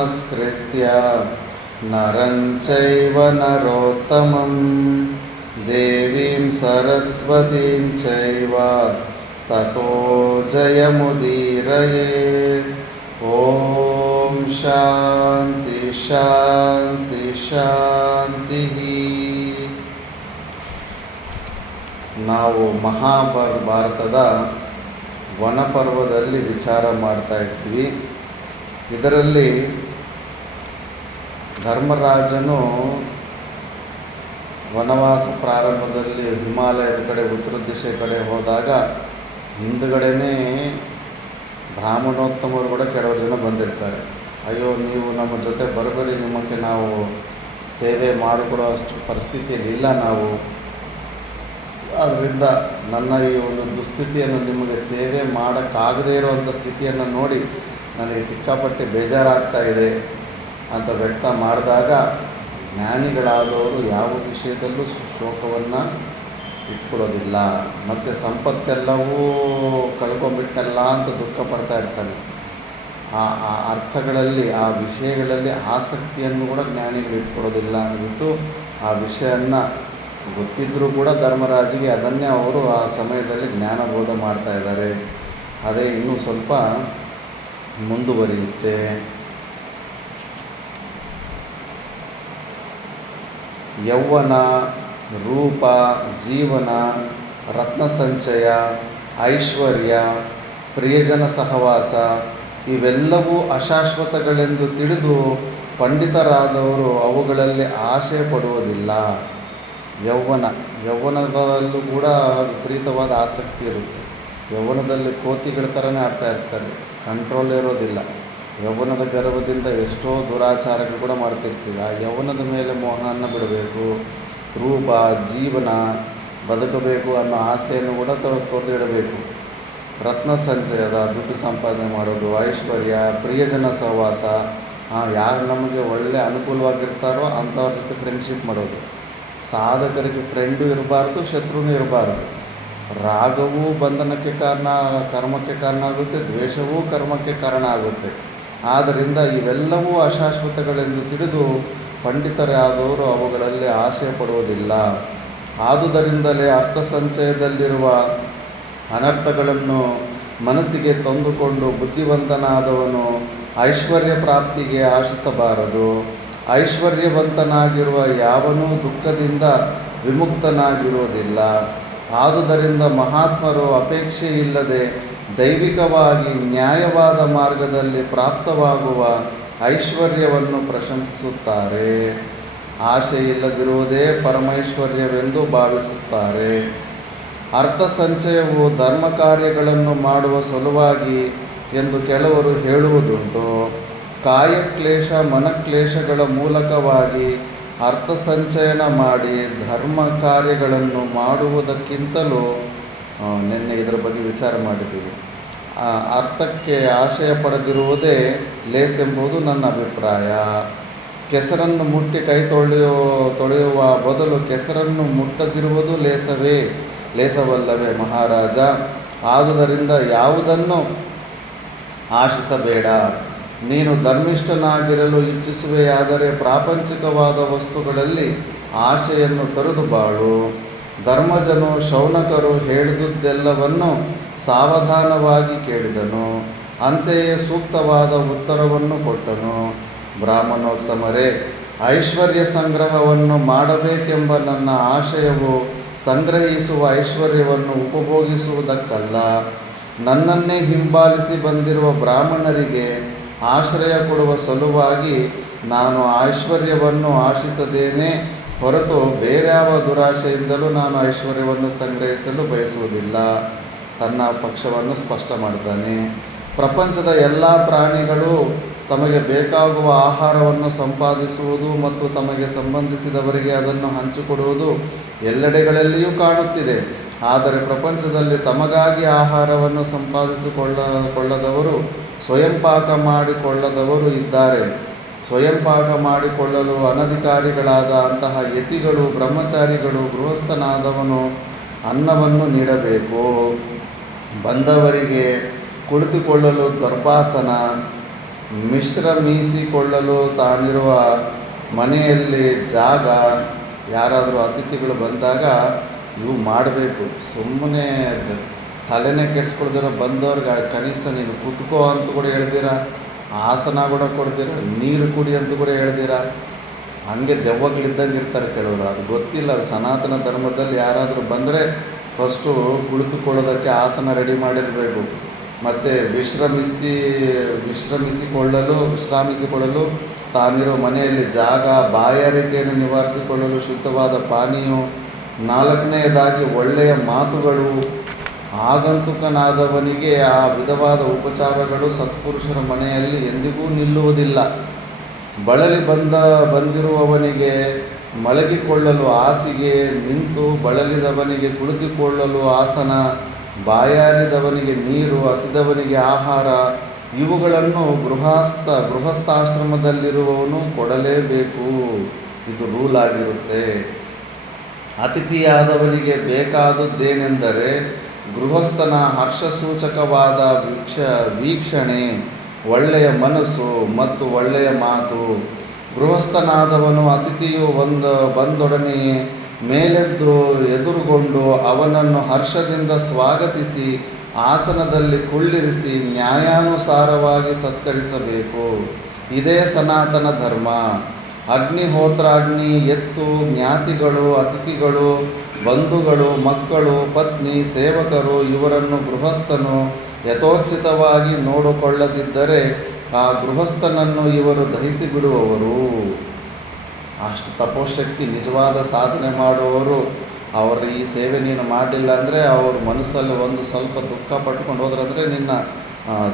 ನಮಸ್ಕೃತ್ಯ ನರಂ ಚೈವ ನರೋತ್ತಮಂ ದೇವೀಂ ಸರಸ್ವತೀಂ ಚೈವ ತತೋ ಜಯಮುದೀರಯೇತ್. ಓಂ ಶಾಂತಿ ಶಾಂತಿ ಶಾಂತಿ. ನಾವು ಮಹಾಭಾರತದ ವನಪರ್ವದಲ್ಲಿ ವಿಚಾರ ಮಾಡ್ತಾ ಇದ್ವಿ. ಇದರಲ್ಲಿ ಧರ್ಮರಾಜನು ವನವಾಸ ಪ್ರಾರಂಭದಲ್ಲಿ ಹಿಮಾಲಯದ ಕಡೆ ಉತ್ತರ ದಿಶೆ ಕಡೆ ಹೋದಾಗ ಹಿಂದುಗಡೆನೇ ಬ್ರಾಹ್ಮಣೋತ್ತಮರು ಕೂಡ ಕೆಲವರು ಜನ ಬಂದಿರ್ತಾರೆ. ಅಯ್ಯೋ, ನೀವು ನಮ್ಮ ಜೊತೆ ಬರಬೇಡಿ, ನಿಮಗೆ ನಾವು ಸೇವೆ ಮಾಡಿಕೊಡೋ ಅಷ್ಟು ಪರಿಸ್ಥಿತಿಯಲ್ಲಿ ಇಲ್ಲ ನಾವು. ಆದ್ದರಿಂದ ನನ್ನ ಈ ಒಂದು ದುಸ್ಥಿತಿಯನ್ನು, ನಿಮಗೆ ಸೇವೆ ಮಾಡೋಕ್ಕಾಗದೇ ಇರುವಂಥ ಸ್ಥಿತಿಯನ್ನು ನೋಡಿ ನನಗೆ ಸಿಕ್ಕಾಪಟ್ಟೆ ಬೇಜಾರಾಗ್ತಾ ಇದೆ ಅಂತ ವ್ಯಕ್ತ ಮಾಡಿದಾಗ, ಜ್ಞಾನಿಗಳಾದವರು ಯಾವ ವಿಷಯದಲ್ಲೂ ಶೋಕವನ್ನು ಇಟ್ಕೊಳ್ಳೋದಿಲ್ಲ. ಮತ್ತು ಸಂಪತ್ತೆಲ್ಲವೂ ಕಳ್ಕೊಂಬಿಟ್ಟಲ್ಲ ಅಂತ ದುಃಖ ಪಡ್ತಾ ಇರ್ತಾನೆ. ಆ ಅರ್ಥಗಳಲ್ಲಿ, ಆ ವಿಷಯಗಳಲ್ಲಿ ಆಸಕ್ತಿಯನ್ನು ಕೂಡ ಜ್ಞಾನಿಗಳು ಇಟ್ಕೊಳ್ಳೋದಿಲ್ಲ ಅಂದ್ಬಿಟ್ಟು ಆ ವಿಷಯವನ್ನು ಗೊತ್ತಿದ್ದರೂ ಕೂಡ ಧರ್ಮರಾಜಿಗೆ ಅದನ್ನೇ ಅವರು ಆ ಸಮಯದಲ್ಲಿ ಜ್ಞಾನಬೋಧ ಮಾಡ್ತಾ ಇದ್ದಾರೆ. ಅದೇ ಇನ್ನೂ ಸ್ವಲ್ಪ ಮುಂದುವರಿಯುತ್ತೆ. ಯೌವನ, ರೂಪ, ಜೀವನ, ರತ್ನ ಸಂಚಯ, ಐಶ್ವರ್ಯ, ಪ್ರಿಯಜನ ಸಹವಾಸ ಇವೆಲ್ಲವೂ ಅಶಾಶ್ವತಗಳೆಂದು ತಿಳಿದು ಪಂಡಿತರಾದವರು ಅವುಗಳಲ್ಲಿ ಆಶೆ ಪಡುವುದಿಲ್ಲ. ಯೌವನದಲ್ಲೂ ಕೂಡ ವಿಪರೀತವಾದ ಆಸಕ್ತಿ ಇರುತ್ತೆ. ಯೌವನದಲ್ಲಿ ಕೋತಿಗಳ ಥರನೇ ಆಡ್ತಾ ಇರ್ತಾರೆ, ಕಂಟ್ರೋಲ್ ಇರೋದಿಲ್ಲ. ಯೌವನದ ಗರ್ವದಿಂದ ಎಷ್ಟೋ ದುರಾಚಾರಗಳು ಕೂಡ ಮಾಡ್ತಿರ್ತೀವಿ. ಆ ಯೌವನದ ಮೇಲೆ ಮೋಹವನ್ನು ಬಿಡಬೇಕು. ರೂಪ, ಜೀವನ, ಬದುಕಬೇಕು ಅನ್ನೋ ಆಸೆಯನ್ನು ಕೂಡ ತೊರೆದಿಡಬೇಕು. ರತ್ನ ಸಂಚಯದ ದುಡ್ಡು ಸಂಪಾದನೆ ಮಾಡೋದು, ಐಶ್ವರ್ಯ, ಪ್ರಿಯಜನ ಸಹವಾಸ, ಯಾರು ನಮಗೆ ಒಳ್ಳೆ ಅನುಕೂಲವಾಗಿರ್ತಾರೋ ಅಂಥವ್ರ ಜೊತೆ ಫ್ರೆಂಡ್ಶಿಪ್ ಮಾಡೋದು. ಸಾಧಕರಿಗೆ ಫ್ರೆಂಡು ಇರಬಾರ್ದು, ಶತ್ರುನೂ ಇರಬಾರ್ದು. ರಾಗವೂ ಬಂಧನಕ್ಕೆ ಕಾರಣ, ಕರ್ಮಕ್ಕೆ ಕಾರಣ ಆಗುತ್ತೆ. ದ್ವೇಷವೂ ಕರ್ಮಕ್ಕೆ ಕಾರಣ ಆಗುತ್ತೆ. ಆದ್ದರಿಂದ ಇವೆಲ್ಲವೂ ಅಶಾಶ್ವತಗಳೆಂದು ತಿಳಿದು ಪಂಡಿತರಾದವರು ಅವುಗಳಲ್ಲಿ ಆಶೆ ಪಡುವುದಿಲ್ಲ. ಆದುದರಿಂದಲೇ ಅರ್ಥ ಸಂಚಯದಲ್ಲಿರುವ ಅನರ್ಥಗಳನ್ನು ಮನಸ್ಸಿಗೆ ತಂದುಕೊಂಡು ಬುದ್ಧಿವಂತನಾದವನು ಐಶ್ವರ್ಯ ಪ್ರಾಪ್ತಿಗೆ ಆಶಿಸಬಾರದು. ಐಶ್ವರ್ಯವಂತನಾಗಿರುವ ಯಾವನೂ ದುಃಖದಿಂದ ವಿಮುಕ್ತನಾಗಿರುವುದಿಲ್ಲ. ಆದುದರಿಂದ ಮಹಾತ್ಮರು ಅಪೇಕ್ಷೆ ಇಲ್ಲದೆ ದೈವಿಕವಾಗಿ ನ್ಯಾಯವಾದ ಮಾರ್ಗದಲ್ಲಿ ಪ್ರಾಪ್ತವಾಗುವ ಐಶ್ವರ್ಯವನ್ನು ಪ್ರಶಂಸಿಸುತ್ತಾರೆ. ಆಶೆ ಇಲ್ಲದಿರುವುದೇ ಪರಮೈಶ್ವರ್ಯವೆಂದು ಭಾವಿಸುತ್ತಾರೆ. ಅರ್ಥ ಸಂಚಯವು ಧರ್ಮ ಕಾರ್ಯಗಳನ್ನು ಮಾಡುವ ಸಲುವಾಗಿ ಎಂದು ಕೆಲವರು ಹೇಳುವುದುಂಟು. ಕಾಯಕ್ಲೇಶ, ಮನಕ್ಲೇಶಗಳ ಮೂಲಕವಾಗಿ ಅರ್ಥ ಸಂಚಯನ ಮಾಡಿ ಧರ್ಮ ಕಾರ್ಯಗಳನ್ನು ಮಾಡುವುದಕ್ಕಿಂತಲೂ, ನಿನ್ನೆ ಇದರ ಬಗ್ಗೆ ವಿಚಾರ ಮಾಡಿದ್ದೀವಿ, ಅರ್ಥಕ್ಕೆ ಆಶಯ ಪಡೆದಿರುವುದೇ ಲೇಸೆಂಬುದು ನನ್ನ ಅಭಿಪ್ರಾಯ. ಕೆಸರನ್ನು ಮುಟ್ಟಿ ಕೈ ತೊಳೆಯುವ ಬದಲು ಕೆಸರನ್ನು ಮುಟ್ಟದಿರುವುದು ಲೇಸವಲ್ಲವೇ ಮಹಾರಾಜ? ಆದುದರಿಂದ ಯಾವುದನ್ನು ಆಶಿಸಬೇಡ. ನೀನು ಧರ್ಮಿಷ್ಠನಾಗಿರಲು ಇಚ್ಛಿಸುವೆಯಾದರೆ ಪ್ರಾಪಂಚಿಕವಾದ ವಸ್ತುಗಳಲ್ಲಿ ಆಶೆಯನ್ನು ತೊರೆದು ಬಾಳು. ಧರ್ಮಜನು ಶೌನಕರು ಹೇಳಿದುದೆಲ್ಲವನ್ನು ಸಾವಧಾನವಾಗಿ ಕೇಳಿದನು. ಅಂತೆಯೇ ಸೂಕ್ತವಾದ ಉತ್ತರವನ್ನು ಕೊಟ್ಟನು. ಬ್ರಾಹ್ಮಣೋತ್ತಮರೇ, ಐಶ್ವರ್ಯ ಸಂಗ್ರಹವನ್ನು ಮಾಡಬೇಕೆಂಬ ನನ್ನ ಆಶಯವು ಸಂಗ್ರಹಿಸುವ ಐಶ್ವರ್ಯವನ್ನು ಉಪಭೋಗಿಸುವುದಕ್ಕಲ್ಲ. ನನ್ನನ್ನೇ ಹಿಂಬಾಲಿಸಿ ಬಂದಿರುವ ಬ್ರಾಹ್ಮಣರಿಗೆ ಆಶ್ರಯ ಕೊಡುವ ಸಲುವಾಗಿ ನಾನು ಐಶ್ವರ್ಯವನ್ನು ಆಶಿಸದೇನೆ ಹೊರತು ಬೇರ್ಯಾವ ದುರಾಶೆಯಿಂದಲೂ ನಾನು ಐಶ್ವರ್ಯವನ್ನು ಸಂಗ್ರಹಿಸಲು ಬಯಸುವುದಿಲ್ಲ. ತನ್ನ ಪಕ್ಷವನ್ನು ಸ್ಪಷ್ಟ ಮಾಡ್ತಾನೆ. ಪ್ರಪಂಚದ ಎಲ್ಲ ಪ್ರಾಣಿಗಳು ತಮಗೆ ಬೇಕಾಗುವ ಆಹಾರವನ್ನು ಸಂಪಾದಿಸುವುದು ಮತ್ತು ತಮಗೆ ಸಂಬಂಧಿಸಿದವರಿಗೆ ಅದನ್ನು ಹಂಚಿಕೊಡುವುದು ಎಲ್ಲೆಡೆಗಳಲ್ಲಿಯೂ ಕಾಣುತ್ತಿದೆ. ಆದರೆ ಪ್ರಪಂಚದಲ್ಲಿ ತಮಗಾಗಿ ಆಹಾರವನ್ನು ಸಂಪಾದಿಸಿಕೊಳ್ಳದವರು, ಸ್ವಯಂ ಪಾಕ ಮಾಡಿಕೊಳ್ಳದವರು ಇದ್ದಾರೆ. ಸ್ವಯಂ ಪಾಕ ಮಾಡಿಕೊಳ್ಳಲು ಅನಧಿಕಾರಿಗಳಾದ ಅಂತಹ ಯತಿಗಳು, ಬ್ರಹ್ಮಚಾರಿಗಳು, ಗೃಹಸ್ಥನಾದವನು ಅನ್ನವನ್ನು ನೀಡಬೇಕು. ಬಂದವರಿಗೆ ಕುಳಿತುಕೊಳ್ಳಲು ದರ್ಭಾಸನ, ಮಿಶ್ರಮಿಸಿಕೊಳ್ಳಲು ತಾನಿರುವ ಮನೆಯಲ್ಲಿ ಜಾಗ. ಯಾರಾದರೂ ಅತಿಥಿಗಳು ಬಂದಾಗ ಇವು ಮಾಡಬೇಕು. ಸುಮ್ಮನೆ ತಲೆನೇ ಕೆಡಿಸ್ಕೊಳ್ದಿರೋ ಬಂದವ್ರಿಗೆ ಕನಿಷ್ಠ ನೀನು ಕೂತ್ಕೋ ಅಂತ ಕೂಡ ಹೇಳ್ದಿರ, ಆಸನ ಕೂಡ ಕೊಡ್ದಿರ, ನೀರು ಕುಡಿ ಅಂತ ಕೂಡ ಹೇಳ್ದಿರ, ಹಾಗೆ ದೆವ್ವಗಳಿದ್ದಂಗೆ ಇರ್ತಾರೆ ಕೆಲವರು. ಅದು ಗೊತ್ತಿಲ್ಲ. ಅದು ಸನಾತನ ಧರ್ಮದಲ್ಲಿ ಯಾರಾದರೂ ಬಂದರೆ ಫಸ್ಟು ಕುಳಿತುಕೊಳ್ಳೋದಕ್ಕೆ ಆಸನ ರೆಡಿ ಮಾಡಿರಬೇಕು. ಮತ್ತು ವಿಶ್ರಮಿಸಿಕೊಳ್ಳಲು ತಾನಿರೋ ಮನೆಯಲ್ಲಿ ಜಾಗ, ಬಾಯಾರಿಕೆಯನ್ನು ನಿವಾರಿಸಿಕೊಳ್ಳಲು ಶುದ್ಧವಾದ ಪಾನೀಯ. 4ನೇದಾಗಿ ಒಳ್ಳೆಯ ಮಾತುಗಳು. ಆಗಂತುಕನಾದವನಿಗೆ ಆ ವಿಧವಾದ ಉಪಚಾರಗಳು ಸತ್ಪುರುಷರ ಮನೆಯಲ್ಲಿ ಎಂದಿಗೂ ನಿಲ್ಲುವುದಿಲ್ಲ. ಬಳಲಿ ಬಂದಿರುವವನಿಗೆ ಮಲಗಿಕೊಳ್ಳಲು ಹಾಸಿಗೆ, ನಿಂತು ಬಳಲಿದವನಿಗೆ ಕುಳಿತುಕೊಳ್ಳಲು ಆಸನ, ಬಾಯಾರಿದವನಿಗೆ ನೀರು, ಹಸಿದವನಿಗೆ ಆಹಾರ, ಇವುಗಳನ್ನು ಗೃಹಸ್ಥಾಶ್ರಮದಲ್ಲಿರುವವನು ಕೊಡಲೇಬೇಕು. ಇದು ರೂಲ್ ಆಗಿರುತ್ತೆ. ಅತಿಥಿಯಾದವನಿಗೆ ಬೇಕಾದುದೇನೆಂದರೆ ಗೃಹಸ್ಥನ ಹರ್ಷಸೂಚಕವಾದ ವೀಕ್ಷಣೆ, ಒಳ್ಳೆಯ ಮನಸ್ಸು ಮತ್ತು ಒಳ್ಳೆಯ ಮಾತು. ಗೃಹಸ್ಥನಾದವನು ಅತಿಥಿಯು ಬಂದೊಡನೆಯೇ ಮೇಲೆದ್ದು ಎದುರುಗೊಂಡು ಅವನನ್ನು ಹರ್ಷದಿಂದ ಸ್ವಾಗತಿಸಿ ಆಸನದಲ್ಲಿ ಕುಳ್ಳಿರಿಸಿ ನ್ಯಾಯಾನುಸಾರವಾಗಿ ಸತ್ಕರಿಸಬೇಕು. ಇದೇ ಸನಾತನ ಧರ್ಮ. ಅಗ್ನಿಹೋತ್ರಾಗ್ನಿ, ಎತ್ತು, ಜ್ಞಾತಿಗಳು, ಅತಿಥಿಗಳು, ಬಂಧುಗಳು, ಮಕ್ಕಳು, ಪತ್ನಿ, ಸೇವಕರು ಇವರನ್ನು ಗೃಹಸ್ಥನು ಯಥೋಚಿತವಾಗಿ ನೋಡಿಕೊಳ್ಳದಿದ್ದರೆ ಆ ಗೃಹಸ್ಥನನ್ನು ಇವರು ದಹಿಸಿ ಬಿಡುವವರು. ಅಷ್ಟು ತಪೋಶಕ್ತಿ ನಿಜವಾದ ಸಾಧನೆ ಮಾಡುವವರು ಅವರ ಈ ಸೇವೆ ನೀನು ಮಾಡಲಿಲ್ಲ ಅಂದರೆ ಅವ್ರ ಮನಸ್ಸಲ್ಲಿ ಒಂದು ಸ್ವಲ್ಪ ದುಃಖ ಪಟ್ಕೊಂಡು ಹೋದ್ರಂದರೆ ನಿನ್ನ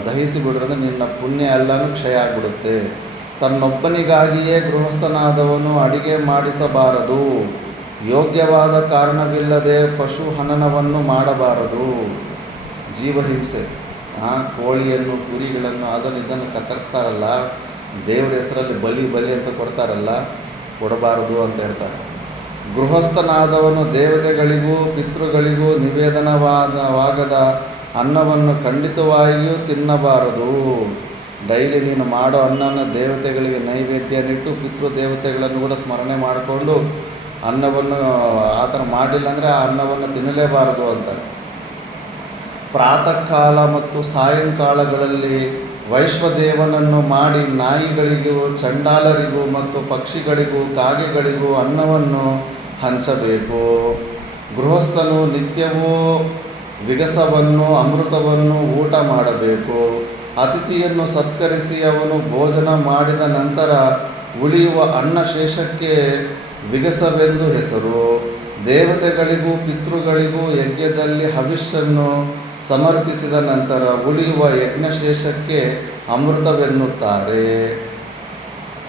ದಹಿಸಿ ಬಿಡ್ರಂದರೆ ನಿನ್ನ ಪುಣ್ಯ ಎಲ್ಲನೂ ಕ್ಷಯ ಆಗಿಬಿಡುತ್ತೆ. ತನ್ನೊಬ್ಬನಿಗಾಗಿಯೇ ಗೃಹಸ್ಥನಾದವನು ಅಡಿಗೆ ಮಾಡಿಸಬಾರದು. ಯೋಗ್ಯವಾದ ಕಾರಣವಿಲ್ಲದೆ ಪಶು ಹನನವನ್ನು ಮಾಡಬಾರದು. ಜೀವಹಿಂಸೆ, ಕೋಳಿಯನ್ನು, ಕುರಿಗಳನ್ನು, ಇದನ್ನು ಕತ್ತರಿಸ್ತಾರಲ್ಲ, ದೇವರ ಹೆಸರಲ್ಲಿ ಬಲಿ ಅಂತ ಕೊಡ್ತಾರಲ್ಲ, ಕೊಡಬಾರದು ಅಂತ ಹೇಳ್ತಾರೆ. ಗೃಹಸ್ಥನಾದವನು ದೇವತೆಗಳಿಗೂ ಪಿತೃಗಳಿಗೂ ನಿವೇದನವಾಗದ ಅನ್ನವನ್ನು ಖಂಡಿತವಾಗಿಯೂ ತಿನ್ನಬಾರದು. ಡೈಲಿ ನೀನು ಮಾಡೋ ಅನ್ನನ ದೇವತೆಗಳಿಗೆ ನೈವೇದ್ಯನಿಟ್ಟು ಪಿತೃದೇವತೆಗಳನ್ನು ಕೂಡ ಸ್ಮರಣೆ ಮಾಡಿಕೊಂಡು ಅನ್ನವನ್ನು ಆ ಥರ ಮಾಡಲಿಲ್ಲ ಅಂದರೆ ಆ ಅನ್ನವನ್ನು ತಿನ್ನಲೇಬಾರದು ಅಂತಾರೆ. ಪ್ರಾತಃ ಕಾಲ ಮತ್ತು ಸಾಯಂಕಾಲಗಳಲ್ಲಿ ವೈಶ್ವದೇವನನ್ನು ಮಾಡಿ ನಾಯಿಗಳಿಗೂ, ಚಂಡಾಲರಿಗೂ ಮತ್ತು ಪಕ್ಷಿಗಳಿಗೂ, ಕಾಗೆಗಳಿಗೂ ಅನ್ನವನ್ನು ಹಂಚಬೇಕು. ಗೃಹಸ್ಥನು ನಿತ್ಯವೂ ವಿಗಸವನ್ನು, ಅಮೃತವನ್ನು ಊಟ ಮಾಡಬೇಕು. ಅತಿಥಿಯನ್ನು ಸತ್ಕರಿಸಿ ಅವನು ಭೋಜನ ಮಾಡಿದ ನಂತರ ಉಳಿಯುವ ಅನ್ನ ಶೇಷಕ್ಕೆ ವಿಗಸವೆಂದು ಹೆಸರು. ದೇವತೆಗಳಿಗೂ ಪಿತೃಗಳಿಗೂ ಯಜ್ಞದಲ್ಲಿ ಹವಿಷ್ಯನ್ನು ಸಮರ್ಪಿಸಿದ ನಂತರ ಉಳಿಯುವ ಯಜ್ಞಶೇಷಕ್ಕೆ ಅಮೃತವೆನ್ನುತ್ತಾರೆ.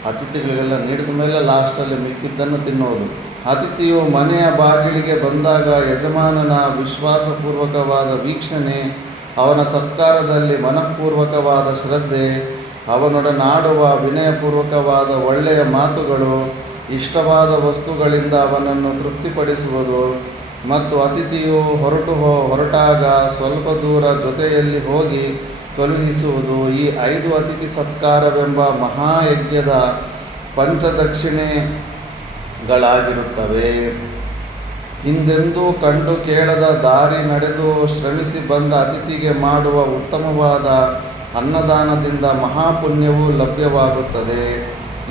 ಅತಿಥಿಗಳಿಗೆಲ್ಲ ನೀಡಿದ ಮೇಲೆ ಲಾಸ್ಟಲ್ಲಿ ಮಿಕ್ಕಿದ್ದನ್ನು ತಿನ್ನೋದು. ಅತಿಥಿಯು ಮನೆಯ ಬಾಗಿಲಿಗೆ ಬಂದಾಗ ಯಜಮಾನನ ವಿಶ್ವಾಸಪೂರ್ವಕವಾದ ವೀಕ್ಷಣೆ, ಅವನ ಸತ್ಕಾರದಲ್ಲಿ ಮನಃಪೂರ್ವಕವಾದ ಶ್ರದ್ಧೆ, ಅವನೊಡನಾಡುವ ವಿನಯಪೂರ್ವಕವಾದ ಒಳ್ಳೆಯ ಮಾತುಗಳು, ಇಷ್ಟವಾದ ವಸ್ತುಗಳಿಂದ ಅವನನ್ನು ತೃಪ್ತಿಪಡಿಸುವುದು ಮತ್ತು ಅತಿಥಿಯು ಹೊರಟಾಗ ಸ್ವಲ್ಪ ದೂರ ಜೊತೆಯಲ್ಲಿ ಹೋಗಿ ಕಳುಹಿಸುವುದು ಈ 5 ಅತಿಥಿ ಸತ್ಕಾರವೆಂಬ ಮಹಾಯಜ್ಞದ ಪಂಚದಕ್ಷಿಣೆಗಳಾಗಿರುತ್ತವೆ. ಹಿಂದೆಂದೂ ಕಂಡು ಕೇಳದ ದಾರಿ ನಡೆದು ಶ್ರಮಿಸಿ ಬಂದ ಅತಿಥಿಗೆ ಮಾಡುವ ಉತ್ತಮವಾದ ಅನ್ನದಾನದಿಂದ ಮಹಾಪುಣ್ಯವು ಲಭ್ಯವಾಗುತ್ತದೆ.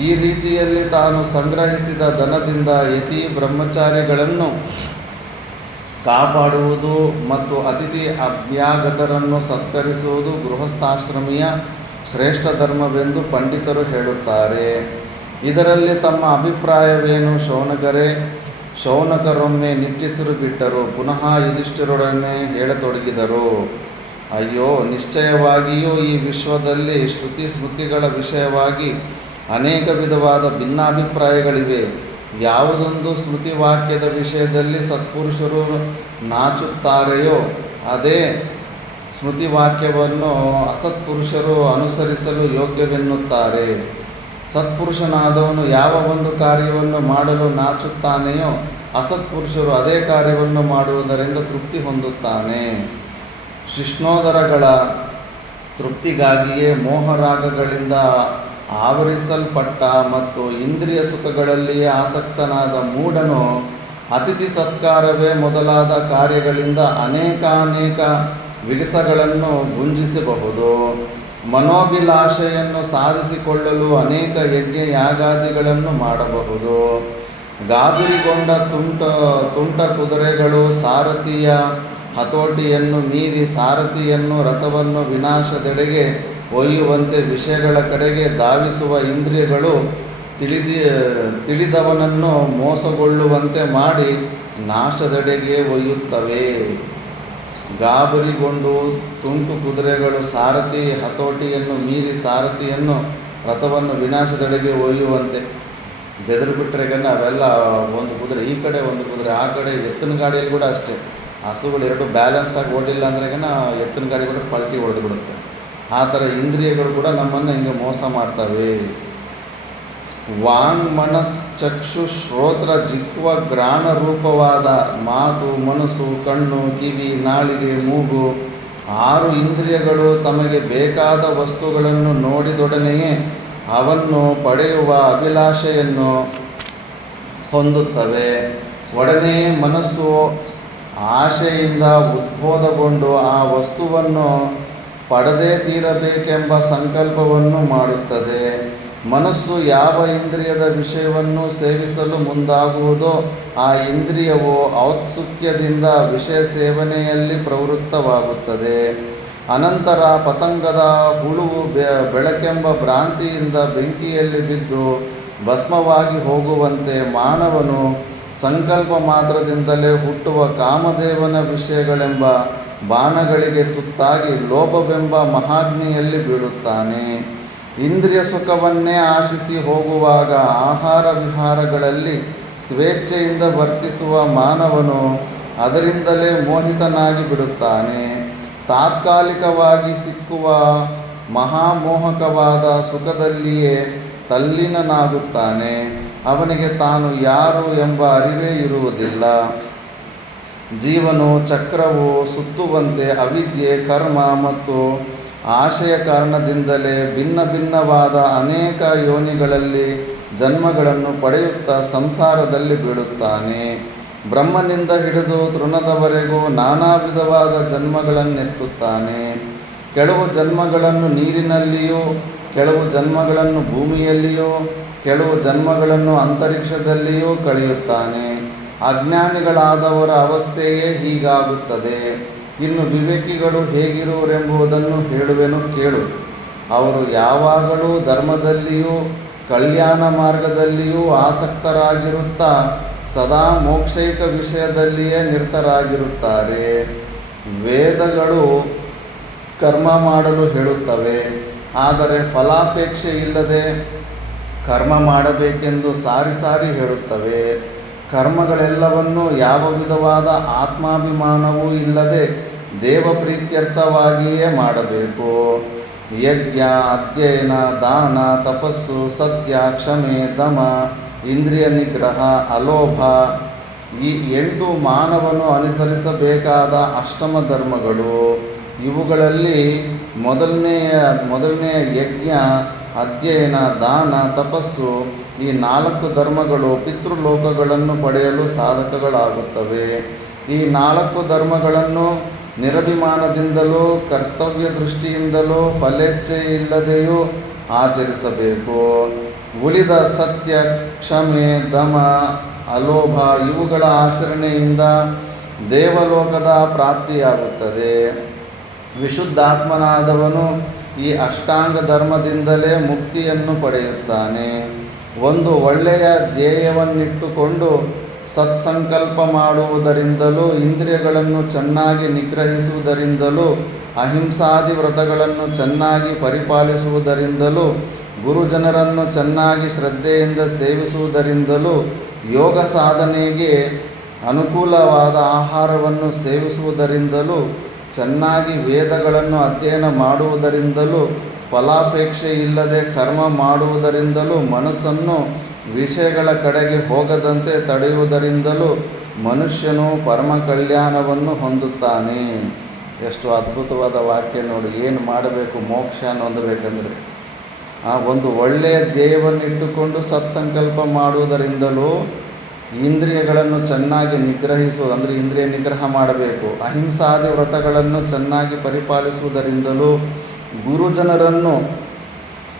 ಈ ರೀತಿಯಲ್ಲಿ ತಾನು ಸಂಗ್ರಹಿಸಿದ ಧನದಿಂದ ಯತಿ ಬ್ರಹ್ಮಚಾರಿಗಳನ್ನು ಕಾಪಾಡುವುದು ಮತ್ತು ಅತಿಥಿ ಅಭ್ಯಾಗತರನ್ನು ಸತ್ಕರಿಸುವುದು ಗೃಹಸ್ಥಾಶ್ರಮಿಯ ಶ್ರೇಷ್ಠ ಧರ್ಮವೆಂದು ಪಂಡಿತರು ಹೇಳುತ್ತಾರೆ. ಇದರಲ್ಲಿ ತಮ್ಮ ಅಭಿಪ್ರಾಯವೇನು? ಶೌನಕರೊಮ್ಮೆ ನಿಟ್ಟುಸಿರು ಬಿಟ್ಟರು. ಪುನಃ ಯುಧಿಷ್ಠಿರರೊಡನೆ ಹೇಳತೊಡಗಿದರು. ಅಯ್ಯೋ, ನಿಶ್ಚಯವಾಗಿಯೂ ಈ ವಿಶ್ವದಲ್ಲಿ ಶ್ರುತಿ ಸ್ಮೃತಿಗಳ ವಿಷಯವಾಗಿ ಅನೇಕ ವಿಧವಾದ ಭಿನ್ನಾಭಿಪ್ರಾಯಗಳಿವೆ. ಯಾವುದೊಂದು ಸ್ಮೃತಿ ವಾಕ್ಯದ ವಿಷಯದಲ್ಲಿ ಸತ್ಪುರುಷರು ನಾಚುತ್ತಾರೆಯೋ ಅದೇ ಸ್ಮೃತಿ ವಾಕ್ಯವನ್ನು ಅಸತ್ಪುರುಷರು ಅನುಸರಿಸಲು ಯೋಗ್ಯವೆನ್ನುತ್ತಾರೆ. ಸತ್ಪುರುಷನಾದವನು ಯಾವ ಒಂದು ಕಾರ್ಯವನ್ನು ಮಾಡಲು ನಾಚುತ್ತಾನೆಯೋ ಅಸತ್ಪುರುಷರು ಅದೇ ಕಾರ್ಯವನ್ನು ಮಾಡುವುದರಿಂದ ತೃಪ್ತಿ ಹೊಂದುತ್ತಾನೆ. ಶಿಷ್ಣೋದರಗಳ ತೃಪ್ತಿಗಾಗಿಯೇ ಮೋಹರಾಗಗಳಿಂದ ಆವರಿಸಲ್ಪಟ್ಟ ಮತ್ತು ಇಂದ್ರಿಯ ಸುಖಗಳಲ್ಲಿಯೇ ಆಸಕ್ತನಾದ ಮೂಢನು ಅತಿಥಿ ಸತ್ಕಾರವೇ ಮೊದಲಾದ ಕಾರ್ಯಗಳಿಂದ ಅನೇಕಾನೇಕ ವಿಗಸಗಳನ್ನು ಗುಂಜಿಸಬಹುದು. ಮನೋಭಿಲಾಷೆಯನ್ನು ಸಾಧಿಸಿಕೊಳ್ಳಲು ಅನೇಕ ಯಜ್ಞ ಯಾಗಾದಿಗಳನ್ನು ಮಾಡಬಹುದು. ಗಾಬರಿಗೊಂಡ ತುಂಟ ಕುದುರೆಗಳು ಸಾರಥಿಯ ಹತೋಟಿಯನ್ನು ಮೀರಿ ಸಾರಥಿಯನ್ನು ರಥವನ್ನು ವಿನಾಶದೆಡೆಗೆ ಒಯ್ಯುವಂತೆ ವಿಷಯಗಳ ಕಡೆಗೆ ಧಾವಿಸುವ ಇಂದ್ರಿಯಗಳು ತಿಳಿದವನನ್ನು ಮೋಸಗೊಳ್ಳುವಂತೆ ಮಾಡಿ ನಾಶದೆಡೆಗೆ ಒಯ್ಯುತ್ತವೆ. ಗಾಬರಿಗೊಂಡು ತುಂಟು ಕುದುರೆಗಳು ಸಾರಥಿ ಹತೋಟಿಯನ್ನು ಮೀರಿ ಸಾರಥಿಯನ್ನು ರಥವನ್ನು ವಿನಾಶದೆಡೆಗೆ ಒಯ್ಯುವಂತೆ. ಬೆದರು ಬಿಟ್ಟರೆಗನ್ನ ಅವೆಲ್ಲ ಒಂದು ಕುದುರೆ ಈ ಕಡೆ ಒಂದು ಕುದುರೆ ಆ ಕಡೆ. ಎತ್ತಿನ ಗಾಡಿಯಲ್ಲಿ ಕೂಡ ಅಷ್ಟೇ, ಹಸುಗಳು ಎರಡು ಬ್ಯಾಲೆನ್ಸ್ ಆಗಿ ಓಡಿಲ್ಲ ಅಂದ್ರೆಗನ ಎತ್ತಿನ ಗಾಡಿ ಕೂಡ ಪಲ್ಟಿ ಹೊಡೆದು ಬಿಡುತ್ತೆ. ಆ ಥರ ಇಂದ್ರಿಯಗಳು ಕೂಡ ನಮ್ಮನ್ನು ಹಿಂಗೆ ಮೋಸ ಮಾಡ್ತವೆ. ವಾಂಗ್ ಮನಸ್ ಚಕ್ಷು ಶ್ರೋತ್ರ ಜಿಹ್ವ ಗ್ರಾಣ ರೂಪವಾದ ಮಾತು, ಮನಸ್ಸು, ಕಣ್ಣು, ಕಿವಿ, ನಾಲಿಗೆ, ಮೂಗು 6 ಇಂದ್ರಿಯಗಳು ತಮಗೆ ಬೇಕಾದ ವಸ್ತುಗಳನ್ನು ನೋಡಿದೊಡನೆಯೇ ಅವನ್ನು ಪಡೆಯುವ ಅಭಿಲಾಷೆಯನ್ನು ಹೊಂದುತ್ತವೆ. ಒಡನೆಯೇ ಮನಸ್ಸು ಆಶೆಯಿಂದ ಉದ್ಬೋಧಗೊಂಡು ಆ ವಸ್ತುವನ್ನು ಪಡೆದೇ ತೀರಬೇಕೆಂಬ ಸಂಕಲ್ಪವನ್ನು ಮಾಡುತ್ತದೆ. ಮನಸ್ಸು ಯಾವ ಇಂದ್ರಿಯದ ವಿಷಯವನ್ನು ಸೇವಿಸಲು ಮುಂದಾಗುವುದೋ ಆ ಇಂದ್ರಿಯವು ಔತ್ಸುಕ್ಯದಿಂದ ವಿಷಯ ಸೇವನೆಯಲ್ಲಿ ಪ್ರವೃತ್ತವಾಗುತ್ತದೆ. ಅನಂತರ ಪತಂಗದ ಹುಳುವು ಬೆಳಕೆಂಬ ಭ್ರಾಂತಿಯಿಂದ ಬೆಂಕಿಯಲ್ಲಿ ಬಿದ್ದು ಭಸ್ಮವಾಗಿ ಹೋಗುವಂತೆ ಮಾನವನು ಸಂಕಲ್ಪ ಮಾತ್ರದಿಂದಲೇ ಹುಟ್ಟುವ ಕಾಮದೇವನ ವಿಷಯಗಳೆಂಬ ಬಾಣಗಳಿಗೆ ತುತ್ತಾಗಿ ಲೋಭವೆಂಬ ಮಹಾಗ್ನಿಯಲ್ಲಿ ಬೀಳುತ್ತಾನೆ. ಇಂದ್ರಿಯ ಸುಖವನ್ನೇ ಆಶಿಸಿ ಹೋಗುವಾಗ ಆಹಾರ ವಿಹಾರಗಳಲ್ಲಿ ಸ್ವೇಚ್ಛೆಯಿಂದ ವರ್ತಿಸುವ ಮಾನವನು ಅದರಿಂದಲೇ ಮೋಹಿತನಾಗಿ ಬಿಡುತ್ತಾನೆ. ತಾತ್ಕಾಲಿಕವಾಗಿ ಸಿಕ್ಕುವ ಮಹಾಮೋಹಕವಾದ ಸುಖದಲ್ಲಿಯೇ ತಲ್ಲೀನನಾಗುತ್ತಾನೆ. ಅವನಿಗೆ ತಾನು ಯಾರು ಎಂಬ ಅರಿವೇ ಇರುವುದಿಲ್ಲ. ಜೀವನು ಚಕ್ರವು ಸುತ್ತುವಂತೆ ಅವಿದ್ಯೆ, ಕರ್ಮ ಮತ್ತು ಆಶೆಯ ಕಾರಣದಿಂದಲೇ ಭಿನ್ನ ಭಿನ್ನವಾದ ಅನೇಕ ಯೋನಿಗಳಲ್ಲಿ ಜನ್ಮಗಳನ್ನು ಪಡೆಯುತ್ತಾ ಸಂಸಾರದಲ್ಲಿ ಬೀಳುತ್ತಾನೆ. ಬ್ರಹ್ಮನಿಂದ ಹಿಡಿದು ತೃಣದವರೆಗೂ ನಾನಾ ವಿಧವಾದ ಜನ್ಮಗಳನ್ನೆತ್ತುತ್ತಾನೆ. ಕೆಲವು ಜನ್ಮಗಳನ್ನು ನೀರಿನಲ್ಲಿಯೂ, ಕೆಲವು ಜನ್ಮಗಳನ್ನು ಭೂಮಿಯಲ್ಲಿಯೂ, ಕೆಲವು ಜನ್ಮಗಳನ್ನು ಅಂತರಿಕ್ಷದಲ್ಲಿಯೂ ಕಳೆಯುತ್ತಾನೆ. ಅಜ್ಞಾನಿಗಳಾದವರ ಅವಸ್ಥೆಯೇ ಹೀಗಾಗುತ್ತದೆ. ಇನ್ನು ವಿವೇಕಿಗಳು ಹೇಗಿರುವರೆಂಬುದನ್ನು ಹೇಳುವೆನು ಕೇಳು. ಅವರು ಯಾವಾಗಲೂ ಧರ್ಮದಲ್ಲಿಯೂ ಕಲ್ಯಾಣ ಮಾರ್ಗದಲ್ಲಿಯೂ ಆಸಕ್ತರಾಗಿರುತ್ತಾ ಸದಾ ಮೋಕ್ಷೈಕ ವಿಷಯದಲ್ಲಿಯೇ ನಿರತರಾಗಿರುತ್ತಾರೆ. ವೇದಗಳು ಕರ್ಮ ಮಾಡಲು ಹೇಳುತ್ತವೆ, ಆದರೆ ಫಲಾಪೇಕ್ಷೆ ಇಲ್ಲದೆ ಕರ್ಮ ಮಾಡಬೇಕೆಂದು ಸಾರಿ ಸಾರಿ ಹೇಳುತ್ತವೆ. ಕರ್ಮಗಳೆಲ್ಲವನ್ನೂ ಯಾವ ವಿಧವಾದ ಆತ್ಮಾಭಿಮಾನವೂ ಇಲ್ಲದೆ ದೇವಪ್ರೀತ್ಯರ್ಥವಾಗಿಯೇ ಮಾಡಬೇಕು. ಯಜ್ಞ, ಅಧ್ಯಯನ, ದಾನ, ತಪಸ್ಸು, ಸತ್ಯ, ಕ್ಷಮೆ, ದಮ, ಇಂದ್ರಿಯ ನಿಗ್ರಹ, ಅಲೋಭ ಈ 8 ಮಾನವನು ಅನುಸರಿಸಬೇಕಾದ ಅಷ್ಟಮ ಧರ್ಮಗಳು. ಇವುಗಳಲ್ಲಿ ಮೊದಲನೆಯ ಯಜ್ಞ, ಅಧ್ಯಯನ, ದಾನ, ತಪಸ್ಸು ಈ 4 ಧರ್ಮಗಳು ಪಿತೃಲೋಕಗಳನ್ನು ಪಡೆಯಲು ಸಾಧಕಗಳಾಗುತ್ತವೆ. ಈ 4 ಧರ್ಮಗಳನ್ನು ನಿರಭಿಮಾನದಿಂದಲೂ ಕರ್ತವ್ಯ ದೃಷ್ಟಿಯಿಂದಲೂ ಫಲೇಚ್ಛೆಯಿಲ್ಲದೆಯೂ ಆಚರಿಸಬೇಕು. ಉಳಿದ ಸತ್ಯ, ಕ್ಷಮೆ, ದಮ, ಅಲೋಭ ಇವುಗಳ ಆಚರಣೆಯಿಂದ ದೇವಲೋಕದ ಪ್ರಾಪ್ತಿಯಾಗುತ್ತದೆ. ವಿಶುದ್ಧಾತ್ಮನಾದವನು ಈ ಅಷ್ಟಾಂಗ ಧರ್ಮದಿಂದಲೇ ಮುಕ್ತಿಯನ್ನು ಪಡೆಯುತ್ತಾನೆ. ಒಂದು ಒಳ್ಳೆಯ ಧ್ಯೇಯವನ್ನಿಟ್ಟುಕೊಂಡು ಸತ್ಸಂಕಲ್ಪ ಮಾಡುವುದರಿಂದಲೂ, ಇಂದ್ರಿಯಗಳನ್ನು ಚೆನ್ನಾಗಿ ನಿಗ್ರಹಿಸುವುದರಿಂದಲೂ, ಅಹಿಂಸಾದಿ ವ್ರತಗಳನ್ನು ಚೆನ್ನಾಗಿ ಪರಿಪಾಲಿಸುವುದರಿಂದಲೂ, ಗುರುಜನರನ್ನು ಚೆನ್ನಾಗಿ ಶ್ರದ್ಧೆಯಿಂದ ಸೇವಿಸುವುದರಿಂದಲೂ, ಯೋಗ ಸಾಧನೆಗೆ ಅನುಕೂಲವಾದ ಆಹಾರವನ್ನು ಸೇವಿಸುವುದರಿಂದಲೂ, ಚೆನ್ನಾಗಿ ವೇದಗಳನ್ನು ಅಧ್ಯಯನ ಮಾಡುವುದರಿಂದಲೂ, ಫಲಾಪೇಕ್ಷೆ ಇಲ್ಲದೆ ಕರ್ಮ ಮಾಡುವುದರಿಂದಲೂ, ಮನಸ್ಸನ್ನು ವಿಷಯಗಳ ಕಡೆಗೆ ಹೋಗದಂತೆ ತಡೆಯುವುದರಿಂದಲೂ ಮನುಷ್ಯನು ಪರಮ ಕಲ್ಯಾಣವನ್ನು ಹೊಂದುತ್ತಾನೆ. ಎಷ್ಟು ಅದ್ಭುತವಾದ ವಾಕ್ಯ ನೋಡಿ. ಏನು ಮಾಡಬೇಕು ಮೋಕ್ಷ ಹೊಂದಬೇಕಂದ್ರೆ ಒಂದು ಒಳ್ಳೆಯ ಧ್ಯೇಯವನ್ನಿಟ್ಟುಕೊಂಡು ಸತ್ಸಂಕಲ್ಪ ಮಾಡುವುದರಿಂದಲೂ, ಇಂದ್ರಿಯಗಳನ್ನು ಚೆನ್ನಾಗಿ ನಿಗ್ರಹಿಸುವುದು ಅಂದರೆ ಇಂದ್ರಿಯ ನಿಗ್ರಹ ಮಾಡಬೇಕು, ಅಹಿಂಸಾದಿ ವ್ರತಗಳನ್ನು ಚೆನ್ನಾಗಿ ಪರಿಪಾಲಿಸುವುದರಿಂದಲೂ, ಗುರುಜನರನ್ನು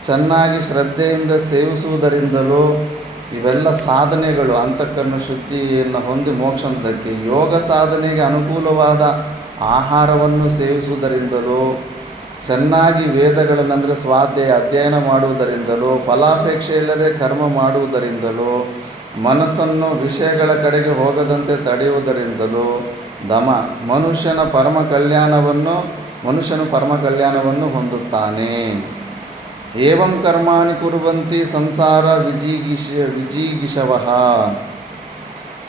ಚೆನ್ನಾಗಿ ಶ್ರದ್ಧೆಯಿಂದ ಸೇವಿಸುವುದರಿಂದಲೂ, ಇವೆಲ್ಲ ಸಾಧನೆಗಳು ಅಂತಃಕರಣ ಶುದ್ಧಿಯನ್ನು ಹೊಂದಿ ಮೋಕ್ಷ ಹೊಂದಕ್ಕೆ. ಯೋಗ ಸಾಧನೆಗೆ ಅನುಕೂಲವಾದ ಆಹಾರವನ್ನು ಸೇವಿಸುವುದರಿಂದಲೂ, ಚೆನ್ನಾಗಿ ವೇದಗಳನ್ನಂದರೆ ಸ್ವಾಧ್ಯಾಯ ಅಧ್ಯಯನ ಮಾಡುವುದರಿಂದಲೂ, ಫಲಾಪೇಕ್ಷೆ ಇಲ್ಲದೆ ಕರ್ಮ ಮಾಡುವುದರಿಂದಲೂ, ಮನಸ್ಸನ್ನು ವಿಷಯಗಳ ಕಡೆಗೆ ಹೋಗದಂತೆ ತಡೆಯುವುದರಿಂದಲೂ, ಮನುಷ್ಯನು ಪರಮ ಕಲ್ಯಾಣವನ್ನು ಹೊಂದುತ್ತಾನೆ. ಏವಂ ಕರ್ಮಾಣಿ ಕುರ್ವಂತಿ ಸಂಸಾರ ವಿಜಿಗೀಷವಃ.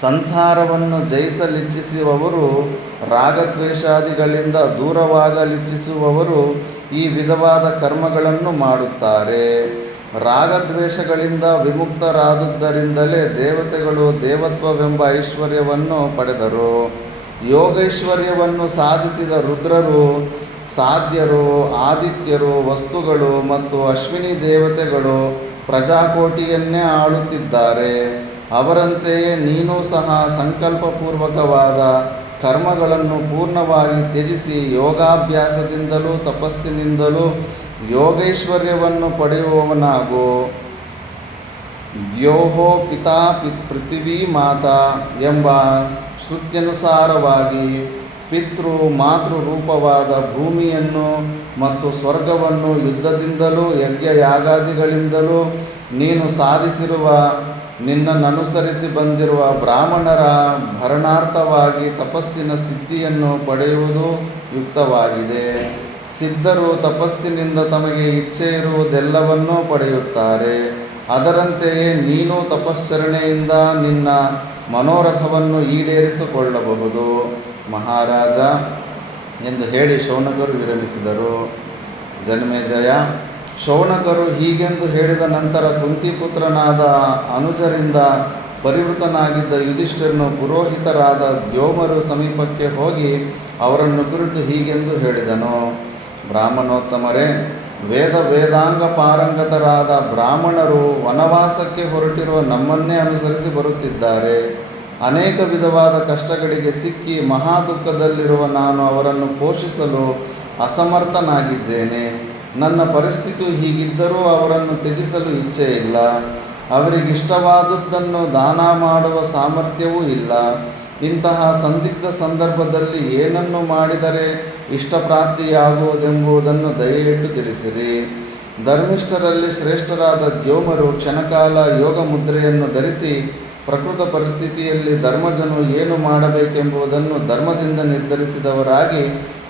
ಸಂಸಾರವನ್ನು ಜಯಿಸಲಿಚ್ಛಿಸುವವರು, ರಾಗದ್ವೇಷಾದಿಗಳಿಂದ ದೂರವಾಗಲಿಚ್ಛಿಸುವವರು ಈ ವಿಧವಾದ ಕರ್ಮಗಳನ್ನು ಮಾಡುತ್ತಾರೆ. ರಾಗದ್ವೇಷಗಳಿಂದ ವಿಮುಕ್ತರಾದುದರಿಂದಲೇ ದೇವತೆಗಳು ದೇವತ್ವವೆಂಬ ಐಶ್ವರ್ಯವನ್ನು ಪಡೆದರು. ಯೋಗೈಶ್ವರ್ಯವನ್ನು ಸಾಧಿಸಿದ ರುದ್ರರು, ಸಾಧ್ಯರು, ಆದಿತ್ಯರು, ವಸ್ತುಗಳು ಮತ್ತು ಅಶ್ವಿನಿ ದೇವತೆಗಳು ಪ್ರಜಾಕೋಟಿಯನ್ನೇ ಆಳುತ್ತಿದ್ದಾರೆ. ಅವರಂತೆಯೇ ನೀನೂ ಸಹ ಸಂಕಲ್ಪಪೂರ್ವಕವಾದ ಕರ್ಮಗಳನ್ನು ಪೂರ್ಣವಾಗಿ ತ್ಯಜಿಸಿ ಯೋಗಾಭ್ಯಾಸದಿಂದಲೂ ತಪಸ್ಸಿನಿಂದಲೂ ಯೋಗೈಶ್ವರ್ಯವನ್ನು ಪಡೆಯುವವನಾಗು. ದ್ಯೋಹೋ ಪಿತಾ ಪೃಥಿವೀ ಮಾತಾ ಎಂಬ ಶ್ರುತ್ಯನುಸಾರವಾಗಿ ಪಿತೃ ಮಾತೃ ರೂಪವಾದ ಭೂಮಿಯನ್ನು ಮತ್ತು ಸ್ವರ್ಗವನ್ನು ಯುದ್ಧದಿಂದಲೂ ಯಜ್ಞಯಾಗಾದಿಗಳಿಂದಲೂ ನೀನು ಸಾಧಿಸಿರುವ, ನಿನ್ನನ್ನನುಸರಿಸಿ ಬಂದಿರುವ ಬ್ರಾಹ್ಮಣರ ಭರಣಾರ್ಥವಾಗಿ ತಪಸ್ಸಿನ ಸಿದ್ಧಿಯನ್ನು ಪಡೆಯುವುದು ಯುಕ್ತವಾಗಿದೆ. ಸಿದ್ಧರು ತಪಸ್ಸಿನಿಂದ ತಮಗೆ ಇಚ್ಛೆ ಇರುವುದೆಲ್ಲವನ್ನೂ ಪಡೆಯುತ್ತಾರೆ. ಅದರಂತೆಯೇ ನೀನು ತಪಶ್ಚರಣೆಯಿಂದ ನಿನ್ನ ಮನೋರಥವನ್ನು ಈಡೇರಿಸಿಕೊಳ್ಳಬಹುದು ಮಹಾರಾಜ ಎಂದು ಹೇಳಿ ಶೌನಕರು ವಿರಮಿಸಿದರು. ಜನ್ಮೇಜಯ ಶೌನಕರು ಹೀಗೆಂದು ಹೇಳಿದ ನಂತರ ಕುಂತಿಪುತ್ರನಾದ ಅನುಜರಿಂದ ಪರಿವೃತನಾಗಿದ್ದ ಯುಧಿಷ್ಠಿರನು ಪುರೋಹಿತರಾದ ದ್ಯೋಮರು ಸಮೀಪಕ್ಕೆ ಹೋಗಿ ಅವರನ್ನು ಕುರಿತು ಹೀಗೆಂದು ಹೇಳಿದನು. ಬ್ರಾಹ್ಮಣೋತ್ತಮರೇ, ವೇದಾಂಗ ಪಾರಂಗತರಾದ ಬ್ರಾಹ್ಮಣರು ವನವಾಸಕ್ಕೆ ಹೊರಟಿರುವ ನಮ್ಮನ್ನೇ ಅನುಸರಿಸಿ ಬರುತ್ತಿದ್ದಾರೆ. ಅನೇಕ ವಿಧವಾದ ಕಷ್ಟಗಳಿಗೆ ಸಿಕ್ಕಿ ಮಹಾ ದುಃಖದಲ್ಲಿರುವ ನಾನು ಅವರನ್ನು ಪೋಷಿಸಲು ಅಸಮರ್ಥನಾಗಿದ್ದೇನೆ. ನನ್ನ ಪರಿಸ್ಥಿತಿಯು ಹೀಗಿದ್ದರೂ ಅವರನ್ನು ತ್ಯಜಿಸಲು ಇಚ್ಛೆಯಿಲ್ಲ. ಅವರಿಗಿಷ್ಟವಾದುದನ್ನು ದಾನ ಮಾಡುವ ಸಾಮರ್ಥ್ಯವೂ ಇಲ್ಲ. ಇಂತಹ ಸಂದಿಗ್ಧ ಸಂದರ್ಭದಲ್ಲಿ ಏನನ್ನು ಮಾಡಿದರೆ ಇಷ್ಟಪ್ರಾಪ್ತಿಯಾಗುವುದೆಂಬುದನ್ನು ದಯವಿಟ್ಟು ತಿಳಿಸಿರಿ. ಧರ್ಮಿಷ್ಠರಲ್ಲಿ ಶ್ರೇಷ್ಠರಾದ ದ್ಯೋಮರು ಕ್ಷಣಕಾಲ ಯೋಗ ಮುದ್ರೆಯನ್ನು ಧರಿಸಿ ಪ್ರಕೃತ ಪರಿಸ್ಥಿತಿಯಲ್ಲಿ ಧರ್ಮಜನು ಏನು ಮಾಡಬೇಕೆಂಬುದನ್ನು ಧರ್ಮದಿಂದ ನಿರ್ಧರಿಸಿದವರಾಗಿ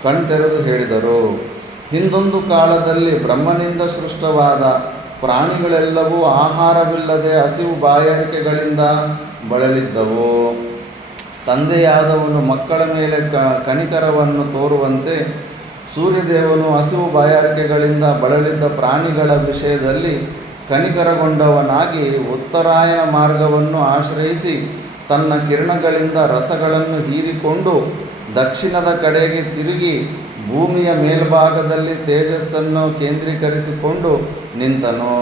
ಕಣ್ತೆರೆದು ಹೇಳಿದರು. ಹಿಂದೊಂದು ಕಾಲದಲ್ಲಿ ಬ್ರಹ್ಮನಿಂದ ಸೃಷ್ಟವಾದ ಪ್ರಾಣಿಗಳೆಲ್ಲವೂ ಆಹಾರವಿಲ್ಲದೆ ಹಸಿವು ಬಾಯಾರಿಕೆಗಳಿಂದ ಬಳಲಿದ್ದವು. ತಂದೆಯಾದವನು ಮಕ್ಕಳ ಮೇಲೆ ಕನಿಕರವನ್ನು ತೋರುವಂತೆ ಸೂರ್ಯದೇವನು ಹಸಿವು ಬಾಯಾರಿಕೆಗಳಿಂದ ಬಳಲಿದ್ದ ಪ್ರಾಣಿಗಳ ವಿಷಯದಲ್ಲಿ ಕನಿಕರಗೊಂಡವನಾಗಿ ಉತ್ತರಾಯಣ ಮಾರ್ಗವನ್ನು ಆಶ್ರಯಿಸಿ ತನ್ನ ಕಿರಣಗಳಿಂದ ರಸಗಳನ್ನು ಹೀರಿಕೊಂಡು ದಕ್ಷಿಣದ ಕಡೆಗೆ ತಿರುಗಿ ಭೂಮಿಯ ಮೇಲ್ಭಾಗದಲ್ಲಿ ತೇಜಸ್ಸನ್ನು ಕೇಂದ್ರೀಕರಿಸಿಕೊಂಡು ನಿಂತನು.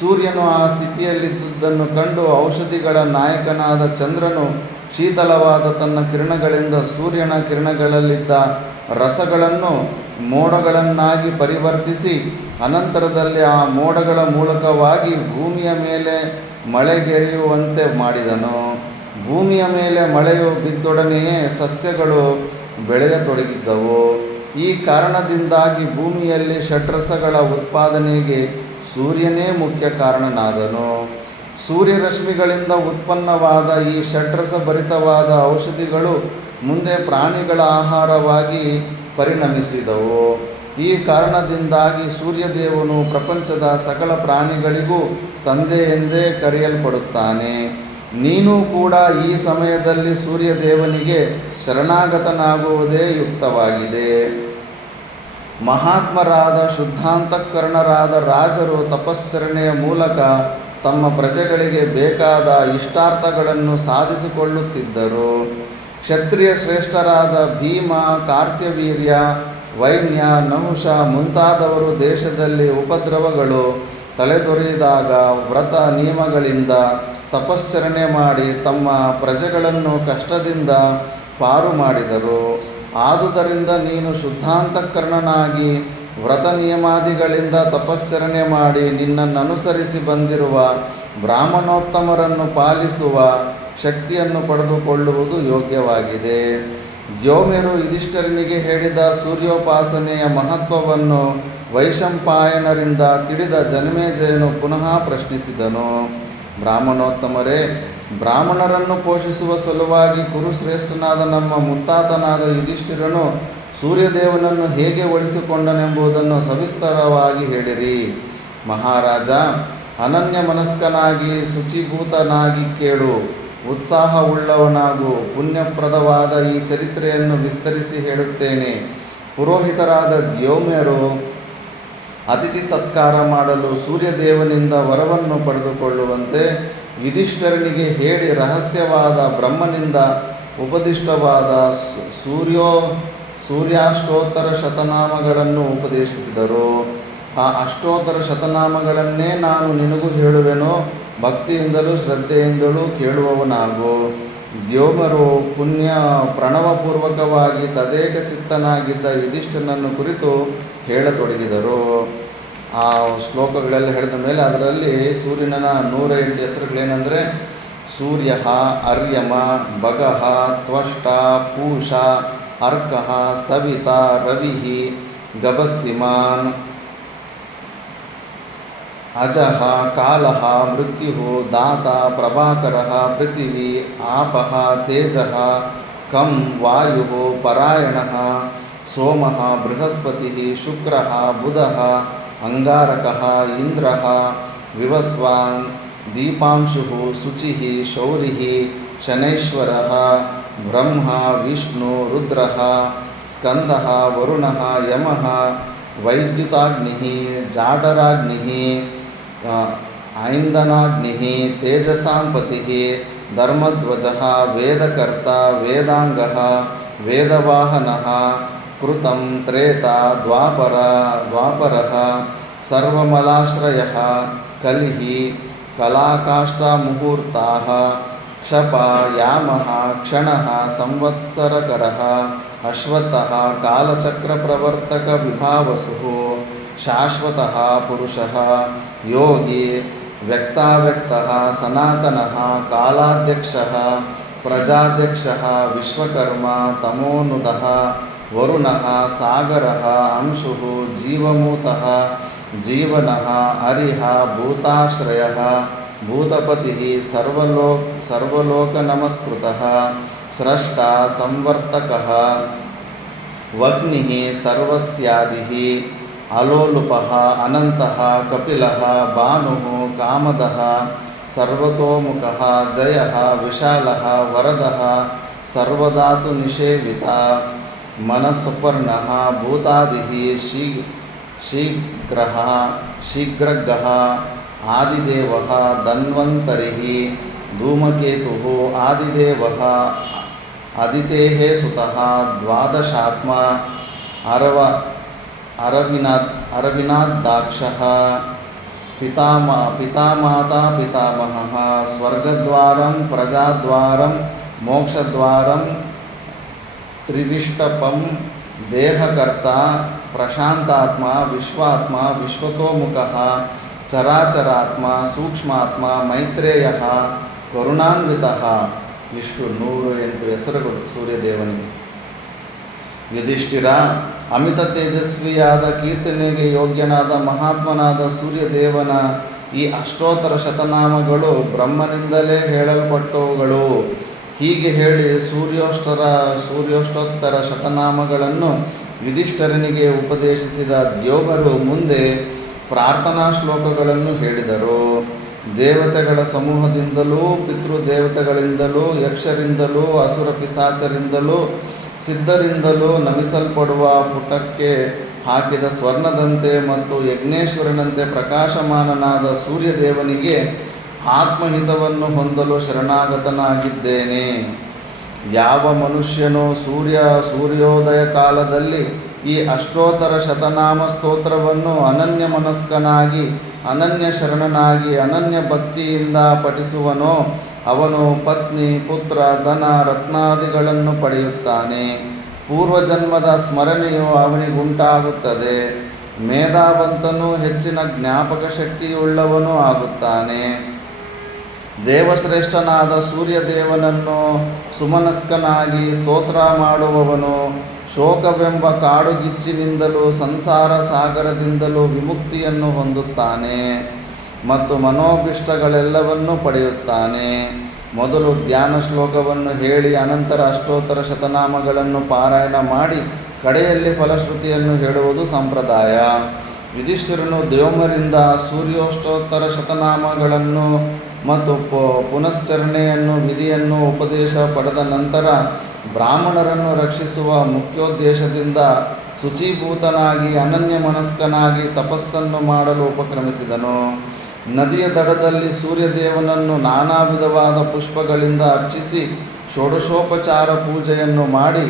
ಸೂರ್ಯನು ಆ ಸ್ಥಿತಿಯಲ್ಲಿದ್ದುದನ್ನು ಕಂಡು ಔಷಧಿಗಳ ನಾಯಕನಾದ ಚಂದ್ರನು ಶೀತಲವಾದ ತನ್ನ ಕಿರಣಗಳಿಂದ ಸೂರ್ಯನ ಕಿರಣಗಳಲ್ಲಿದ್ದ ರಸಗಳನ್ನು ಮೋಡಗಳನ್ನಾಗಿ ಪರಿವರ್ತಿಸಿ ಅನಂತರದಲ್ಲಿ ಆ ಮೋಡಗಳ ಮೂಲಕವಾಗಿ ಭೂಮಿಯ ಮೇಲೆ ಮಳೆಗೆರೆಯುವಂತೆ ಮಾಡಿದನು. ಭೂಮಿಯ ಮೇಲೆ ಮಳೆಯು ಬಿದ್ದೊಡನೆಯೇ ಸಸ್ಯಗಳು ಬೆಳೆಯತೊಡಗಿದ್ದವು. ಈ ಕಾರಣದಿಂದಾಗಿ ಭೂಮಿಯಲ್ಲಿ ಷಡ್ರಸಗಳ ಉತ್ಪಾದನೆಗೆ ಸೂರ್ಯನೇ ಮುಖ್ಯ ಕಾರಣನಾದನು. ಸೂರ್ಯರಶ್ಮಿಗಳಿಂದ ಉತ್ಪನ್ನವಾದ ಈ ಷಡ್ರಸ ಭರಿತವಾದ ಔಷಧಿಗಳು ಮುಂದೆ ಪ್ರಾಣಿಗಳ ಆಹಾರವಾಗಿ ಪರಿಣಮಿಸಿದವು. ಈ ಕಾರಣದಿಂದಾಗಿ ಸೂರ್ಯದೇವನು ಪ್ರಪಂಚದ ಸಕಲ ಪ್ರಾಣಿಗಳಿಗೂ ತಂದೆ ಎಂದೇ ಕರೆಯಲ್ಪಡುತ್ತಾನೆ. ನೀನು ಕೂಡ ಈ ಸಮಯದಲ್ಲಿ ಸೂರ್ಯದೇವನಿಗೆ ಶರಣಾಗತನಾಗುವುದೇ ಯುಕ್ತವಾಗಿದೆ. ಮಹಾತ್ಮರಾದ ಶುದ್ಧಾಂತಃಕರಣರಾದ ರಾಜರು ತಪಶ್ಚರಣೆಯ ಮೂಲಕ ತಮ್ಮ ಪ್ರಜೆಗಳಿಗೆ ಬೇಕಾದ ಇಷ್ಟಾರ್ಥಗಳನ್ನು ಸಾಧಿಸಿಕೊಳ್ಳುತ್ತಿದ್ದರು. ಕ್ಷತ್ರಿಯ ಶ್ರೇಷ್ಠರಾದ ಭೀಮ, ಕಾರ್ತ್ಯವೀರ್ಯ, ವೈನ್ಯ, ನಹುಷ ಮುಂತಾದವರು ದೇಶದಲ್ಲಿ ಉಪದ್ರವಗಳು ತಲೆದೊರೆಯಿದಾಗ ವ್ರತ ನಿಯಮಗಳಿಂದ ತಪಶ್ಚರಣೆ ಮಾಡಿ ತಮ್ಮ ಪ್ರಜೆಗಳನ್ನು ಕಷ್ಟದಿಂದ ಪಾರು ಮಾಡಿದರು. ಆದುದರಿಂದ ನೀನು ಶುದ್ಧಾಂತಃಕರಣನಾಗಿ ವ್ರತ ನಿಯಮಾದಿಗಳಿಂದ ತಪಶ್ಚರಣೆ ಮಾಡಿ ನಿನ್ನನ್ನು ಅನುಸರಿಸಿ ಬಂದಿರುವ ಬ್ರಾಹ್ಮಣೋತ್ತಮರನ್ನು ಪಾಲಿಸುವ ಶಕ್ತಿಯನ್ನು ಪಡೆದುಕೊಳ್ಳುವುದು ಯೋಗ್ಯವಾಗಿದೆ. ದ್ಯೋಮ್ಯರು ಯುಧಿಷ್ಠಿರನಿಗೆ ಹೇಳಿದ ಸೂರ್ಯೋಪಾಸನೆಯ ಮಹತ್ವವನ್ನು ವೈಶಂಪಾಯನರಿಂದ ತಿಳಿದ ಜನಮೇಜಯನು ಪುನಃ ಪ್ರಶ್ನಿಸಿದನು. ಬ್ರಾಹ್ಮಣೋತ್ತಮರೇ, ಬ್ರಾಹ್ಮಣರನ್ನು ಪೋಷಿಸುವ ಸಲುವಾಗಿ ಕುರುಶ್ರೇಷ್ಠನಾದ ನಮ್ಮ ಮುತ್ತಾತನಾದ ಯುಧಿಷ್ಠಿರನು ಸೂರ್ಯದೇವನನ್ನು ಹೇಗೆ ಒಲಿಸಿಕೊಂಡನೆಂಬುದನ್ನು ಸವಿಸ್ತರವಾಗಿ ಹೇಳಿರಿ. ಮಹಾರಾಜ, ಅನನ್ಯ ಮನಸ್ಕನಾಗಿ ಶುಚಿಭೂತನಾಗಿ ಕೇಳು, ಉತ್ಸಾಹವುಳ್ಳವನಾಗು. ಪುಣ್ಯಪ್ರದವಾದ ಈ ಚರಿತ್ರೆಯನ್ನು ವಿಸ್ತರಿಸಿ ಹೇಳುತ್ತೇನೆ. ಪುರೋಹಿತರಾದ ದ್ಯೋಮ್ಯರು ಅತಿಥಿ ಸತ್ಕಾರ ಮಾಡಲು ಸೂರ್ಯದೇವನಿಂದ ವರವನ್ನು ಪಡೆದುಕೊಳ್ಳುವಂತೆ ಯುಧಿಷ್ಠಿರನಿಗೆ ಹೇಳಿ ರಹಸ್ಯವಾದ ಬ್ರಹ್ಮನಿಂದ ಉಪದಿಷ್ಟವಾದ ಸೂರ್ಯಾಷ್ಟೋತ್ತರ ಶತನಾಮಗಳನ್ನು ಉಪದೇಶಿಸಿದರು. ಆ ಅಷ್ಟೋತ್ತರ ಶತನಾಮಗಳನ್ನೇ ನಾನು ನಿನಗೂ ಹೇಳುವೆನು. ಭಕ್ತಿಯಿಂದಲೂ ಶ್ರದ್ಧೆಯಿಂದಲೂ ಕೇಳುವವನಾಗು. ದ್ಯೋಮರು ಪುಣ್ಯ ಪ್ರಣವಪೂರ್ವಕವಾಗಿ ತದೇಕ ಚಿತ್ತನಾಗಿದ್ದ ಯುಧಿಷ್ಠಿರನನ್ನು ಕುರಿತು ಹೇಳತೊಡಗಿದರು. ಆ ಶ್ಲೋಕಗಳೆಲ್ಲ ಹೇಳಿದ ಮೇಲೆ ಅದರಲ್ಲಿ ಸೂರ್ಯನ 108 ಹೆಸರುಗಳೇನೆಂದರೆ ಸೂರ್ಯ, ಅರ್ಯಮ, ಭಗಃ, ತ್ವಷ್ಟ, ಪೂಷ, ಅರ್ಕಃ, ಸವಿತ, ರವಿ, ಗಭಸ್ತಿಮಾನ್, ಅಜಃ, ಕಾಲಃ, ಮೃತ್ಯು, ದಾತ, ಪ್ರಭಾಕರಃ, ಪೃಥಿವಿ, ಆಪಃ, ತೇಜಃ, ಕಂ, ವಾಯು, ಪರಾಯಣಃ, ಸೋಮಃ, ಬೃಹಸ್ಪತಿಃ, ಶುಕ್ರಃ, ಬುಧಃ, ಅಂಗಾರಕಃ, ಇಂದ್ರಃ, ವಿವಸ್ವಾನ್, ದೀಪಾಂಶುಃ, ಶುಚಿಃ, ಶೌರಿಃ, ಶನೈಶ್ವರಃ, ಬ್ರಹ್ಮ, ವಿಷ್ಣು, ರುದ್ರಃ, ಸ್ಕಂದಃ, ವರುಣಃ, ಯಮಃ, ವೈದ್ಯುತಾಗ್ನಿಃ, ಜಾಡರಾಗ್ನಿಃ, ಐಂದನಾಗ್ನಿಃ, ತೇಜಸಾಂಪತಿಃ, ಧರ್ಮಧ್ವಜಃ, ವೇದಕರ್ತ, ವೇದಾಂಗಃ, ವೇದವಾಹನಃ, ಕೃತಂ, ತ್ರೇತಾ, ದ್ವಾಪರಃ, ಸರ್ವಮಲಾಶ್ರಯಃ, ಕಲಿಃ, ಕಲಾಕಾಷ್ಠಮುಹೂರ್ತಾಃ, ಕ್ಷಪ, ಯಾಮಃ, ಕ್ಷಣಃ, ಸಂವತ್ಸರಕರಃ, ಅಶ್ವತ್ಥಃ, ಕಾಲಚಕ್ರಪ್ರವರ್ತಕ ವಿಭಾವಸುಃ, ಶಾಶ್ವತಃ ಪುರುಷಃ, ಯೋಗಿ, ವ್ಯಕ್ತಾವ್ಯಕ್ತಃ, ಸನಾತನಃ, ಕಾಲಾಧ್ಯಕ್ಷಃ, ಪ್ರಜಾಧ್ಯಕ್ಷಃ, ವಿಶ್ವಕರ್ಮ, ತಮೋನುದಃ, ವರುಣಃ, ಸಾಗರಃ, ಅಂಶುಃ, ಜೀವಮೂತಃ, ಜೀವನಃ, ಹರಿಃ, ಭೂತಾಶ್ರಯಃ, ಭೂತಪತಿಃ, ಸರ್ವಲೋಕನಮಸ್ಕೃತಃ, ಸ್ರಷ್ಟ, ಸಂವರ್ತಕಃ, ವಗ್ನಿಃ, ಸರ್ವಸ್ಯಾದಿಃ, ಅಲೋಲುಪಃ, ಅನಂತಃ, ಕಪಿಲಃ, ಭಾನುಃ, ಕಾಮದಃ, ಸರ್ವತೋಮುಖಃ, ಜಯಃ, ವಿಶಾಲಃ, ವರದಃ, ಸರ್ವಧಾತು ನಿಷೇವಿತ, ಮನಸ್ಸುಪರ್ಣಃ, ಭೂತಾದಿಃ, ಶೀಘ್ರಗಃ, ಆದಿದೇವಃ, ಧನ್ವಂತರಿಃ, ಧೂಮಕೇತುಃ, ಆದಿದೇವಃ, ಅದಿತೇಃ ಸುತಃ, ದ್ವಾದಶಾತ್ಮ, ಅರವಿನಾದ್ದಾಕ್ಷಃ, ಪಿತಾಮಾತಾ ಪಿತಾಮಹಃ, ಸ್ವರ್ಗದ್ವಾರಂ, ಪ್ರಜಾದ್ವಾರಂ, ಮೋಕ್ಷದ್ವಾರಂ, ತ್ರಿವಿಷ್ಟಪಂ, ದೇಹಕರ್ತ, ಪ್ರಶಾಂತಾತ್ಮ, ವಿಶ್ವಾತ್ಮ, ವಿಶ್ವತೋಮುಖಃ, ಚರಾಚರಾತ್ಮ, ಸೂಕ್ಷ್ಮಾತ್ಮ, ಮೈತ್ರೇಯಃ, ಕರುಣಾನ್ವಿತಃ. ಇಷ್ಟು 108 ಹೆಸರುಗಳು ಸೂರ್ಯದೇವನಿಗೆ. ಯುಧಿಷ್ಠಿರ, ಅಮಿತ ತೇಜಸ್ವಿಯಾದ ಕೀರ್ತನೆಗೆ ಯೋಗ್ಯನಾದ ಮಹಾತ್ಮನಾದ ಸೂರ್ಯದೇವನ ಈ ಅಷ್ಟೋತ್ತರ ಶತನಾಮಗಳು ಬ್ರಹ್ಮನಿಂದಲೇ ಹೇಳಲ್ಪಟ್ಟವುಗಳು. ಹೀಗೆ ಹೇಳಿ ಸೂರ್ಯೋಷ್ಟೋತ್ತರ ಶತನಾಮಗಳನ್ನು ಯುಧಿಷ್ಠಿರನಿಗೆ ಉಪದೇಶಿಸಿದ ದ್ಯೋಮರು ಮುಂದೆ ಪ್ರಾರ್ಥನಾ ಶ್ಲೋಕಗಳನ್ನು ಹೇಳಿದರು. ದೇವತೆಗಳ ಸಮೂಹದಿಂದಲೂ, ಪಿತೃದೇವತೆಗಳಿಂದಲೂ, ಯಕ್ಷರಿಂದಲೂ, ಅಸುರ ಪಿಶಾಚರಿಂದಲೂ, ಸಿದ್ಧರಿಂದಲೂ ನಮಿಸಲ್ಪಡುವ ಪುಟಕ್ಕೆ ಹಾಕಿದ ಸ್ವರ್ಣದಂತೆ ಮತ್ತು ಯಜ್ಞೇಶ್ವರನಂತೆ ಪ್ರಕಾಶಮಾನನಾದ ಸೂರ್ಯದೇವನಿಗೆ ಆತ್ಮಹಿತವನ್ನು ಹೊಂದಲು ಶರಣಾಗತನಾಗಿದ್ದೇನೆ. ಯಾವ ಮನುಷ್ಯನು ಸೂರ್ಯೋದಯ ಕಾಲದಲ್ಲಿ ಈ ಅಷ್ಟೋತ್ತರ ಶತನಾಮ ಸ್ತೋತ್ರವನ್ನು ಅನನ್ಯ ಮನಸ್ಕನಾಗಿ, ಅನನ್ಯ ಶರಣನಾಗಿ, ಅನನ್ಯ ಭಕ್ತಿಯಿಂದ ಪಠಿಸುವನೋ ಅವನು ಪತ್ನಿ, ಪುತ್ರ, ಧನ, ರತ್ನಾದಿಗಳನ್ನು ಪಡೆಯುತ್ತಾನೆ. ಪೂರ್ವಜನ್ಮದ ಸ್ಮರಣೆಯು ಅವನಿಗುಂಟಾಗುತ್ತದೆ. ಮೇಧಾವಂತನು ಹೆಚ್ಚಿನ ಜ್ಞಾಪಕ ಶಕ್ತಿಯುಳ್ಳವನು ಆಗುತ್ತಾನೆ. ದೇವಶ್ರೇಷ್ಠನಾದ ಸೂರ್ಯದೇವನನ್ನು ಸುಮನಸ್ಕನಾಗಿ ಸ್ತೋತ್ರ ಮಾಡುವವನು ಶೋಕವೆಂಬ ಕಾಡುಗಿಚ್ಚಿನಿಂದಲೂ ಸಂಸಾರ ಸಾಗರದಿಂದಲೂ ವಿಮುಕ್ತಿಯನ್ನು ಹೊಂದುತ್ತಾನೆ ಮತ್ತು ಮನೋಭಿಷ್ಟಗಳೆಲ್ಲವನ್ನೂ ಪಡೆಯುತ್ತಾನೆ. ಮೊದಲು ಧ್ಯಾನ ಶ್ಲೋಕವನ್ನು ಹೇಳಿ ಅನಂತರ ಅಷ್ಟೋತ್ತರ ಶತನಾಮಗಳನ್ನು ಪಾರಾಯಣ ಮಾಡಿ ಕಡೆಯಲ್ಲಿ ಫಲಶ್ರುತಿಯನ್ನು ಹೇಳುವುದು ಸಂಪ್ರದಾಯ. ಯುಧಿಷ್ಠಿರನು ದೇವಮರಿಂದ ಸೂರ್ಯೋಷ್ಟೋತ್ತರ ಶತನಾಮಗಳನ್ನು ಮತ್ತು ಪುನಶ್ಚರಣೆಯನ್ನು ವಿಧಿಯನ್ನು ಉಪದೇಶ ಪಡೆದ ನಂತರ ಬ್ರಾಹ್ಮಣರನ್ನು ರಕ್ಷಿಸುವ ಮುಖ್ಯೋದ್ದೇಶದಿಂದ ಶುಚೀಭೂತನಾಗಿ ಅನನ್ಯ ಮನಸ್ಕನಾಗಿ ತಪಸ್ಸನ್ನು ಮಾಡಲು ಉಪಕ್ರಮಿಸಿದನು. ನದಿಯ ದಡದಲ್ಲಿ ಸೂರ್ಯದೇವನನ್ನು ನಾನಾ ವಿಧವಾದ ಪುಷ್ಪಗಳಿಂದ ಅರ್ಚಿಸಿ ಷೋಡಶೋಪಚಾರ ಪೂಜೆಯನ್ನು ಮಾಡಿ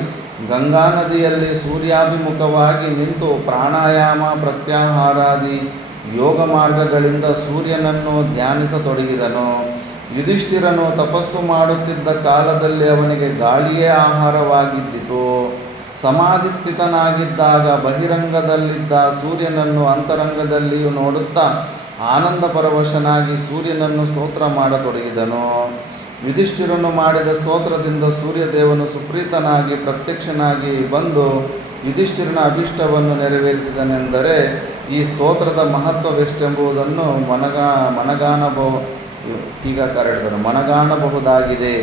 ಗಂಗಾ ನದಿಯಲ್ಲಿ ಸೂರ್ಯಾಭಿಮುಖವಾಗಿ ನಿಂತು ಪ್ರಾಣಾಯಾಮ, ಪ್ರತ್ಯಾಹಾರಾದಿ ಯೋಗ ಮಾರ್ಗಗಳಿಂದ ಸೂರ್ಯನನ್ನು ಧ್ಯಾನಿಸತೊಡಗಿದನು. ಯುಧಿಷ್ಠಿರನು ತಪಸ್ಸು ಮಾಡುತ್ತಿದ್ದ ಕಾಲದಲ್ಲಿ ಅವನಿಗೆ ಗಾಳಿಯೇ ಆಹಾರವಾಗಿದ್ದಿತು. ಸಮಾಧಿಸ್ಥಿತನಾಗಿದ್ದಾಗ ಬಹಿರಂಗದಲ್ಲಿದ್ದ ಸೂರ್ಯನನ್ನು ಅಂತರಂಗದಲ್ಲಿಯೂ ನೋಡುತ್ತಾ ಆನಂದ ಪರವಶನಾಗಿ ಸೂರ್ಯನನ್ನು ಸ್ತೋತ್ರ ಮಾಡತೊಡಗಿದನು. ಯುಧಿಷ್ಠಿರನು ಮಾಡಿದ ಸ್ತೋತ್ರದಿಂದ ಸೂರ್ಯದೇವನು ಸುಪ್ರೀತನಾಗಿ ಪ್ರತ್ಯಕ್ಷನಾಗಿ ಬಂದು ಯುಧಿಷ್ಠಿರನ ಅಭಿಷ್ಟವನ್ನು ನೆರವೇರಿಸಿದನೆಂದರೆ ಈ ಸ್ತೋತ್ರದ ಮಹತ್ವವೆಷ್ಟೆಂಬುದನ್ನು ಮನಗಾಣಬಹುದಾಗಿದೆ.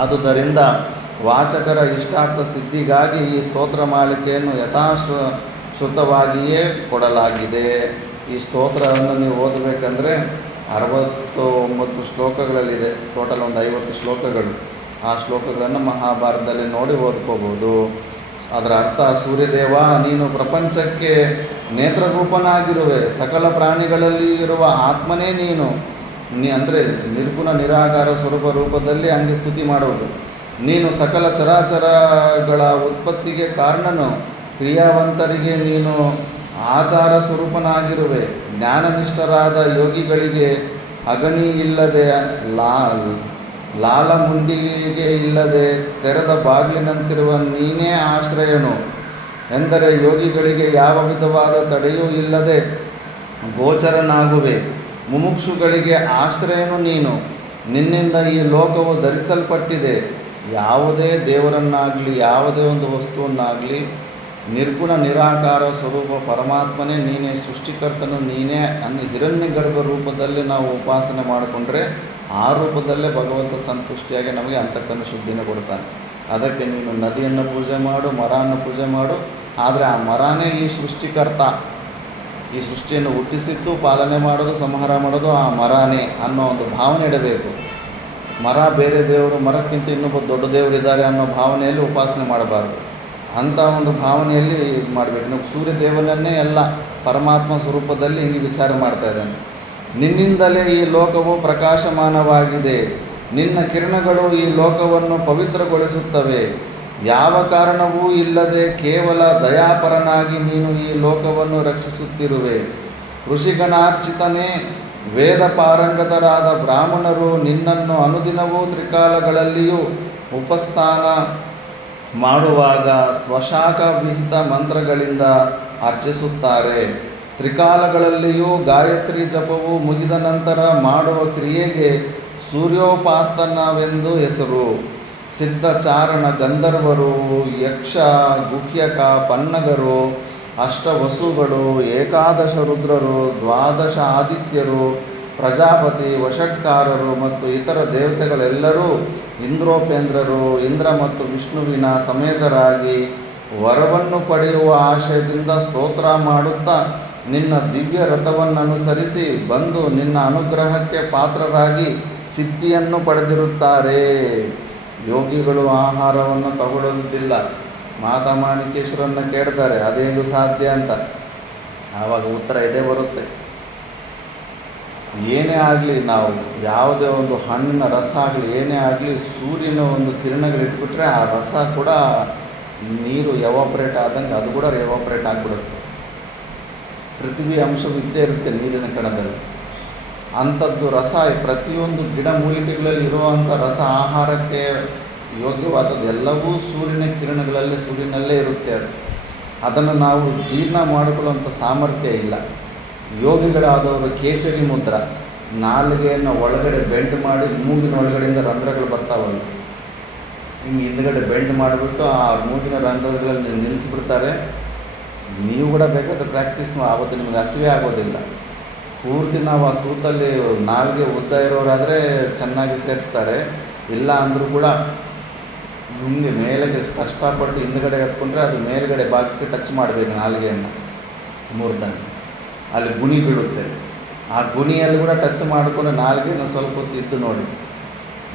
ಆದುದರಿಂದ ವಾಚಕರ ಇಷ್ಟಾರ್ಥ ಸಿದ್ಧಿಗಾಗಿ ಈ ಸ್ತೋತ್ರ ಮಾಲಿಕೆಯನ್ನು ಯಥಾಶ್ರುತವಾಗಿಯೇ ಕೊಡಲಾಗಿದೆ. ಈ ಸ್ತೋತ್ರವನ್ನು ನೀವು ಓದಬೇಕಂದ್ರೆ 69 ಶ್ಲೋಕಗಳಲ್ಲಿದೆ. ಟೋಟಲ್ ಒಂದು 50 ಶ್ಲೋಕಗಳು. ಆ ಶ್ಲೋಕಗಳನ್ನು ಮಹಾಭಾರತದಲ್ಲಿ ನೋಡಿ ಓದ್ಕೋಬೋದು. ಅದರ ಅರ್ಥ, ಸೂರ್ಯದೇವ ನೀನು ಪ್ರಪಂಚಕ್ಕೆ ನೇತ್ರರೂಪನಾಗಿರುವೆ, ಸಕಲ ಪ್ರಾಣಿಗಳಲ್ಲಿ ಇರುವ ಆತ್ಮನೇ ನೀನು. ಅಂದರೆ ನಿರ್ಗುಣ ನಿರಾಕಾರ ಸ್ವರೂಪ ರೂಪದಲ್ಲಿ ಹಂಗೆ ಸ್ತುತಿ ಮಾಡೋದು. ನೀನು ಸಕಲ ಚರಾಚರಗಳ ಉತ್ಪತ್ತಿಗೆ ಕಾರಣನು, ಕ್ರಿಯಾವಂತರಿಗೆ ನೀನು ಆಚಾರ ಸ್ವರೂಪನಾಗಿರುವೆ. ಜ್ಞಾನನಿಷ್ಠರಾದ ಯೋಗಿಗಳಿಗೆ ಅಗಣಿ ಇಲ್ಲದೆ ಲಾಲಮುಂಡಿಗೆ ಇಲ್ಲದೆ ತೆರೆದ ಬಾಗಿಲಿನಂತಿರುವ ನೀನೇ ಆಶ್ರಯನು. ಎಂದರೆ ಯೋಗಿಗಳಿಗೆ ಯಾವ ವಿಧವಾದ ತಡೆಯೂ ಇಲ್ಲದೆ ಗೋಚರನಾಗುವೆ. ಮುಮುಕ್ಷುಗಳಿಗೆ ಆಶ್ರಯನು ನೀನು. ನಿನ್ನಿಂದ ಈ ಲೋಕವು ಧರಿಸಲ್ಪಟ್ಟಿದೆ. ಯಾವುದೇ ದೇವರನ್ನಾಗಲಿ ಯಾವುದೇ ಒಂದು ವಸ್ತುವನ್ನಾಗಲಿ ನಿರ್ಗುಣ ನಿರಾಕಾರ ಸ್ವರೂಪ ಪರಮಾತ್ಮನೇ ನೀನೇ, ಸೃಷ್ಟಿಕರ್ತನು ನೀನೇ. ಹಿರಣ್ಯ ಗರ್ಭ ರೂಪದಲ್ಲಿ ನಾವು ಉಪಾಸನೆ ಮಾಡಿಕೊಂಡ್ರೆ ಆ ರೂಪದಲ್ಲೇ ಭಗವಂತ ಸಂತುಷ್ಟಿಯಾಗಿ ನಮಗೆ ಅಂತಃಕರಣ ಶುದ್ಧಿನ ಕೊಡ್ತಾನೆ. ಅದಕ್ಕೆ ನೀನು ನದಿಯನ್ನು ಪೂಜೆ ಮಾಡು, ಮರವನ್ನು ಪೂಜೆ ಮಾಡು. ಆದರೆ ಆ ಮರನೇ ಈ ಸೃಷ್ಟಿಕರ್ತ, ಈ ಸೃಷ್ಟಿಯನ್ನು ಹುಟ್ಟಿಸಿದ್ದು, ಪಾಲನೆ ಮಾಡೋದು, ಸಂಹಾರ ಮಾಡೋದು ಆ ಮರನೇ ಅನ್ನೋ ಒಂದು ಭಾವನೆ ಇಡಬೇಕು. ಮರ ಬೇರೆ ದೇವರು, ಮರಕ್ಕಿಂತ ಇನ್ನೊಬ್ಬ ದೊಡ್ಡ ದೇವರಿದ್ದಾರೆ ಅನ್ನೋ ಭಾವನೆಯಲ್ಲಿ ಉಪಾಸನೆ ಮಾಡಬಾರ್ದು. ಅಂಥ ಒಂದು ಭಾವನೆಯಲ್ಲಿ ಮಾಡಬೇಕು. ನಾವು ಸೂರ್ಯದೇವನನ್ನೇ ಎಲ್ಲ ಪರಮಾತ್ಮ ಸ್ವರೂಪದಲ್ಲಿ ಹಿಂಗೆ ವಿಚಾರ ಮಾಡ್ತಾ ಇದ್ದಾನೆ. ನಿನ್ನಿಂದಲೇ ಈ ಲೋಕವು ಪ್ರಕಾಶಮಾನವಾಗಿದೆ. ನಿನ್ನ ಕಿರಣಗಳು ಈ ಲೋಕವನ್ನು ಪವಿತ್ರಗೊಳಿಸುತ್ತವೆ. ಯಾವ ಕಾರಣವೂ ಇಲ್ಲದೆ ಕೇವಲ ದಯಾಪರನಾಗಿ ನೀನು ಈ ಲೋಕವನ್ನು ರಕ್ಷಿಸುತ್ತಿರುವೆ. ಋಷಿಗಣಾರ್ಚಿತನೇ, ವೇದ ಪಾರಂಗತರಾದ ಬ್ರಾಹ್ಮಣರು ನಿನ್ನನ್ನು ಅನುದಿನವೂ ತ್ರಿಕಾಲಗಳಲ್ಲಿಯೂ ಉಪಸ್ಥಾನ ಮಾಡುವಾಗ ಸ್ವಶಾಖ ವಿಹಿತ ಮಂತ್ರಗಳಿಂದ ಅರ್ಚಿಸುತ್ತಾರೆ. ತ್ರಿಕಾಲಗಳಲ್ಲಿಯೂ ಗಾಯತ್ರಿ ಜಪವು ಮುಗಿದ ನಂತರ ಮಾಡುವ ಕ್ರಿಯೆಗೆ ಸೂರ್ಯೋಪಾಸ್ತನವೆಂದು ಹೆಸರು. ಸಿದ್ಧಚಾರಣ ಗಂಧರ್ವರು, ಯಕ್ಷ, ಗುಹ್ಯಕ, ಪನ್ನಗರು, ಅಷ್ಟವಸುಗಳು, ಏಕಾದಶ ರುದ್ರರು, ದ್ವಾದಶ ಆದಿತ್ಯರು, ಪ್ರಜಾಪತಿ, ವಷಟ್ಕಾರರು ಮತ್ತು ಇತರ ದೇವತೆಗಳೆಲ್ಲರೂ ಇಂದ್ರೋಪೇಂದ್ರರು ಇಂದ್ರ ಮತ್ತು ವಿಷ್ಣುವಿನ ಸಮೇತರಾಗಿ ವರವನ್ನು ಪಡೆಯುವ ಆಶಯದಿಂದ ಸ್ತೋತ್ರ ಮಾಡುತ್ತಾ ನಿನ್ನ ದಿವ್ಯ ರಥವನ್ನನುಸರಿಸಿ ಬಂದು ನಿನ್ನ ಅನುಗ್ರಹಕ್ಕೆ ಪಾತ್ರರಾಗಿ ಸಿದ್ಧಿಯನ್ನು ಪಡೆದಿರುತ್ತಾರೆ. ಯೋಗಿಗಳು ಆಹಾರವನ್ನು ತಗೊಳ್ಳೋದಿಲ್ಲ. ಮಾತಾ ಮಾಣಿಕೇಶ್ವರನ್ನು ಕೇಳ್ತಾರೆ, ಅದೇಗೂ ಸಾಧ್ಯ ಅಂತ. ಆವಾಗ ಉತ್ತರ ಇದೇ ಬರುತ್ತೆ. ಏನೇ ಆಗಲಿ, ನಾವು ಯಾವುದೇ ಒಂದು ಹಣ್ಣಿನ ರಸ ಆಗಲಿ, ಏನೇ ಆಗಲಿ, ಸೂರ್ಯನ ಒಂದು ಕಿರಣಗಳಿಟ್ಬಿಟ್ರೆ ಆ ರಸ ಕೂಡ ನೀರು ಎವಾಪ್ರೇಟ್ ಆದಂಗೆ ಅದು ಕೂಡ ಎವಾಪ್ರೇಟ್ ಆಗಿಬಿಡುತ್ತೆ. ಪೃಥ್ವಿ ಅಂಶವು ಇದ್ದೇ ಇರುತ್ತೆ ನೀರಿನ ಕಣದಲ್ಲಿ. ಅಂಥದ್ದು ರಸ ಪ್ರತಿಯೊಂದು ಗಿಡ ಮೂಲಿಕೆಗಳಲ್ಲಿ ಇರುವಂಥ ರಸ ಆಹಾರಕ್ಕೆ ಯೋಗ್ಯವಾದದ್ದು ಎಲ್ಲವೂ ಸೂರ್ಯನ ಕಿರಣಗಳಲ್ಲೇ, ಸೂರ್ಯನಲ್ಲೇ ಇರುತ್ತೆ. ಅದನ್ನು ನಾವು ಜೀರ್ಣ ಮಾಡಿಕೊಳ್ಳುವಂಥ ಸಾಮರ್ಥ್ಯ ಇಲ್ಲ. ಯೋಗಿಗಳಾದವರು ಕೇಚರಿ ಮುದ್ರ, ನಾಲಿಗೆಯನ್ನು ಒಳಗಡೆ ಬೆಂಡ್ ಮಾಡಿ ಮೂಗಿನ ಒಳಗಡೆಯಿಂದ ರಂಧ್ರಗಳು ಬರ್ತಾವಲ್ಲ, ಹಿಂಗೆ ಹಿಂದ್ಗಡೆ ಬೆಂಡ್ ಮಾಡಿಬಿಟ್ಟು ಆ ಮೂಗಿನ ರಂಧ್ರಗಳಲ್ಲಿ ನಿಲ್ಲಿಸಿಬಿಡ್ತಾರೆ. ನೀವು ಕೂಡ ಬೇಕಾದ್ರೆ ಪ್ರಾಕ್ಟೀಸ್ ಮಾಡಿ, ಆವತ್ತು ನಿಮಗೆ ಹಸಿವೆ ಆಗೋದಿಲ್ಲ. ಪೂರ್ತಿ ನಾವು ಆ ತೂತಲ್ಲಿ ನಾಲ್ಗೆ ಉದ್ದ ಇರೋರಾದರೆ ಚೆನ್ನಾಗಿ ಸೇರಿಸ್ತಾರೆ. ಇಲ್ಲ ಅಂದರೂ ಕೂಡ ಹಿಂಗೆ ಮೇಲೆಗೆ ಕಷ್ಟಪಟ್ಟು ಹಿಂದ್ಗಡೆ ಎತ್ಕೊಂಡ್ರೆ ಅದು ಮೇಲ್ಗಡೆ ಭಾಗಕ್ಕೆ ಟಚ್ ಮಾಡಬೇಕು ನಾಲಿಗೆಯನ್ನು ಮುರಿದಾಗ, ಅಲ್ಲಿ ಗುಣಿ ಬೀಳುತ್ತೆ. ಆ ಗುಣಿಯಲ್ಲಿ ಕೂಡ ಟಚ್ ಮಾಡಿಕೊಂಡು ನಾಲ್ಗೆಯನ್ನು ಸ್ವಲ್ಪ ಹೊತ್ತು ಇದ್ದು ನೋಡಿ,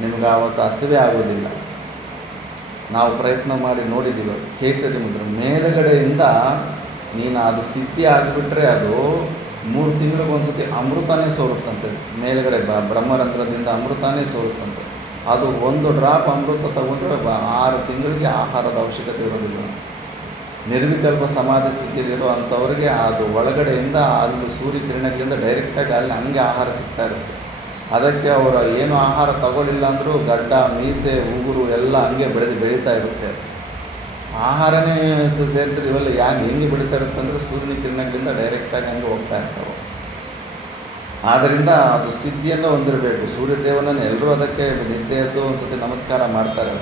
ನಿಮ್ಗೆ ಆವತ್ತು ಹಸಿವೆ ಆಗೋದಿಲ್ಲ. ನಾವು ಪ್ರಯತ್ನ ಮಾಡಿ ನೋಡಿದ್ದೀವಿ. ಅದು ಕೇಚರಿ ಮುದ್ರೆ ಮೇಲುಗಡೆಯಿಂದ ನೀನು ಅದು ಸಿದ್ಧಿ ಆಗಿಬಿಟ್ರೆ ಅದು 3 ತಿಂಗಳಿಗೊಂದ್ಸತಿ ಅಮೃತನೇ ಸೋರುತ್ತಂತೆ. ಮೇಲುಗಡೆ ಬ್ರಹ್ಮರಂಧ್ರದಿಂದ ಅಮೃತನೇ ಸೋರುತ್ತಂತೆ. ಅದು 1 ಡ್ರಾಪ್ ಅಮೃತ ತಗೊಂಡ್ರೆ 6 ತಿಂಗಳಿಗೆ ಆಹಾರದ ಅವಶ್ಯಕತೆ ಇರೋದಿಲ್ಲ. ನಿರ್ವಿಕಲ್ಪ ಸಮಾಧಿ ಸ್ಥಿತಿಯಲ್ಲಿರೋ ಅಂಥವ್ರಿಗೆ ಅದು ಒಳಗಡೆಯಿಂದ ಅಲ್ಲಿ ಸೂರ್ಯ ಕಿರಣಗಳಿಂದ ಡೈರೆಕ್ಟಾಗಿ ಅಲ್ಲಿ ಹಂಗೆ ಆಹಾರ ಸಿಗ್ತಾ ಇರುತ್ತೆ. ಅದಕ್ಕೆ ಅವರ ಏನು ಆಹಾರ ತಗೊಳ್ಳಿಲ್ಲ ಅಂದರೂ ಗಡ್ಡ, ಮೀಸೆ, ಉಗುರು ಎಲ್ಲ ಹಂಗೆ ಬೆಳೀತಾ ಇರುತ್ತೆ. ಆಹಾರನೇ ಸೇರಿದ್ರೆ ಇವೆಲ್ಲ ಹೆಂಗೆ ಬೆಳೀತಾ ಇರುತ್ತೆ ಅಂದರೆ ಸೂರ್ಯನ ಕಿರಣಗಳಿಂದ ಡೈರೆಕ್ಟಾಗಿ ಹಂಗೆ ಹೋಗ್ತಾ ಇರ್ತಾವೆ. ಆದ್ದರಿಂದ ಅದು ಸಿದ್ಧಿಯನ್ನು ಹೊಂದಿರಬೇಕು. ಸೂರ್ಯದೇವನನ್ನು ಎಲ್ಲರೂ ಅದಕ್ಕೆ ನಿದ್ದೆ ಎದ್ದು ಒಂದು ಸತಿ ನಮಸ್ಕಾರ ಮಾಡ್ತಾರೆ.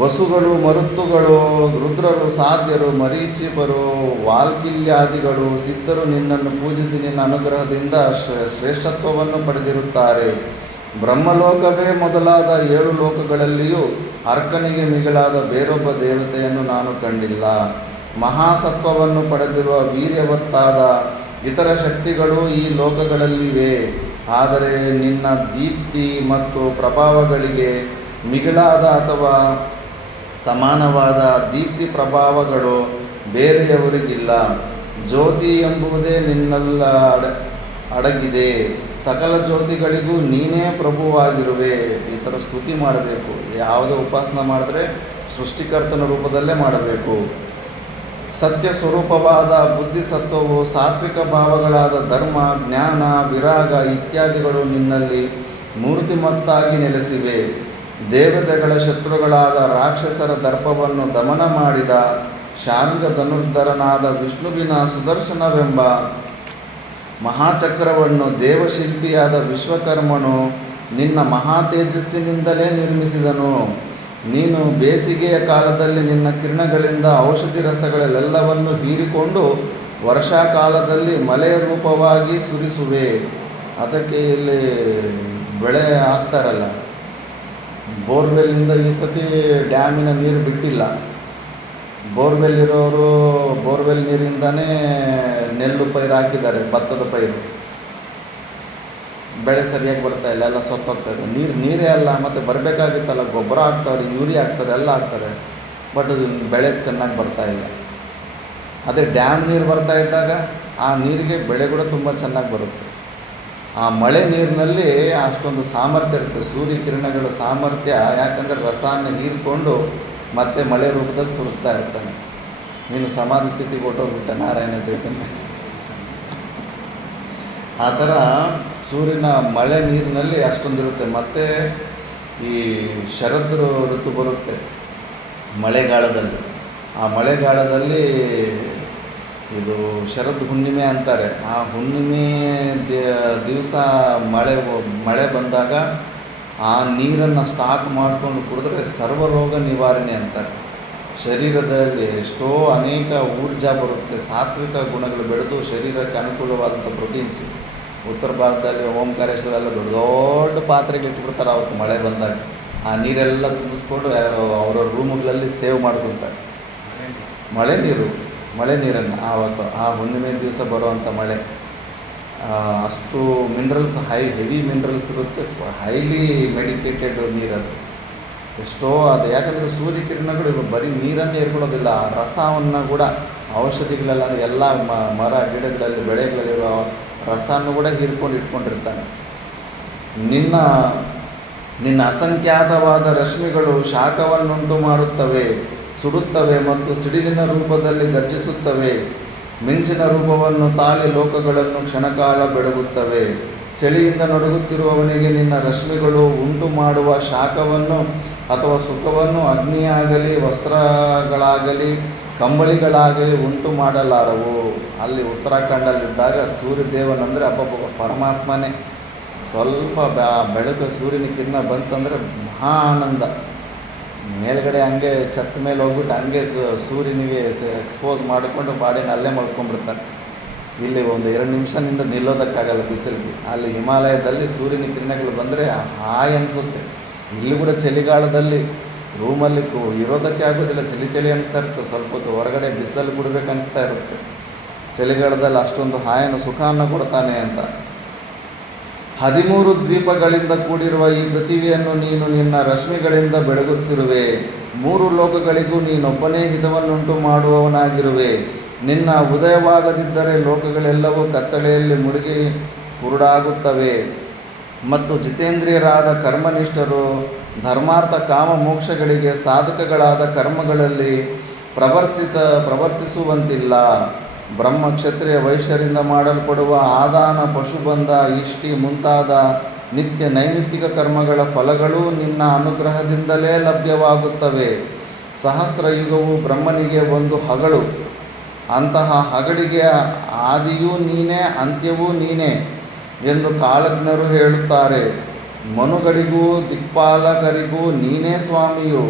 ವಸುಗಳು, ಮರುತ್ತುಗಳು, ರುದ್ರರು, ಸಾಧ್ಯರು, ಮರೀಚಿಪರು, ವಾಲ್ಕಿಲ್ಯಾದಿಗಳು, ಸಿದ್ಧರು ನಿನ್ನನ್ನು ಪೂಜಿಸಿ ನಿನ್ನ ಅನುಗ್ರಹದಿಂದ ಶ್ರೇಷ್ಠತ್ವವನ್ನು ಪಡೆದಿರುತ್ತಾರೆ. ಬ್ರಹ್ಮಲೋಕವೇ ಮೊದಲಾದ 7 ಲೋಕಗಳಲ್ಲಿಯೂ ಅರ್ಕನಿಗೆ ಮಿಗಿಲಾದ ಬೇರೊಬ್ಬ ದೇವತೆಯನ್ನು ನಾನು ಕಂಡಿಲ್ಲ. ಮಹಾಸತ್ವವನ್ನು ಪಡೆದಿರುವ ವೀರ್ಯವತ್ತಾದ ಇತರ ಶಕ್ತಿಗಳು ಈ ಲೋಕಗಳಲ್ಲಿವೆ. ಆದರೆ ನಿನ್ನ ದೀಪ್ತಿ ಮತ್ತು ಪ್ರಭಾವಗಳಿಗೆ ಮಿಗಿಲಾದ ಅಥವಾ ಸಮಾನವಾದ ದೀಪ್ತಿ ಪ್ರಭಾವಗಳು ಬೇರೆಯವರಿಗಿಲ್ಲ. ಜ್ಯೋತಿ ಎಂಬುದೇ ನಿನ್ನೆಲ್ಲ ಅಡಗಿದೆ. ಸಕಲ ಜ್ಯೋತಿಗಳಿಗೂ ನೀನೇ ಪ್ರಭುವಾಗಿರುವೆ. ಈ ಥರ ಸ್ತುತಿ ಮಾಡಬೇಕು. ಯಾವುದೇ ಉಪಾಸನ ಮಾಡಿದ್ರೆ ಸೃಷ್ಟಿಕರ್ತನ ರೂಪದಲ್ಲೇ ಮಾಡಬೇಕು. ಸತ್ಯ ಸ್ವರೂಪವಾದ ಬುದ್ಧಿಸತ್ವವು, ಸಾತ್ವಿಕ ಭಾವಗಳಾದ ಧರ್ಮ, ಜ್ಞಾನ, ವಿರಾಗ ಇತ್ಯಾದಿಗಳು ನಿನ್ನಲ್ಲಿ ಮೂರ್ತಿಮತ್ತಾಗಿ ನೆಲೆಸಿವೆ. ದೇವತೆಗಳ ಶತ್ರುಗಳಾದ ರಾಕ್ಷಸರ ದರ್ಪವನ್ನು ದಮನ ಮಾಡಿದ ಶಾರ್ಂಗ ಧನುರ್ಧರನಾದ ವಿಷ್ಣುವಿನ ಸುದರ್ಶನವೆಂಬ ಮಹಾಚಕ್ರವನ್ನು ದೇವಶಿಲ್ಪಿಯಾದ ವಿಶ್ವಕರ್ಮನು ನಿನ್ನ ಮಹಾ ತೇಜಸ್ಸಿನಿಂದಲೇ ನಿರ್ಮಿಸಿದನು. ನೀನು ಬೇಸಿಗೆಯ ಕಾಲದಲ್ಲಿ ನಿನ್ನ ಕಿರಣಗಳಿಂದ ಔಷಧಿ ರಸಗಳೆಲ್ಲವನ್ನು ಹೀರಿಕೊಂಡು ವರ್ಷಾಕಾಲದಲ್ಲಿ ಮಳೆಯ ರೂಪವಾಗಿ ಸುರಿಸುವೆ. ಅದಕ್ಕೆ ಇಲ್ಲಿ ಬೆಳೆ ಹಾಕ್ತಾರಲ್ಲ, ಬೋರ್ವೆಲ್ಲಿಂದ ಈ ಸತಿ ಡ್ಯಾಮಿನ ನೀರು ಬಿಟ್ಟಿಲ್ಲ. ಬೋರ್ವೆಲ್ ಇರೋರು ಬೋರ್ವೆಲ್ ನೀರಿಂದನೇ ನೆಲ್ಲು ಪೈರು ಹಾಕಿದ್ದಾರೆ, ಭತ್ತದ ಪೈರು. ಬೆಳೆ ಸರಿಯಾಗಿ ಬರ್ತಾ ಇಲ್ಲ, ಎಲ್ಲ ಸೊಪ್ಪಾಗ್ತಾಯಿದೆ. ನೀರೇ ಅಲ್ಲ, ಮತ್ತು ಬರಬೇಕಾಗಿತ್ತಲ್ಲ, ಗೊಬ್ಬರ ಹಾಕ್ತಾರೆ, ಯೂರಿಯಾ ಹಾಕ್ತಾರೆ, ಎಲ್ಲ ಹಾಕ್ತಾರೆ, ಬಟ್ ಬೆಳೆ ಚೆನ್ನಾಗಿ ಬರ್ತಾಯಿಲ್ಲ. ಅದೇ ಡ್ಯಾಮ್ ನೀರು ಬರ್ತಾ ಇದ್ದಾಗ ಆ ನೀರಿಗೆ ಬೆಳೆ ಕೂಡ ತುಂಬ ಚೆನ್ನಾಗಿ ಬರುತ್ತೆ. ಆ ಮಳೆ ನೀರಿನಲ್ಲಿ ಅಷ್ಟೊಂದು ಸಾಮರ್ಥ್ಯ ಇರುತ್ತೆ, ಸೂರ್ಯ ಕಿರಣಗಳ ಸಾಮರ್ಥ್ಯ. ಯಾಕಂದರೆ ರಸಾನ ಹೀರಿಕೊಂಡು ಮತ್ತೆ ಮಳೆ ರೂಪದಲ್ಲಿ ಸುರಿಸ್ತಾ ಇರ್ತಾನೆ. ನೀನು ಸಮಾಧಿ ಸ್ಥಿತಿಗೆ ಹೊಟ್ಟೋಗ್ಬಿಟ್ಟ ನಾರಾಯಣ ಚೈತನ್ಯ. ಆ ಥರ ಸೂರ್ಯನ ಮಳೆ ನೀರಿನಲ್ಲಿ ಅಷ್ಟೊಂದಿರುತ್ತೆ. ಮತ್ತು ಈ ಶರದ್ ಋತು ಬರುತ್ತೆ ಮಳೆಗಾಲದಲ್ಲಿ. ಆ ಮಳೆಗಾಲದಲ್ಲಿ ಇದು ಶರದ್ ಹುಣ್ಣಿಮೆ ಅಂತಾರೆ. ಆ ಹುಣ್ಣಿಮೆ ದಿವಸ ಮಳೆ ಬಂದಾಗ ಆ ನೀರನ್ನು ಸ್ಟಾಕ್ ಮಾಡಿಕೊಂಡು ಕುಡಿದ್ರೆ ಸರ್ವರೋಗ ನಿವಾರಣೆ ಅಂತಾರೆ. ಶರೀರದಲ್ಲಿ ಎಷ್ಟೋ ಅನೇಕ ಊರ್ಜಾ ಬರುತ್ತೆ, ಸಾತ್ವಿಕ ಗುಣಗಳು ಬೆಳೆದು ಶರೀರಕ್ಕೆ ಅನುಕೂಲವಾದಂಥ ಪ್ರೋಟೀನ್ಸು. ಉತ್ತರ ಭಾರತದಲ್ಲಿ ಓಂಕಾರೇಶ್ವರ ಎಲ್ಲ ದೊಡ್ಡ ದೊಡ್ಡ ಪಾತ್ರೆಗಳು ಇಟ್ಬಿಡ್ತಾರೆ ಆವತ್ತು ಮಳೆ ಬಂದಾಗ. ಆ ನೀರೆಲ್ಲ ತುಂಬಿಸ್ಕೊಂಡು ಅವರವ್ರ ರೂಮುಗಳಲ್ಲಿ ಸೇವ್ ಮಾಡ್ಕೊತಾರೆ ಮಳೆ ನೀರನ್ನು. ಆವತ್ತು ಆ ಹುಣ್ಣಿಮೆ ದಿವಸ ಬರುವಂಥ ಮಳೆ ಅಷ್ಟು ಮಿನರಲ್ಸ್, ಹೆವಿ ಮಿನರಲ್ಸ್ ಇರುತ್ತೆ, ಹೈಲಿ ಮೆಡಿಕೇಟೆಡ್ ನೀರದು. ಎಷ್ಟೋ ಅದು ಯಾಕಂದರೆ ಸೂರ್ಯ ಕಿರಣಗಳು ಬರೀ ನೀರನ್ನೇ ಇರ್ಕೊಳ್ಳೋದಿಲ್ಲ, ರಸವನ್ನು ಕೂಡ ಔಷಧಿಗಳೆಲ್ಲ ಎಲ್ಲ ಮರ ಗಿಡಗಳಲ್ಲಿ ಬೆಳೆಗಳಲ್ಲಿರೋ ರಸವನ್ನು ಕೂಡ ಹೀರ್ಕೊಂಡು ಇಟ್ಕೊಂಡಿರ್ತಾನೆ. ನಿನ್ನ ನಿನ್ನ ಅಸಂಖ್ಯಾತವಾದ ರಶ್ಮಿಗಳು ಶಾಖವನ್ನುಂಟು ಮಾಡುತ್ತವೆ, ಸುಡುತ್ತವೆ ಮತ್ತು ಸಿಡಿಲಿನ ರೂಪದಲ್ಲಿ ಗರ್ಜಿಸುತ್ತವೆ. ಮಿಂಚಿನ ರೂಪವನ್ನು ತಾಳಿ ಲೋಕಗಳನ್ನು ಕ್ಷಣಕಾಲ ಬೆಳಗುತ್ತವೆ. ಚಳಿಯಿಂದ ನಡುಗುತ್ತಿರುವವನಿಗೆ ನಿನ್ನ ರಶ್ಮಿಗಳು ಉಂಟು ಮಾಡುವ ಶಾಖವನ್ನು ಅಥವಾ ಸುಖವನ್ನು ಅಗ್ನಿಯಾಗಲಿ ವಸ್ತ್ರಗಳಾಗಲಿ ಕಂಬಳಿಗಳಾಗಲಿ ಉಂಟು ಮಾಡಲಾರವು. ಅಲ್ಲಿ ಉತ್ತರಾಖಂಡಲ್ಲಿದ್ದಾಗ ಸೂರ್ಯದೇವನಂದರೆ ಅಬ್ಬಬ್ಬ ಪರಮಾತ್ಮನೇ. ಸ್ವಲ್ಪ ಬೆಳಕು ಸೂರ್ಯನ ಕಿರಣ ಬಂತಂದರೆ ಮಹಾ ಆನಂದ. ಮೇಲ್ಗಡೆ ಹಂಗೆ ಛತ್ ಮೇಲೆ ಹೋಗ್ಬಿಟ್ಟು ಹಂಗೆ ಸೂರ್ಯನಿಗೆ ಎಕ್ಸ್ಪೋಸ್ ಮಾಡಿಕೊಂಡು ಬಾಡಿನ ಅಲ್ಲೇ ಮಲ್ಕೊಂಡ್ಬಿಡ್ತಾರೆ. ಇಲ್ಲಿ ಒಂದು 2 ನಿಮಿಷ ನಿಲ್ಲೋದಕ್ಕಾಗಲ್ಲ ಬಿಸಿಲಿಗೆ. ಅಲ್ಲಿ ಹಿಮಾಲಯದಲ್ಲಿ ಸೂರ್ಯನ ಕಿರಣಗಳು ಬಂದರೆ ಹಾಯ್ ಅನಿಸುತ್ತೆ. ಇಲ್ಲಿ ಕೂಡ ಚಳಿಗಾಲದಲ್ಲಿ ರೂಮಲ್ಲಿ ಇರೋದಕ್ಕೆ ಆಗೋದಿಲ್ಲ, ಚಳಿ ಅನಿಸ್ತಾ ಇರುತ್ತೆ. ಸ್ವಲ್ಪ ಹೊತ್ತು ಹೊರಗಡೆ ಬಿಸಿಲಲ್ಲಿ ಬಿಡಬೇಕು ಅನಿಸ್ತಾ ಇರುತ್ತೆ. ಚಳಿಗಾಲದಲ್ಲಿ ಅಷ್ಟೊಂದು ಹಾಯನ್ನು ಸುಖವನ್ನು ಕೊಡ್ತಾನೆ ಅಂತ. 13 ದ್ವೀಪಗಳಿಂದ ಕೂಡಿರುವ ಈ ಪೃಥಿವಿಯನ್ನು ನೀನು ನಿನ್ನ ರಶ್ಮಿಗಳಿಂದ ಬೆಳಗುತ್ತಿರುವೆ. 3 ಲೋಕಗಳಿಗೂ ನೀನೊಬ್ಬನೇ ಹಿತವನ್ನುಂಟು ಮಾಡುವವನಾಗಿರುವೆ. ನಿನ್ನ ಉದಯವಾಗದಿದ್ದರೆ ಲೋಕಗಳೆಲ್ಲವೂ ಕತ್ತಲೆಯಲ್ಲಿ ಮುಳುಗಿ ಕುರುಡಾಗುತ್ತವೆ ಮತ್ತು ಜಿತೇಂದ್ರಿಯರಾದ ಕರ್ಮನಿಷ್ಠರು ಧರ್ಮಾರ್ಥ ಕಾಮ ಮೋಕ್ಷಗಳಿಗೆ ಸಾಧಕಗಳಾದ ಕರ್ಮಗಳಲ್ಲಿ ಪ್ರವರ್ತಿಸುವಂತಿಲ್ಲ. ಬ್ರಹ್ಮ ಕ್ಷತ್ರಿಯ ವೈಶ್ಯರಿಂದ ಮಾಡಲ್ಪಡುವ ಆದಾನ ಪಶುಬಂಧ ಇಷ್ಟಿ ಮುಂತಾದ ನಿತ್ಯ ನೈಮಿತ್ತಿಕ ಕರ್ಮಗಳ ಫಲಗಳು ನಿನ್ನ ಅನುಗ್ರಹದಿಂದಲೇ ಲಭ್ಯವಾಗುತ್ತವೆ. ಸಹಸ್ರಯುಗವು ಬ್ರಹ್ಮನಿಗೆ ಒಂದು ಹಗಳು. ಅಂತಹ ಹಗಳಿಗೆ ಆದಿಯೂ ನೀನೇ ಅಂತ್ಯವೂ ನೀನೇ ಎಂದು ಕಾಳಜ್ಞರು ಹೇಳುತ್ತಾರೆ. ಮನುಗಳಿಗೂ ದಿಕ್ಪಾಲಕರಿಗೂ ನೀನೇ ಸ್ವಾಮಿಯು.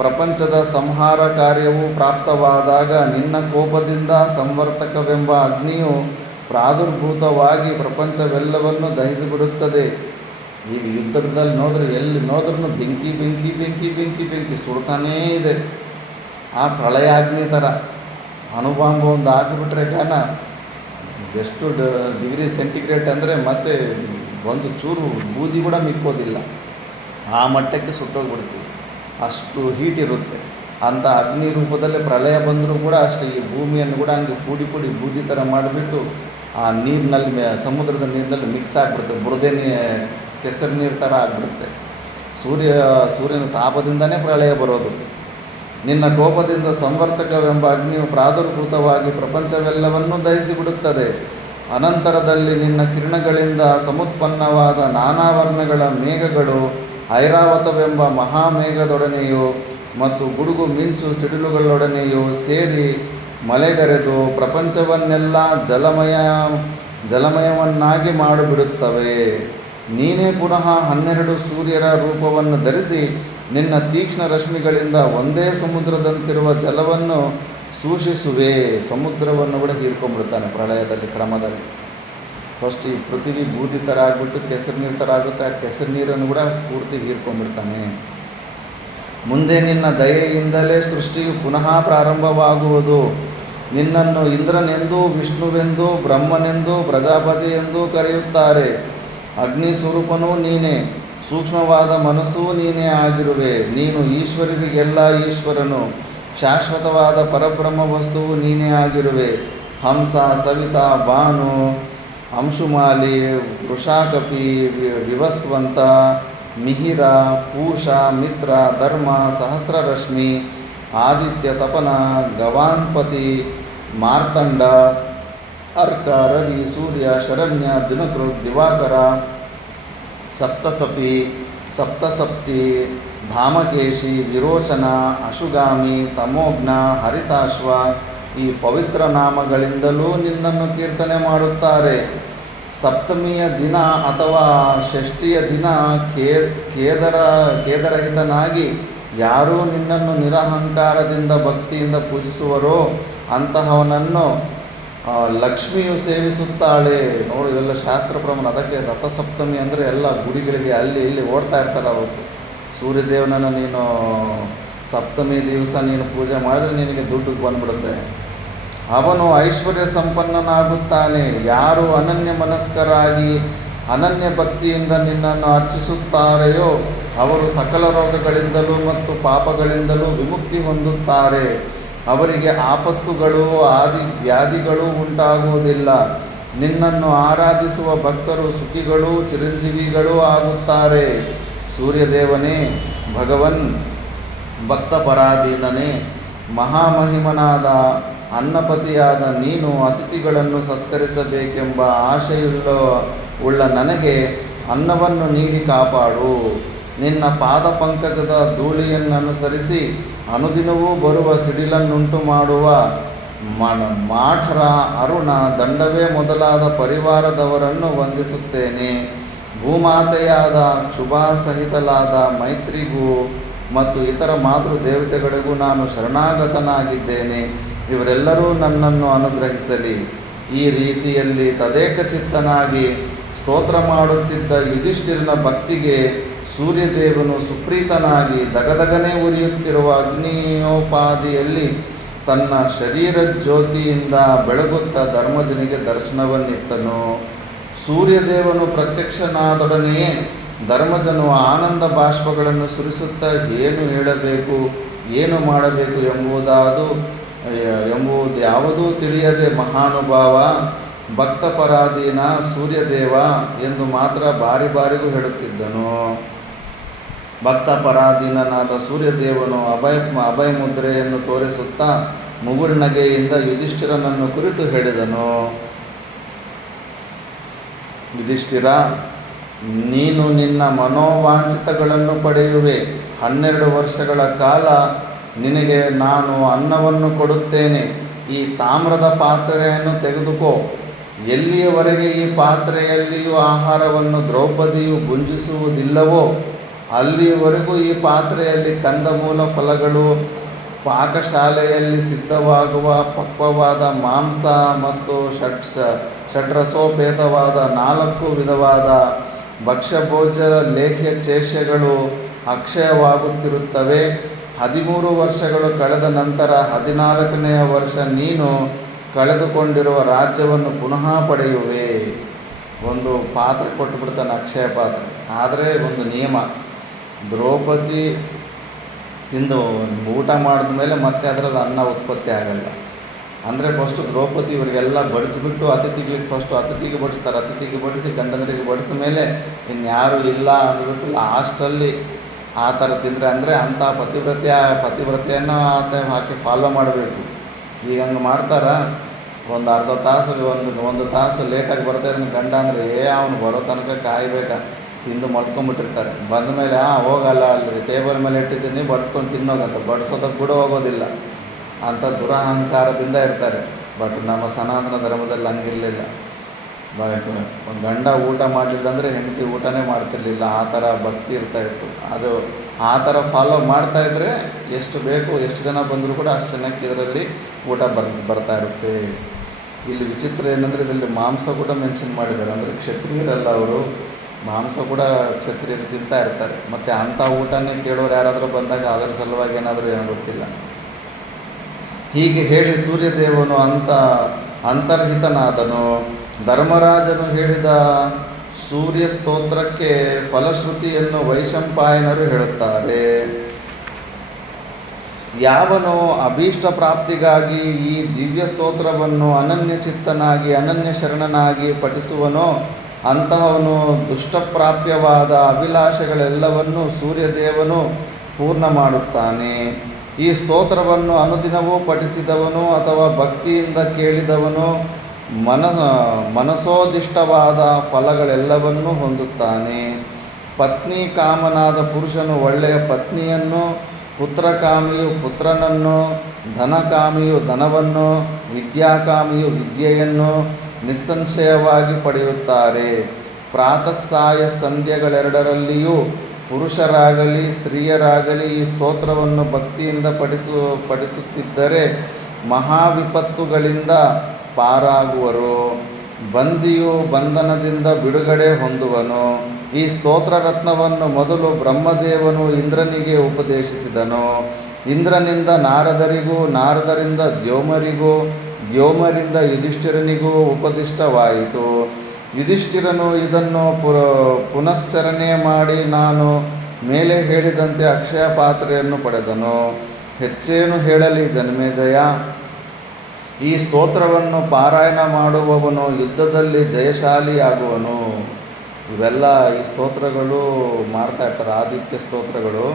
ಪ್ರಪಂಚದ ಸಂಹಾರ ಕಾರ್ಯವು ಪ್ರಾಪ್ತವಾದಾಗ ನಿನ್ನ ಕೋಪದಿಂದ ಸಂವರ್ತಕವೆಂಬ ಅಗ್ನಿಯು ಪ್ರಾದುರ್ಭೂತವಾಗಿ ಪ್ರಪಂಚವೆಲ್ಲವನ್ನು ದಹಿಸಿಬಿಡುತ್ತದೆ. ಈಗ ಯುದ್ಧದಲ್ಲಿ ನೋಡಿದ್ರೆ ಎಲ್ಲಿ ನೋದ್ರೂ ಬೆಂಕಿ ಬೆಂಕಿ ಬೆಂಕಿ ಬೆಂಕಿ ಬೆಂಕಿ ಸುಡ್ತಾನೇ ಇದೆ. ಆ ಪ್ರಳಯಾಗ್ನಿ ಥರ ಅಣುಬಾಂಬು ಒಂದು ಹಾಕಿಬಿಟ್ರೆ ಕಾರಣ ಎಷ್ಟು ಡಿಗ್ರಿ ಸೆಂಟಿಗ್ರೇಡ್ ಅಂದರೆ ಮತ್ತೆ ಒಂದು ಚೂರು ಬೂದಿ ಕೂಡ ಮಿಕ್ಕೋದಿಲ್ಲ. ಆ ಮಟ್ಟಕ್ಕೆ ಸುಟ್ಟೋಗ್ಬಿಡ್ತೀವಿ, ಅಷ್ಟು ಹೀಟ್ ಇರುತ್ತೆ. ಅಂಥ ಅಗ್ನಿ ರೂಪದಲ್ಲೇ ಪ್ರಳಯ ಬಂದರೂ ಕೂಡ ಅಷ್ಟೇ ಈ ಭೂಮಿಯನ್ನು ಕೂಡ ಹಂಗೆ ಪುಡಿ ಬೂದಿ ಥರ ಮಾಡಿಬಿಟ್ಟು ಆ ನೀರಿನಲ್ಲಿ ಸಮುದ್ರದ ನೀರಿನಲ್ಲಿ ಮಿಕ್ಸ್ ಆಗಿಬಿಡುತ್ತೆ. ಬುರದೆ ಕೆಸರು ನೀರು ಥರ ಆಗಿಬಿಡುತ್ತೆ. ಸೂರ್ಯನ ತಾಪದಿಂದನೇ ಪ್ರಳಯ ಬರೋದು. ನಿನ್ನ ಕೋಪದಿಂದ ಸಂವರ್ತಕವೆಂಬ ಅಗ್ನಿಯು ಪ್ರಾದುರ್ಭೂತವಾಗಿ ಪ್ರಪಂಚವೆಲ್ಲವನ್ನೂ ದಹಿಸಿಬಿಡುತ್ತದೆ. ಅನಂತರದಲ್ಲಿ ನಿನ್ನ ಕಿರಣಗಳಿಂದ ಸಮುತ್ಪನ್ನವಾದ ನಾನಾ ವರ್ಣಗಳ ಮೇಘಗಳು ಐರಾವತವೆಂಬ ಮಹಾಮೇಘದೊಡನೆಯೂ ಮತ್ತು ಗುಡುಗು ಮಿಂಚು ಸಿಡಿಲುಗಳೊಡನೆಯೂ ಸೇರಿ ಮಳೆಗರೆದು ಪ್ರಪಂಚವನ್ನೆಲ್ಲ ಜಲಮಯವನ್ನಾಗಿ ಮಾಡಿಬಿಡುತ್ತವೆ. ನೀನೇ ಪುನಃ 12 ಸೂರ್ಯರ ರೂಪವನ್ನು ಧರಿಸಿ ನಿನ್ನ ತೀಕ್ಷ್ಣ ರಶ್ಮಿಗಳಿಂದ ಒಂದೇ ಸಮುದ್ರದಂತಿರುವ ಜಲವನ್ನು ಸೂಷಿಸುವೆ. ಸಮುದ್ರವನ್ನು ಕೂಡ ಹೀರ್ಕೊಂಡ್ಬಿಡ್ತಾನೆ ಪ್ರಳಯದಲ್ಲಿ ಕ್ರಮದಲ್ಲಿ. ಫಸ್ಟ್ ಈ ಪೃಥ್ವಿ ಬೂದಿ ಥರ ಆಗಿಬಿಟ್ಟು ಕೆಸರು ನೀರು ಥರ ಆಗುತ್ತೆ. ಆ ಕೆಸರು ನೀರನ್ನು ಕೂಡ ಪೂರ್ತಿ ಹೀರ್ಕೊಂಡ್ಬಿಡ್ತಾನೆ. ಮುಂದೆ ನಿನ್ನ ದಯೆಯಿಂದಲೇ ಸೃಷ್ಟಿಯು ಪುನಃ ಪ್ರಾರಂಭವಾಗುವುದು. ನಿನ್ನನ್ನು ಇಂದ್ರನೆಂದೂ ವಿಷ್ಣುವೆಂದೂ ಬ್ರಹ್ಮನೆಂದೂ ಪ್ರಜಾಪತಿ ಎಂದೂ ಕರೆಯುತ್ತಾರೆ. ಅಗ್ನಿ ಸ್ವರೂಪನೂ ನೀನೇ, ಸೂಕ್ಷ್ಮವಾದ ಮನಸ್ಸೂ ನೀನೇ ಆಗಿರುವೆ. ನೀನು ಈಶ್ವರರಿಗೆಲ್ಲ ಈಶ್ವರನು, ಶಾಶ್ವತವಾದ ಪರಬ್ರಹ್ಮ ವಸ್ತುವು ನೀನೇ ಆಗಿರುವೆ. ಹಂಸ, ಸವಿತಾ, ಭಾನು, ಅಂಶುಮಾಲಿ, ವೃಷಾಕಪಿ, ವಿವಸ್ವಂತ, ಮಿಹಿರ, ಪೂಷ, ಮಿತ್ರ, ಧರ್ಮ, ಸಹಸ್ರರಶ್ಮಿ, ಆದಿತ್ಯ, ತಪನ, ಗವಾನ್ಪತಿ, ಮಾರ್ತಂಡ, ಅರ್ಕ, ರವಿ, ಸೂರ್ಯ, ಶರಣ್ಯ, ದಿನಕೃತ್, ದಿವಾಕರ, ಸಪ್ತಸಪ್ತಿ, ಧಾಮಕೇಶಿ, ವಿರೋಚನ, ಅಶುಗಾಮಿ, ತಮೋಘ್ನ, ಹರಿತಾಶ್ವ ಈ ಪವಿತ್ರ ನಾಮಗಳಿಂದಲೂ ನಿನ್ನನ್ನು ಕೀರ್ತನೆ ಮಾಡುತ್ತಾರೆ. ಸಪ್ತಮಿಯ ದಿನ ಅಥವಾ ಷಷ್ಠಿಯ ದಿನ ಖೇದರಹಿತನಾಗಿ ಯಾರೂ ನಿನ್ನನ್ನು ನಿರಹಂಕಾರದಿಂದ ಭಕ್ತಿಯಿಂದ ಪೂಜಿಸುವರೋ ಅಂತಹವನನ್ನು ಲಕ್ಷ್ಮಿಯು ಸೇವಿಸುತ್ತಾಳೆ. ನೋಡಿ ಇವೆಲ್ಲ ಶಾಸ್ತ್ರ ಪ್ರಮಾಣ. ಅದಕ್ಕೆ ರಥಸಪ್ತಮಿ ಅಂದರೆ ಎಲ್ಲ ಗುಡಿಗಳಿಗೆ ಅಲ್ಲಿ ಇಲ್ಲಿ ಓಡ್ತಾ ಇರ್ತಾರೆ ಅವತ್ತು. ಸೂರ್ಯದೇವನನ್ನು ನೀನು ಸಪ್ತಮಿ ದಿವಸ ನೀನು ಪೂಜೆ ಮಾಡಿದ್ರೆ ನಿನಗೆ ದುಡ್ಡು ಬಂದ್ಬಿಡುತ್ತೆ. ಅವನು ಐಶ್ವರ್ಯ ಸಂಪನ್ನನಾಗುತ್ತಾನೆ. ಯಾರು ಅನನ್ಯ ಮನಸ್ಕರಾಗಿ ಅನನ್ಯ ಭಕ್ತಿಯಿಂದ ನಿನ್ನನ್ನು ಅರ್ಚಿಸುತ್ತಾರೆಯೋ ಅವರು ಸಕಲ ರೋಗಗಳಿಂದಲೂ ಮತ್ತು ಪಾಪಗಳಿಂದಲೂ ವಿಮುಕ್ತಿ ಹೊಂದುತ್ತಾರೆ. ಅವರಿಗೆ ಆಪತ್ತುಗಳು ಆದಿ ವ್ಯಾಧಿಗಳು ಉಂಟಾಗುವುದಿಲ್ಲ. ನಿನ್ನನ್ನು ಆರಾಧಿಸುವ ಭಕ್ತರು ಸುಖಿಗಳೂ ಚಿರಂಜೀವಿಗಳೂ ಆಗುತ್ತಾರೆ. ಸೂರ್ಯದೇವನೇ, ಭಗವನ್ ಭಕ್ತಪರಾಧೀನನೇ, ಮಹಾಮಹಿಮನಾದ ಅನ್ನಪತಿಯಾದ ನೀನು ಅತಿಥಿಗಳನ್ನು ಸತ್ಕರಿಸಬೇಕೆಂಬ ಆಶೆಯುಳ್ಳ ನನಗೆ ಅನ್ನವನ್ನು ನೀಡಿ ಕಾಪಾಡು. ನಿನ್ನ ಪಾದಪಂಕಜದ ಧೂಳಿಯನ್ನನುಸರಿಸಿ ಅನುದಿನವೂ ಬರುವ ಸಿಡಿಲನ್ನುಂಟು ಮಾಡುವ ಮಾಠರ, ಅರುಣ, ದಂಡವೇ ಮೊದಲಾದ ಪರಿವಾರದವರನ್ನು ವಂದಿಸುತ್ತೇನೆ. ಭೂಮಾತೆಯಾದ ಕ್ಷುಭಾಸಹಿತಲಾದ ಮೈತ್ರಿಗೂ ಮತ್ತು ಇತರ ಮಾತೃ ದೇವತೆಗಳಿಗೂ ನಾನು ಶರಣಾಗತನಾಗಿದ್ದೇನೆ. ಇವರೆಲ್ಲರೂ ನನ್ನನ್ನು ಅನುಗ್ರಹಿಸಲಿ. ಈ ರೀತಿಯಲ್ಲಿ ತದೇಕಚಿತ್ತನಾಗಿ ಸ್ತೋತ್ರ ಮಾಡುತ್ತಿದ್ದ ಯುಧಿಷ್ಠಿರನ ಭಕ್ತಿಗೆ ಸೂರ್ಯದೇವನು ಸುಪ್ರೀತನಾಗಿ ದಗದಗನೆ ಉರಿಯುತ್ತಿರುವ ಅಗ್ನಿಯೋಪಾದಿಯಲ್ಲಿ ತನ್ನ ಶರೀರ ಜ್ಯೋತಿಯಿಂದ ಬೆಳಗುತ್ತಾ ಧರ್ಮಜನಿಗೆ ದರ್ಶನವನ್ನಿತ್ತನು. ಸೂರ್ಯದೇವನು ಪ್ರತ್ಯಕ್ಷನಾದೊಡನೆಯೇ ಧರ್ಮಜನು ಆನಂದ ಬಾಷ್ಪಗಳನ್ನು ಸುರಿಸುತ್ತಾ ಏನು ಹೇಳಬೇಕು, ಏನು ಮಾಡಬೇಕು ಎಂಬುದ್ಯಾವುದೂ ತಿಳಿಯದೆ ಮಹಾನುಭಾವ, ಭಕ್ತಪರಾಧೀನ ಸೂರ್ಯದೇವ ಎಂದು ಮಾತ್ರ ಬಾರಿ ಬಾರಿಗೂ ಹೇಳುತ್ತಿದ್ದನು. ಭಕ್ತಪರಾಧೀನನಾದ ಸೂರ್ಯದೇವನು ಅಭಯ ಮುದ್ರೆಯನ್ನು ತೋರಿಸುತ್ತಾ ಮುಗುಳ್ನಗೆಯಿಂದ ಯುಧಿಷ್ಠಿರನನ್ನು ಕುರಿತು ಹೇಳಿದನು. ಯುಧಿಷ್ಠಿರ, ನೀನು ನಿನ್ನ ಮನೋವಾಂಛಿತಗಳನ್ನು ಪಡೆಯುವೆ. 12 ವರ್ಷಗಳ ಕಾಲ ನಿನಗೆ ನಾನು ಅನ್ನವನ್ನು ಕೊಡುತ್ತೇನೆ. ಈ ತಾಮ್ರದ ಪಾತ್ರೆಯನ್ನು ತೆಗೆದುಕೋ. ಎಲ್ಲಿಯವರೆಗೆ ಈ ಪಾತ್ರೆಯಲ್ಲಿಯೂ ಆಹಾರವನ್ನು ದ್ರೌಪದಿಯು ಭುಂಜಿಸುವುದಿಲ್ಲವೋ ಅಲ್ಲಿಯವರೆಗೂ ಈ ಪಾತ್ರೆಯಲ್ಲಿ ಕಂದಮೂಲ ಫಲಗಳು, ಪಾಕಶಾಲೆಯಲ್ಲಿ ಸಿದ್ಧವಾಗುವ ಪಕ್ವವಾದ ಮಾಂಸ ಮತ್ತು ಷಡ್ರಸೋಪೇತವಾದ 4 ವಿಧವಾದ ಭಕ್ಷ್ಯಭೋಜ್ಯ ಲೇಹ್ಯ ಚೇಷ್ಯಗಳು ಅಕ್ಷಯವಾಗುತ್ತಿರುತ್ತವೆ. 13 ವರ್ಷಗಳು ಕಳೆದ ನಂತರ 14ನೆಯ ವರ್ಷ ನೀನು ಕಳೆದುಕೊಂಡಿರುವ ರಾಜ್ಯವನ್ನು ಪುನಃ ಪಡೆಯುವೆ. ಒಂದು ಪಾತ್ರೆ ಕೊಟ್ಟುಬಿಡ್ತಾನೆ, ಅಕ್ಷಯ ಪಾತ್ರೆ. ಆದರೆ ಒಂದು ನಿಯಮ, ದ್ರೌಪದಿ ತಿಂದು ಊಟ ಮಾಡಿದ ಮೇಲೆ ಮತ್ತೆ ಅದರಲ್ಲಿ ಅನ್ನ ಉತ್ಪತ್ತಿ ಆಗಲ್ಲ. ಅಂದರೆ ಫಸ್ಟು ದ್ರೌಪದಿ ಇವರಿಗೆಲ್ಲ ಬಡಿಸಿಬಿಟ್ಟು ಅತಿಥಿಗೆ ಬಡಿಸ್ತಾರೆ. ಅತಿಥಿಗೆ ಬಡಿಸಿ ಗಂಡಂದರಿಗೆ ಬಡಿಸಿದ ಮೇಲೆ ಇನ್ಯಾರೂ ಇಲ್ಲ ಅಂದ್ಬಿಟ್ಟು ಲಾಸ್ಟಲ್ಲಿ ಆ ಥರ ತಿಂದರೆ, ಅಂದರೆ ಅಂಥ ಪತಿವ್ರತೆಯನ್ನು ಆತ ಹಾಕಿ ಫಾಲೋ ಮಾಡಬೇಕು. ಈಗ ಹಂಗೆ ಮಾಡ್ತಾರ, ಒಂದು ಅರ್ಧ ತಾಸು ಒಂದು ತಾಸು ಲೇಟಾಗಿ ಬರ್ತಾ ಇದ್ದಾನೆ ಗಂಡ ಅಂದರೆ ಅವನು ಬರೋ ತನಕ ಕಾಯಬೇಕಾ, ತಿಂದು ಮಲ್ಕೊಂಬಿಟ್ಟಿರ್ತಾರೆ. ಬಂದ ಮೇಲೆ ಹೋಗಲ್ಲ, ಅಲ್ಲಿ ಟೇಬಲ್ ಮೇಲೆ ಇಟ್ಟಿದ್ದೀನಿ ಬಡಿಸ್ಕೊಂಡು ತಿನ್ನೋಗಂತ, ಬಡಿಸೋದಕ್ಕೆ ಕೂಡ ಹೋಗೋದಿಲ್ಲ. ಅಂಥ ದುರಹಂಕಾರದಿಂದ ಇರ್ತಾರೆ. ಬಟ್ ನಮ್ಮ ಸನಾತನ ಧರ್ಮದಲ್ಲಿ ಹಂಗಿರಲಿಲ್ಲ. ಗಂಡ ಊಟ ಮಾಡಲಿಲ್ಲ ಅಂದರೆ ಹೆಂಡತಿ ಊಟನೇ ಮಾಡ್ತಿರ್ಲಿಲ್ಲ. ಆ ಥರ ಭಕ್ತಿ ಇರ್ತಾಯಿತ್ತು. ಅದು ಆ ಥರ ಫಾಲೋ ಮಾಡ್ತಾಯಿದ್ರೆ ಎಷ್ಟು ಬೇಕು, ಎಷ್ಟು ಜನ ಬಂದರೂ ಕೂಡ ಅಷ್ಟು ಜನಕ್ಕೆ ಇದರಲ್ಲಿ ಊಟ ಬರ್ತಾ ಇರುತ್ತೆ. ಇಲ್ಲಿ ವಿಚಿತ್ರ ಏನಂದರೆ ಇದರಲ್ಲಿ ಮಾಂಸ ಕೂಡ ಮೆನ್ಷನ್ ಮಾಡಿದ್ದಾರೆ. ಅಂದರೆ ಕ್ಷತ್ರಿಯರಲ್ಲ ಅವರು, ಮಾಂಸ ಕೂಡ ಕ್ಷತ್ರಿಯರು ತಿಂತಾ ಇರ್ತಾರೆ. ಮತ್ತು ಅಂಥ ಊಟನೇ ಕೇಳೋರು ಯಾರಾದರೂ ಬಂದಾಗ ಅದರ ಸಲುವಾಗಿ ಏನಾದರೂ ಏನೋ ಗೊತ್ತಿಲ್ಲ. ಹೀಗೆ ಹೇಳಿ ಸೂರ್ಯದೇವನು ಅಂತರ್ಹಿತನಾದನು. ಧರ್ಮರಾಜನು ಹೇಳಿದ ಸೂರ್ಯ ಸ್ತೋತ್ರಕ್ಕೆ ಫಲಶ್ರುತಿಯನ್ನು ವೈಶಂಪಾಯನರು ಹೇಳುತ್ತಾರೆ. ಯಾವನು ಅಭೀಷ್ಟ ಪ್ರಾಪ್ತಿಗಾಗಿ ಈ ದಿವ್ಯ ಸ್ತೋತ್ರವನ್ನು ಅನನ್ಯಚಿತ್ತನಾಗಿ ಅನನ್ಯ ಶರಣನಾಗಿ ಪಠಿಸುವನೋ ಅಂತಹವನು ದುಷ್ಟಪ್ರಾಪ್ಯವಾದ ಅಭಿಲಾಷೆಗಳೆಲ್ಲವನ್ನೂ ಸೂರ್ಯದೇವನು ಪೂರ್ಣ ಮಾಡುತ್ತಾನೆ. ಈ ಸ್ತೋತ್ರವನ್ನು ಅನುದಿನವೂ ಪಠಿಸಿದವನು ಅಥವಾ ಭಕ್ತಿಯಿಂದ ಕೇಳಿದವನು ಮನಸೋದಿಷ್ಟವಾದ ಫಲಗಳೆಲ್ಲವನ್ನೂ ಹೊಂದುತ್ತಾನೆ. ಪತ್ನಿ ಕಾಮನಾದ ಪುರುಷನು ಒಳ್ಳೆಯ ಪತ್ನಿಯನ್ನು, ಪುತ್ರಕಾಮಿಯು ಪುತ್ರನನ್ನು, ಧನಕಾಮಿಯು ಧನವನ್ನು, ವಿದ್ಯಾಕಾಮಿಯು ವಿದ್ಯೆಯನ್ನು ನಿಸ್ಸಂಶಯವಾಗಿ ಪಡೆಯುತ್ತಾರೆ. ಪ್ರಾತಃಸಾಯ ಸಂಧ್ಯೆಗಳೆರಡರಲ್ಲಿಯೂ ಪುರುಷರಾಗಲಿ ಸ್ತ್ರೀಯರಾಗಲಿ ಈ ಸ್ತೋತ್ರವನ್ನು ಭಕ್ತಿಯಿಂದ ಪಠಿಸುತ್ತಿದ್ದರೆ ಮಹಾವಿಪತ್ತುಗಳಿಂದ ಪಾರಾಗುವರು. ಬಂದಿಯು ಬಂಧನದಿಂದ ಬಿಡುಗಡೆ ಹೊಂದುವನು. ಈ ಸ್ತೋತ್ರ ರತ್ನವನ್ನು ಮೊದಲು ಬ್ರಹ್ಮದೇವನು ಇಂದ್ರನಿಗೆ ಉಪದೇಶಿಸಿದನು. ಇಂದ್ರನಿಂದ ನಾರದರಿಗೂ, ನಾರದರಿಂದ ದ್ಯೋಮರಿಗೂ, ದ್ಯೋಮರಿಂದ ಯುಧಿಷ್ಠಿರನಿಗೂ ಉಪದಿಷ್ಟವಾಯಿತು. ಯುಧಿಷ್ಠಿರನು ಇದನ್ನು ಪುನಶ್ಚರಣೆ ಮಾಡಿ ನಾನು ಮೇಲೆ ಹೇಳಿದಂತೆ ಅಕ್ಷಯ ಪಾತ್ರೆಯನ್ನು ಪಡೆದನು. ಹೆಚ್ಚೇನು ಹೇಳಲಿ ಜನ್ಮೇಜಯ, ಈ ಸ್ತೋತ್ರವನ್ನು ಪಾರಾಯಣ ಮಾಡುವವನು ಯುದ್ಧದಲ್ಲಿ ಜಯಶಾಲಿಯಾಗುವನು. ಇವೆಲ್ಲ ಈ ಸ್ತೋತ್ರಗಳು ಮಾಡ್ತಾ ಇರ್ತಾರೆ, ಆದಿತ್ಯ ಸ್ತೋತ್ರಗಳು.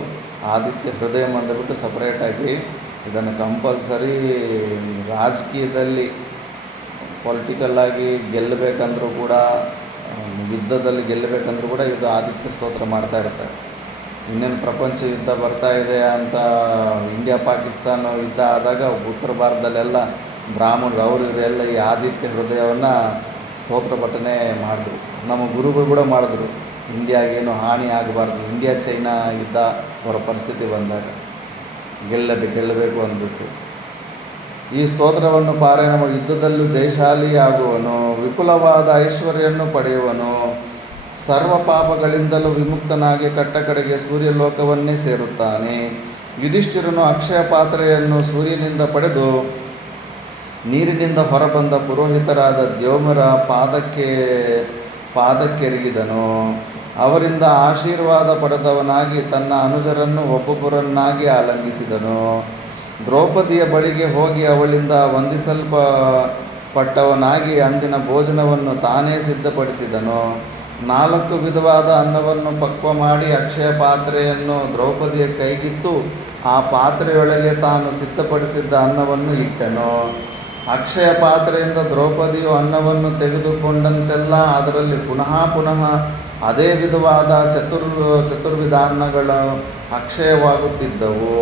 ಆದಿತ್ಯ ಹೃದಯ ಅಂದ್ಬಿಟ್ಟು ಸಪ್ರೇಟಾಗಿ ಇದನ್ನು ಕಂಪಲ್ಸರಿ ರಾಜಕೀಯದಲ್ಲಿ ಪೊಲಿಟಿಕಲ್ಲಾಗಿ ಗೆಲ್ಲಬೇಕಂದ್ರೂ ಕೂಡ, ಯುದ್ಧದಲ್ಲಿ ಗೆಲ್ಲಬೇಕಂದ್ರೂ ಕೂಡ ಇದು ಆದಿತ್ಯ ಸ್ತೋತ್ರ ಮಾಡ್ತಾ ಇರ್ತಾರೆ. ಇನ್ನೇನು ಪ್ರಪಂಚ ಯುದ್ಧ ಬರ್ತಾ ಇದೆ ಅಂತ ಇಂಡಿಯಾ ಪಾಕಿಸ್ತಾನ ಯುದ್ಧ ಆದಾಗ ಉತ್ತರ ಭಾರತದಲ್ಲೆಲ್ಲ ಬ್ರಾಹ್ಮಣರು ಇವರೆಲ್ಲ ಈ ಆದಿತ್ಯ ಹೃದಯವನ್ನು ಸ್ತೋತ್ರ ಪಠನೆ ಮಾಡಿದ್ರು. ನಮ್ಮ ಗುರುಗಳು ಕೂಡ ಮಾಡಿದ್ರು, ಇಂಡಿಯಾಗೇನು ಹಾನಿ ಆಗಬಾರ್ದು, ಇಂಡಿಯಾ ಚೈನಾ ಯುದ್ಧ ಅವರ ಪರಿಸ್ಥಿತಿ ಬಂದಾಗ ಗೆಲ್ಲಬೇಕು ಅಂದ್ಬಿಟ್ಟು ಈ ಸ್ತೋತ್ರವನ್ನು ಪಾರಾಯಣ ಮಾಡಿ ಯುದ್ಧದಲ್ಲೂ ಜಯಶಾಲಿಯಾಗುವನು, ವಿಪುಲವಾದ ಐಶ್ವರ್ಯವನ್ನು ಪಡೆಯುವನು, ಸರ್ವ ಪಾಪಗಳಿಂದಲೂ ವಿಮುಕ್ತನಾಗಿ ಕಟ್ಟಕಡೆಗೆ ಸೂರ್ಯಲೋಕವನ್ನೇ ಸೇರುತ್ತಾನೆ. ಯುಧಿಷ್ಠಿರನು ಅಕ್ಷಯ ಪಾತ್ರೆಯನ್ನು ಸೂರ್ಯನಿಂದ ಪಡೆದು ನೀರಿನಿಂದ ಹೊರಬಂದ ಪುರೋಹಿತರಾದ ದ್ಯೋಮರ ಪಾದಕ್ಕೆರಗಿದನು. ಅವರಿಂದ ಆಶೀರ್ವಾದ ಪಡೆದವನಾಗಿ ತನ್ನ ಅನುಜರನ್ನು ಒಬ್ಬೊಬ್ಬರನ್ನಾಗಿ ಆಲಂಗಿಸಿದನು. ದ್ರೌಪದಿಯ ಬಳಿಗೆ ಹೋಗಿ ಅವಳಿಂದ ವಂದಿಸಲ್ಪಟ್ಟವನಾಗಿ ಅಂದಿನ ಭೋಜನವನ್ನು ತಾನೇ ಸಿದ್ಧಪಡಿಸಿದನು. 4 ವಿಧವಾದ ಅನ್ನವನ್ನು ಪಕ್ವ ಮಾಡಿ ಅಕ್ಷಯ ಪಾತ್ರೆಯನ್ನು ದ್ರೌಪದಿಯ ಕೈಗಿತ್ತು ಆ ಪಾತ್ರೆಯೊಳಗೆ ತಾನು ಸಿದ್ಧಪಡಿಸಿದ್ದ ಅನ್ನವನ್ನು ಇಟ್ಟನು. ಅಕ್ಷಯ ಪಾತ್ರೆಯಿಂದ ದ್ರೌಪದಿಯು ಅನ್ನವನ್ನು ತೆಗೆದುಕೊಂಡಂತೆಲ್ಲ ಅದರಲ್ಲಿ ಪುನಃ ಅದೇ ವಿಧವಾದ ಚತುರ್ವಿಧಾನ್ನಗಳು ಅಕ್ಷಯವಾಗುತ್ತಿದ್ದವು.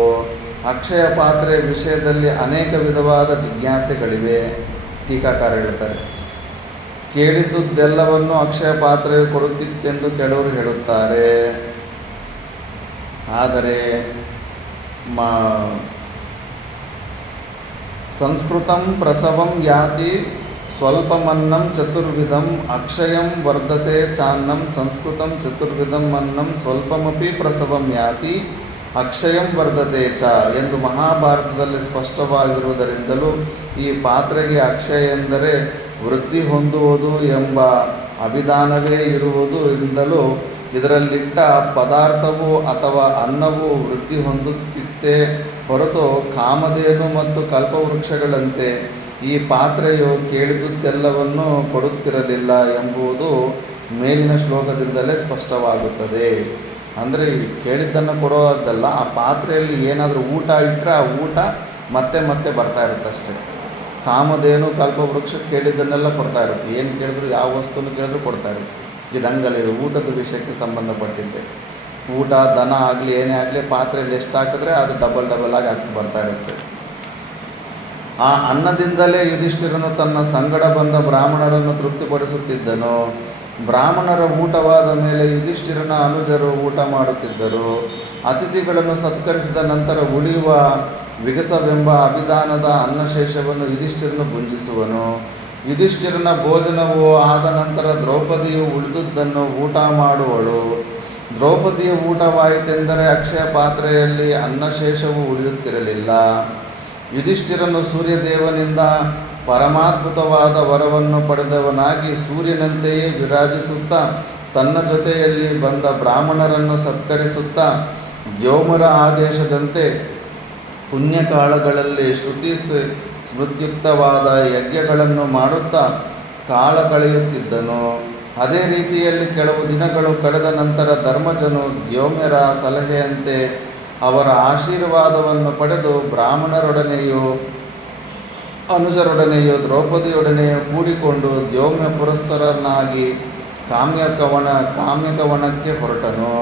ಅಕ್ಷಯ ಪಾತ್ರೆಯ ವಿಷಯದಲ್ಲಿ ಅನೇಕ ವಿಧವಾದ ಜಿಜ್ಞಾಸೆಗಳಿವೆ. ಟೀಕಾಕಾರ ಹೇಳ್ತಾರೆ, ಕೇಳಿದ್ದುದೆಲ್ಲವನ್ನು ಅಕ್ಷಯ ಪಾತ್ರೆಯು ಕೊಡುತ್ತಿತ್ತೆಂದು ಕೆಲವರು ಹೇಳುತ್ತಾರೆ. ಆದರೆ ಸಂಸ್ಕೃತಂ ಪ್ರಸವಂ ಯಾತಿ ಸ್ವಲ್ಪಮನ್ನಂ ಚತುರ್ವಿಧಂ ಅಕ್ಷಯಂ ವರ್ಧತೆ ಚಾನ್ನಂ ಸಂಸ್ಕೃತಂ ಚತುರ್ವಿಧಂ ಅನ್ನಂ ಸ್ವಲ್ಪಮಪಿ ಪ್ರಸವಂ ಯಾತಿ ಅಕ್ಷಯಂ ವರ್ಧತೆ ಚ ಎಂದು ಮಹಾಭಾರತದಲ್ಲಿ ಸ್ಪಷ್ಟವಾಗಿರುವುದರಿಂದಲೂ ಈ ಪಾತ್ರೆಗೆ ಅಕ್ಷಯ ಎಂದರೆ ವೃದ್ಧಿ ಹೊಂದುವುದು ಎಂಬ ಅಭಿಧಾನವೇ ಇರುವುದರಿಂದಲೂ ಇದರಲ್ಲಿಟ್ಟ ಪದಾರ್ಥವು ಅಥವಾ ಅನ್ನವು ವೃದ್ಧಿ ಹೊಂದುತ್ತಿತ್ತೇ ಹೊರತು ಕಾಮಧೇನು ಮತ್ತು ಕಲ್ಪವೃಕ್ಷಗಳಂತೆ ಈ ಪಾತ್ರೆಯು ಕೇಳಿದುದೆಲ್ಲವನ್ನು ಕೊಡುತ್ತಿರಲಿಲ್ಲ ಎಂಬುದು ಮೇಲಿನ ಶ್ಲೋಕದಿಂದಲೇ ಸ್ಪಷ್ಟವಾಗುತ್ತದೆ. ಅಂದರೆ ಕೇಳಿದ್ದನ್ನು ಕೊಡೋದಲ್ಲ, ಆ ಪಾತ್ರೆಯಲ್ಲಿ ಏನಾದರೂ ಊಟ ಇಟ್ಟರೆ ಆ ಊಟ ಮತ್ತೆ ಬರ್ತಾ ಇರುತ್ತೆ ಅಷ್ಟೇ. ಕಾಮಧೇನು ಕಲ್ಪವೃಕ್ಷ ಕೇಳಿದ್ದನ್ನೆಲ್ಲ ಕೊಡ್ತಾ ಇರುತ್ತೆ, ಏನು ಕೇಳಿದ್ರು ಯಾವ ವಸ್ತುವನ್ನು ಕೇಳಿದ್ರು ಕೊಡ್ತಾ ಇರುತ್ತೆ. ಇದು ಹಂಗಲ್ಲ, ಇದು ಊಟದ ವಿಷಯಕ್ಕೆ ಸಂಬಂಧಪಟ್ಟಿದ್ದೆ. ಊಟ ದನ ಆಗಲಿ ಏನೇ ಆಗಲಿ ಪಾತ್ರೆಯಲ್ಲಿ ಎಷ್ಟು ಹಾಕಿದ್ರೆ ಅದು ಡಬಲ್ ಆಗಿ ಹಾಕಿ ಬರ್ತಾ ಇರುತ್ತೆ. ಆ ಅನ್ನದಿಂದಲೇ ಯುಧಿಷ್ಠಿರನು ತನ್ನ ಸಂಗಡ ಬಂದ ಬ್ರಾಹ್ಮಣರನ್ನು ತೃಪ್ತಿಪಡಿಸುತ್ತಿದ್ದನು. ಬ್ರಾಹ್ಮಣರ ಊಟವಾದ ಮೇಲೆ ಯುಧಿಷ್ಠಿರನ ಅನುಜರು ಊಟ ಮಾಡುತ್ತಿದ್ದರು. ಅತಿಥಿಗಳನ್ನು ಸತ್ಕರಿಸಿದ ನಂತರ ಉಳಿಯುವ ವಿಗಸವೆಂಬ ಅಭಿಧಾನದ ಅನ್ನಶೇಷವನ್ನು ಯುಧಿಷ್ಠಿರನು ಭುಂಜಿಸುವನು. ಯುಧಿಷ್ಠಿರನ ಭೋಜನವು ಆದ ನಂತರ ದ್ರೌಪದಿಯು ಉಳಿದುದನ್ನು ಊಟ ಮಾಡುವಳು. ದ್ರೌಪದಿಯ ಊಟವಾಯಿತೆಂದರೆ ಅಕ್ಷಯ ಪಾತ್ರೆಯಲ್ಲಿ ಅನ್ನಶೇಷವು ಉಳಿಯುತ್ತಿರಲಿಲ್ಲ. ಯುಧಿಷ್ಠಿರನು ಸೂರ್ಯದೇವನಿಂದ ಪರಮಾದ್ಭುತವಾದ ವರವನ್ನು ಪಡೆದವನಾಗಿ ಸೂರ್ಯನಂತೆಯೇ ವಿರಾಜಿಸುತ್ತಾ ತನ್ನ ಜೊತೆಯಲ್ಲಿ ಬಂದ ಬ್ರಾಹ್ಮಣರನ್ನು ಸತ್ಕರಿಸುತ್ತಾ ದ್ಯೋಮರ ಆದೇಶದಂತೆ ಪುಣ್ಯಕಾಲಗಳಲ್ಲಿ ಶ್ರುತಿ ಸ್ಮೃತ್ಯುಕ್ತವಾದ ಯಜ್ಞಗಳನ್ನು ಮಾಡುತ್ತಾ ಕಾಲ ಕಳೆಯುತ್ತಿದ್ದನು. ಅದೇ ರೀತಿಯಲ್ಲಿ ಕೆಲವು ದಿನಗಳು ಕಳೆದ ನಂತರ ಧರ್ಮಜನು ದ್ಯೋಮ್ಯರ ಸಲಹೆಯಂತೆ ಅವರ ಆಶೀರ್ವಾದವನ್ನು ಪಡೆದು ಬ್ರಾಹ್ಮಣರೊಡನೆಯೂ ಅನುಜರೊಡನೆಯೂ ದ್ರೌಪದಿಯೊಡನೆಯೂ ಕೂಡಿಕೊಂಡು ದ್ಯೋಮ್ಯ ಪುರಸ್ಸರನಾಗಿ ಕಾಮ್ಯಕವನಕ್ಕೆ ಹೊರಟನು.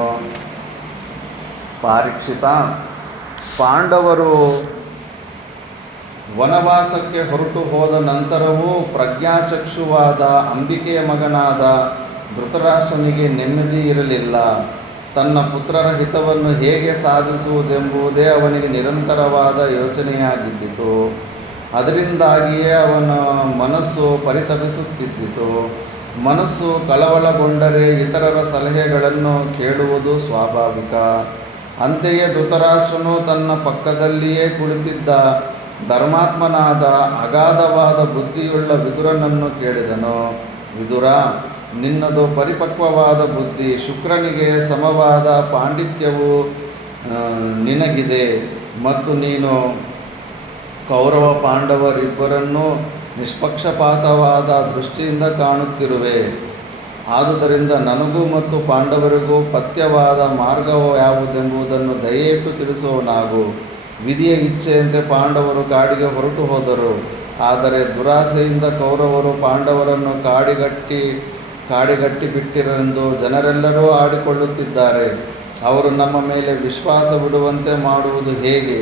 ಪಾರೀಕ್ಷಿತ, ಪಾಂಡವರು ವನವಾಸಕ್ಕೆ ಹೊರಟು ಹೋದ ನಂತರವೂ ಪ್ರಜ್ಞಾಚಕ್ಷುವಾದ ಅಂಬಿಕೆಯ ಮಗನಾದ ಧೃತರಾಷ್ಟ್ರನಿಗೆ ನೆಮ್ಮದಿ ಇರಲಿಲ್ಲ. ತನ್ನ ಪುತ್ರರ ಹಿತವನ್ನು ಹೇಗೆ ಸಾಧಿಸುವುದೆಂಬುದೇ ಅವನಿಗೆ ನಿರಂತರವಾದ ಯೋಚನೆಯಾಗಿದ್ದಿತು. ಅದರಿಂದಾಗಿಯೇ ಅವನ ಮನಸ್ಸು ಪರಿತಪಿಸುತ್ತಿದ್ದಿತು. ಮನಸ್ಸು ಕಳವಳಗೊಂಡರೆ ಇತರರ ಸಲಹೆಗಳನ್ನು ಕೇಳುವುದು ಸ್ವಾಭಾವಿಕ. ಅಂತೆಯೇ ಧೃತರಾಷ್ಟ್ರನು ತನ್ನ ಪಕ್ಕದಲ್ಲಿಯೇ ಕುಳಿತಿದ್ದ ಧರ್ಮಾತ್ಮನಾದ ಅಗಾಧವಾದ ಬುದ್ಧಿಯುಳ್ಳ ವಿದುರನನ್ನು ಕೇಳಿದನು. ವಿದುರ, ನಿನ್ನದು ಪರಿಪಕ್ವವಾದ ಬುದ್ಧಿ, ಶುಕ್ರನಿಗೆ ಸಮವಾದ ಪಾಂಡಿತ್ಯವು ನಿನಗಿದೆ ಮತ್ತು ನೀನು ಕೌರವ ಪಾಂಡವರಿಬ್ಬರನ್ನೂ ನಿಷ್ಪಕ್ಷಪಾತವಾದ ದೃಷ್ಟಿಯಿಂದ ಕಾಣುತ್ತಿರುವೆ. ಆದುದರಿಂದ ನನಗೂ ಮತ್ತು ಪಾಂಡವರಿಗೂ ಪಥ್ಯವಾದ ಮಾರ್ಗವು ಯಾವುದೆಂಬುದನ್ನು ದಯವಿಟ್ಟು ತಿಳಿಸುವವನಾಗು. ವಿಧಿಯ ಇಚ್ಛೆಯಂತೆ ಪಾಂಡವರು ಕಾಡಿಗೆ ಹೊರಟು ಹೋದರು. ಆದರೆ ದುರಾಸೆಯಿಂದ ಕೌರವರು ಪಾಂಡವರನ್ನು ಕಾಡಿಗಟ್ಟಿ ಬಿಟ್ಟಿರೆಂದು ಜನರೆಲ್ಲರೂ ಆಡಿಕೊಳ್ಳುತ್ತಿದ್ದಾರೆ. ಅವರು ನಮ್ಮ ಮೇಲೆ ವಿಶ್ವಾಸ ಬಿಡುವಂತೆ ಮಾಡುವುದು ಹೇಗೆ?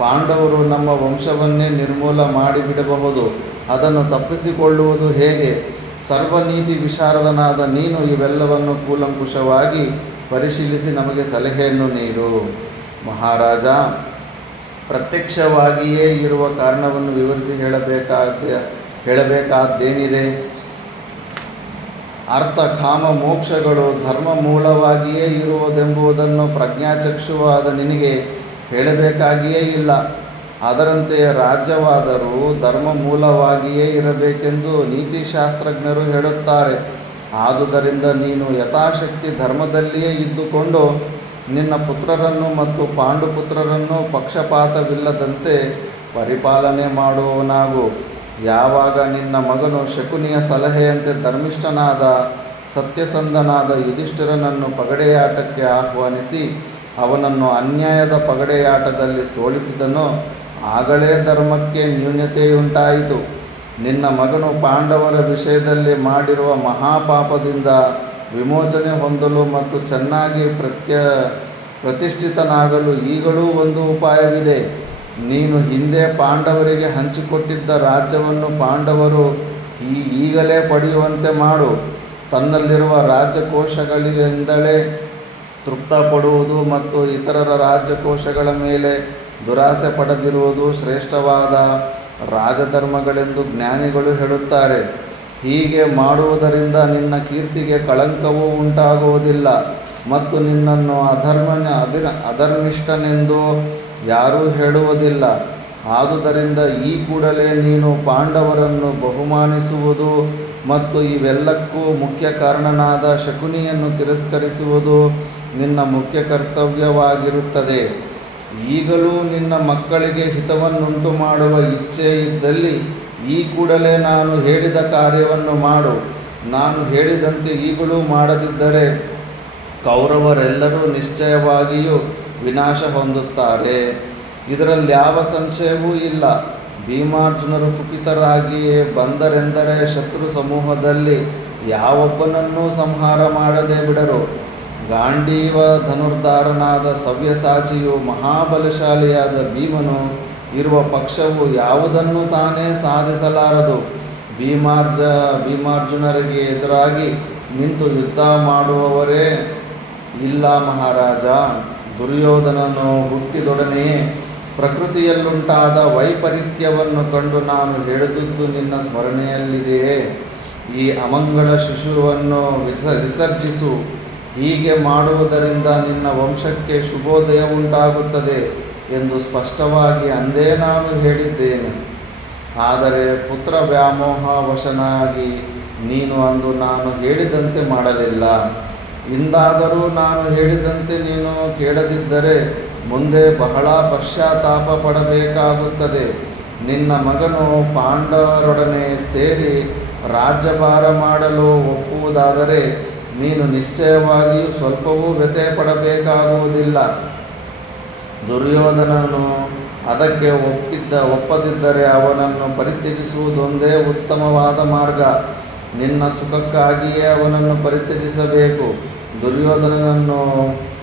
ಪಾಂಡವರು ನಮ್ಮ ವಂಶವನ್ನೇ ನಿರ್ಮೂಲ ಮಾಡಿಬಿಡಬಹುದು. ಅದನ್ನು ತಪ್ಪಿಸಿಕೊಳ್ಳುವುದು ಹೇಗೆ? ಸರ್ವನೀತಿ ವಿಶಾರದನಾದ ನೀನು ಇವೆಲ್ಲವನ್ನು ಕೂಲಂಕುಷವಾಗಿ ಪರಿಶೀಲಿಸಿ ನಮಗೆ ಸಲಹೆಯನ್ನು ನೀಡು. ಮಹಾರಾಜ, ಪ್ರತ್ಯಕ್ಷವಾಗಿಯೇ ಇರುವ ಕಾರಣವನ್ನು ವಿವರಿಸಿ ಹೇಳಬೇಕಾದ್ದೇನಿದೆ? ಅರ್ಥ ಕಾಮ ಮೋಕ್ಷಗಳು ಧರ್ಮ ಮೂಲವಾಗಿಯೇ ಇರುವುದೆಂಬುದನ್ನು ಪ್ರಜ್ಞಾಚಕ್ಷುವಾದ ನಿನಗೆ ಹೇಳಬೇಕಾಗಿಯೇ ಇಲ್ಲ. ಅದರಂತೆಯೇ ರಾಜ್ಯವಾದರೂ ಧರ್ಮ ಮೂಲವಾಗಿಯೇ ಇರಬೇಕೆಂದು ನೀತಿಶಾಸ್ತ್ರಜ್ಞರು ಹೇಳುತ್ತಾರೆ. ಆದುದರಿಂದ ನೀನು ಯಥಾಶಕ್ತಿ ಧರ್ಮದಲ್ಲಿಯೇ ಇದ್ದುಕೊಂಡು ನಿನ್ನ ಪುತ್ರರನ್ನು ಮತ್ತು ಪಾಂಡುಪುತ್ರರನ್ನು ಪಕ್ಷಪಾತವಿಲ್ಲದಂತೆ ಪರಿಪಾಲನೆ ಮಾಡುವವನಾಗು. ಯಾವಾಗ ನಿನ್ನ ಮಗನು ಶಕುನಿಯ ಸಲಹೆಯಂತೆ ಧರ್ಮಿಷ್ಠನಾದ ಸತ್ಯಸಂಧನಾದ ಯುಧಿಷ್ಠಿರನನ್ನು ಪಗಡೆಯಾಟಕ್ಕೆ ಆಹ್ವಾನಿಸಿ ಅವನನ್ನು ಅನ್ಯಾಯದ ಪಗಡೆಯಾಟದಲ್ಲಿ ಸೋಲಿಸಿದನೋ ಆಗಲೇ ಧರ್ಮಕ್ಕೆ ನ್ಯೂನತೆಯುಂಟಾಯಿತು. ನಿನ್ನ ಮಗನು ಪಾಂಡವರ ವಿಷಯದಲ್ಲಿ ಮಾಡಿರುವ ಮಹಾಪಾಪದಿಂದ ವಿಮೋಚನೆ ಹೊಂದಲು ಮತ್ತು ಚೆನ್ನಾಗಿ ಪ್ರತಿಷ್ಠಿತನಾಗಲು ಈಗಲೂ ಒಂದು ಉಪಾಯವಿದೆ. ನೀನು ಹಿಂದೆ ಪಾಂಡವರಿಗೆ ಹಂಚಿಕೊಟ್ಟಿದ್ದ ರಾಜ್ಯವನ್ನು ಪಾಂಡವರು ಈಗಲೇ ಪಡೆಯುವಂತೆ ಮಾಡು. ತನ್ನಲ್ಲಿರುವ ರಾಜ್ಯಕೋಶಗಳಿಂದಲೇ ತೃಪ್ತಪಡುವುದು ಮತ್ತು ಇತರರ ರಾಜ್ಯಕೋಶಗಳ ಮೇಲೆ ದುರಾಸೆ ಪಡೆದಿರುವುದು ಶ್ರೇಷ್ಠವಾದ ರಾಜಧರ್ಮಗಳೆಂದು ಜ್ಞಾನಿಗಳು ಹೇಳುತ್ತಾರೆ. ಹೀಗೆ ಮಾಡುವುದರಿಂದ ನಿನ್ನ ಕೀರ್ತಿಗೆ ಕಳಂಕವೂ ಉಂಟಾಗುವುದಿಲ್ಲ ಮತ್ತು ನಿನ್ನನ್ನು ಅಧರ್ಮಿಷ್ಠನೆಂದು ಯಾರೂ ಹೇಳುವುದಿಲ್ಲ. ಆದುದರಿಂದ ಈ ಕೂಡಲೇ ನೀನು ಪಾಂಡವರನ್ನು ಬಹುಮಾನಿಸುವುದು ಮತ್ತು ಇವೆಲ್ಲಕ್ಕೂ ಮುಖ್ಯ ಕಾರಣನಾದ ಶಕುನಿಯನ್ನು ತಿರಸ್ಕರಿಸುವುದು ನಿನ್ನ ಮುಖ್ಯ ಕರ್ತವ್ಯವಾಗಿರುತ್ತದೆ. ಈಗಲೂ ನಿನ್ನ ಮಕ್ಕಳಿಗೆ ಹಿತವನ್ನುಂಟು ಮಾಡುವ ಇಚ್ಛೆ ಇದ್ದಲ್ಲಿ ಈ ಕೂಡಲೇ ನಾನು ಹೇಳಿದ ಕಾರ್ಯವನ್ನು ಮಾಡು. ನಾನು ಹೇಳಿದಂತೆ ಈಗಲೂ ಮಾಡದಿದ್ದರೆ ಕೌರವರೆಲ್ಲರೂ ನಿಶ್ಚಯವಾಗಿಯೂ ವಿನಾಶ ಹೊಂದುತ್ತಾರೆ. ಇದರಲ್ಯಾವ ಸಂಶಯವೂ ಇಲ್ಲ. ಭೀಮಾರ್ಜುನರು ಕುಪಿತರಾಗಿ ಬಂದರೆಂದರೆ ಶತ್ರು ಸಮೂಹದಲ್ಲಿ ಯಾವೊಬ್ಬನನ್ನೂ ಸಂಹಾರ ಮಾಡದೆ ಬಿಡರು. ಗಾಂಡೀವ ಧನುರ್ಧಾರನಾದ ಸವ್ಯಸಾಚಿಯು ಮಹಾಬಲಶಾಲಿಯಾದ ಭೀಮನು ಇರುವ ಪಕ್ಷವು ಯಾವುದನ್ನು ತಾನೇ ಸಾಧಿಸಲಾರದು. ಭೀಮಾರ್ಜುನರಿಗೆ ಎದುರಾಗಿ ನಿಂತು ಯುದ್ಧ ಮಾಡುವವರೇ ಇಲ್ಲ ಮಹಾರಾಜ. ದುರ್ಯೋಧನನು ಹುಟ್ಟಿದೊಡನೆಯೇ ಪ್ರಕೃತಿಯಲ್ಲುಂಟಾದ ವೈಪರೀತ್ಯವನ್ನು ಕಂಡು ನಾನು ಹೇಳಿದುದು ನಿನ್ನ ಸ್ಮರಣೆಯಲ್ಲಿದೆಯೇ? ಈ ಅಮಂಗಳ ಶಿಶುವನ್ನು ವಿಸರ್ಜಿಸು. ಹೀಗೆ ಮಾಡುವುದರಿಂದ ನಿನ್ನ ವಂಶಕ್ಕೆ ಶುಭೋದಯ ಉಂಟಾಗುತ್ತದೆ ಎಂದು ಸ್ಪಷ್ಟವಾಗಿ ಅಂದೇ ನಾನು ಹೇಳಿದ್ದೇನೆ. ಆದರೆ ಪುತ್ರ ವ್ಯಾಮೋಹವಶನಾಗಿ ನೀನು ಅಂದು ನಾನು ಹೇಳಿದಂತೆ ಮಾಡಲಿಲ್ಲ. ಇಂದಾದರೂ ನಾನು ಹೇಳಿದಂತೆ ನೀನು ಕೇಳದಿದ್ದರೆ ಮುಂದೆ ಬಹಳ ಪಶ್ಚಾತ್ತಾಪ ಪಡಬೇಕಾಗುತ್ತದೆ. ನಿನ್ನ ಮಗನು ಪಾಂಡವರೊಡನೆ ಸೇರಿ ರಾಜ್ಯಭಾರ ಮಾಡಲು ಒಪ್ಪುವುದಾದರೆ ನೀನು ನಿಶ್ಚಯವಾಗಿಯೂ ಸ್ವಲ್ಪವೂ ವ್ಯಥೆ ಪಡಬೇಕಾಗುವುದಿಲ್ಲ. ದುರ್ಯೋಧನನು ಅದಕ್ಕೆ ಒಪ್ಪದಿದ್ದರೆ ಅವನನ್ನು ಪರಿತ್ಯಜಿಸುವುದೊಂದೇ ಉತ್ತಮವಾದ ಮಾರ್ಗ. ನಿನ್ನ ಸುಖಕ್ಕಾಗಿಯೇ ಅವನನ್ನು ಪರಿತ್ಯಜಿಸಬೇಕು. ದುರ್ಯೋಧನನನ್ನು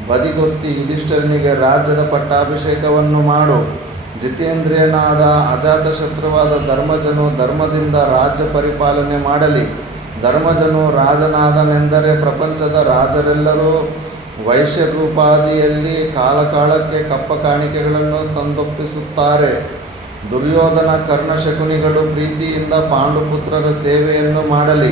ಬದಿಗೊತ್ತಿ ಯುಧಿಷ್ಠಿರನಿಗೆ ರಾಜ್ಯದ ಪಟ್ಟಾಭಿಷೇಕವನ್ನು ಮಾಡು. ಜಿತೇಂದ್ರಿಯನಾದ ಅಜಾತಶತ್ರುವಾದ ಧರ್ಮಜನು ಧರ್ಮದಿಂದ ರಾಜ್ಯ ಪರಿಪಾಲನೆ ಮಾಡಲಿ. ಧರ್ಮಜನು ರಾಜನಾದನೆಂದರೆ ಪ್ರಪಂಚದ ರಾಜರೆಲ್ಲರೂ ವೈಶ್ಯರೂಪಾದಿಯಲ್ಲಿ ಕಾಲಕಾಲಕ್ಕೆ ಕಪ್ಪ ಕಾಣಿಕೆಗಳನ್ನು ತಂದೊಪ್ಪಿಸುತ್ತಾರೆ. ದುರ್ಯೋಧನ ಕರ್ಣಶಕುನಿಗಳು ಪ್ರೀತಿಯಿಂದ ಪಾಂಡುಪುತ್ರರ ಸೇವೆಯನ್ನು ಮಾಡಲಿ.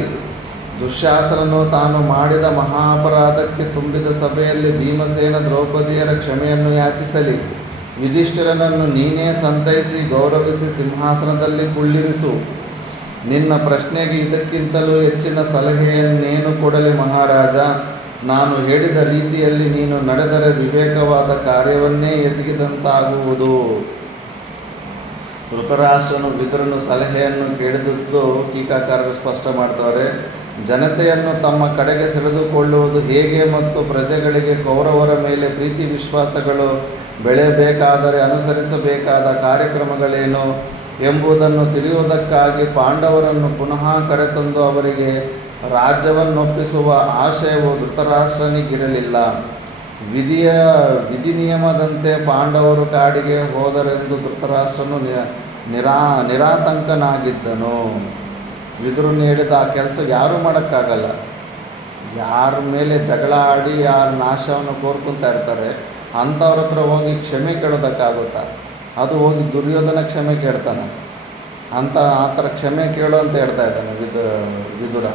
ದುಶ್ಯಾಸನನು ತಾನು ಮಾಡಿದ ಮಹಾ ಅಪರಾಧಕ್ಕೆ ತುಂಬಿದ ಸಭೆಯಲ್ಲಿ ಭೀಮಸೇನ ದ್ರೌಪದಿಯರ ಕ್ಷಮೆಯನ್ನು ಯಾಚಿಸಲಿ. ಯುಧಿಷ್ಠಿರನನ್ನು ನೀನೇ ಸಂತೈಸಿ ಗೌರವಿಸಿ ಸಿಂಹಾಸನದಲ್ಲಿ ಕುಳ್ಳಿರಿಸು. ನಿನ್ನ ಪ್ರಶ್ನೆಗೆ ಇದಕ್ಕಿಂತಲೂ ಹೆಚ್ಚಿನ ಸಲಹೆಯನ್ನೇನು ಕೊಡಲಿ ಮಹಾರಾಜ? ನಾನು ಹೇಳಿದ ರೀತಿಯಲ್ಲಿ ನೀನು ನಡೆದರೆ ವಿವೇಕವಾದ ಕಾರ್ಯವನ್ನೇ ಎಸಗಿದಂತಾಗುವುದು. ಧೃತರಾಷ್ಟ್ರನು ವಿದುರನ ಸಲಹೆಯನ್ನು ಕೇಳಿದ್ದು ಟೀಕಾಕಾರರು ಸ್ಪಷ್ಟ ಮಾಡ್ತಾರೆ. ಜನತೆಯನ್ನು ತಮ್ಮ ಕಡೆಗೆ ಸೆಳೆದುಕೊಳ್ಳುವುದು ಹೇಗೆ ಮತ್ತು ಪ್ರಜೆಗಳಿಗೆ ಕೌರವರ ಮೇಲೆ ಪ್ರೀತಿ ವಿಶ್ವಾಸಗಳು ಬೆಳೆಯಬೇಕಾದರೆ ಅನುಸರಿಸಬೇಕಾದ ಕಾರ್ಯಕ್ರಮಗಳೇನು ಎಂಬುದನ್ನು ತಿಳಿಯುವುದಕ್ಕಾಗಿ ಪಾಂಡವರನ್ನು ಪುನಃ ಕರೆತಂದು ಅವರಿಗೆ ರಾಜ್ಯವನ್ನೊಪ್ಪಿಸುವ ಆಶಯವು ಧೃತರಾಷ್ಟ್ರನಿಗಿರಲಿಲ್ಲ. ವಿಧಿ ನಿಯಮದಂತೆ ಪಾಂಡವರು ಕಾಡಿಗೆ ಹೋದರೆಂದು ಧೃತರಾಷ್ಟ್ರನು ನಿರಾತಂಕನಾಗಿದ್ದನು. ವಿದುರನು ಹೇಳಿದ ಆ ಕೆಲಸ ಯಾರೂ ಮಾಡೋಕ್ಕಾಗಲ್ಲ. ಯಾರ ಮೇಲೆ ಜಗಳ ಆಡಿ ಯಾರ ನಾಶವನ್ನು ಕೋರ್ಕೊತಾ ಇರ್ತಾರೆ ಅಂಥವ್ರ ಹತ್ರ ಹೋಗಿ ಕ್ಷಮೆ ಕೇಳೋದಕ್ಕಾಗುತ್ತಾ? ಅದು ಹೋಗಿ ದುರ್ಯೋಧನ ಕ್ಷಮೆ ಕೇಳ್ತಾನೆ ಆ ಥರ ಕ್ಷಮೆ ಕೇಳು ಅಂತ ಹೇಳ್ತಾ ಇದ್ದಾನೆ ವಿದುರ.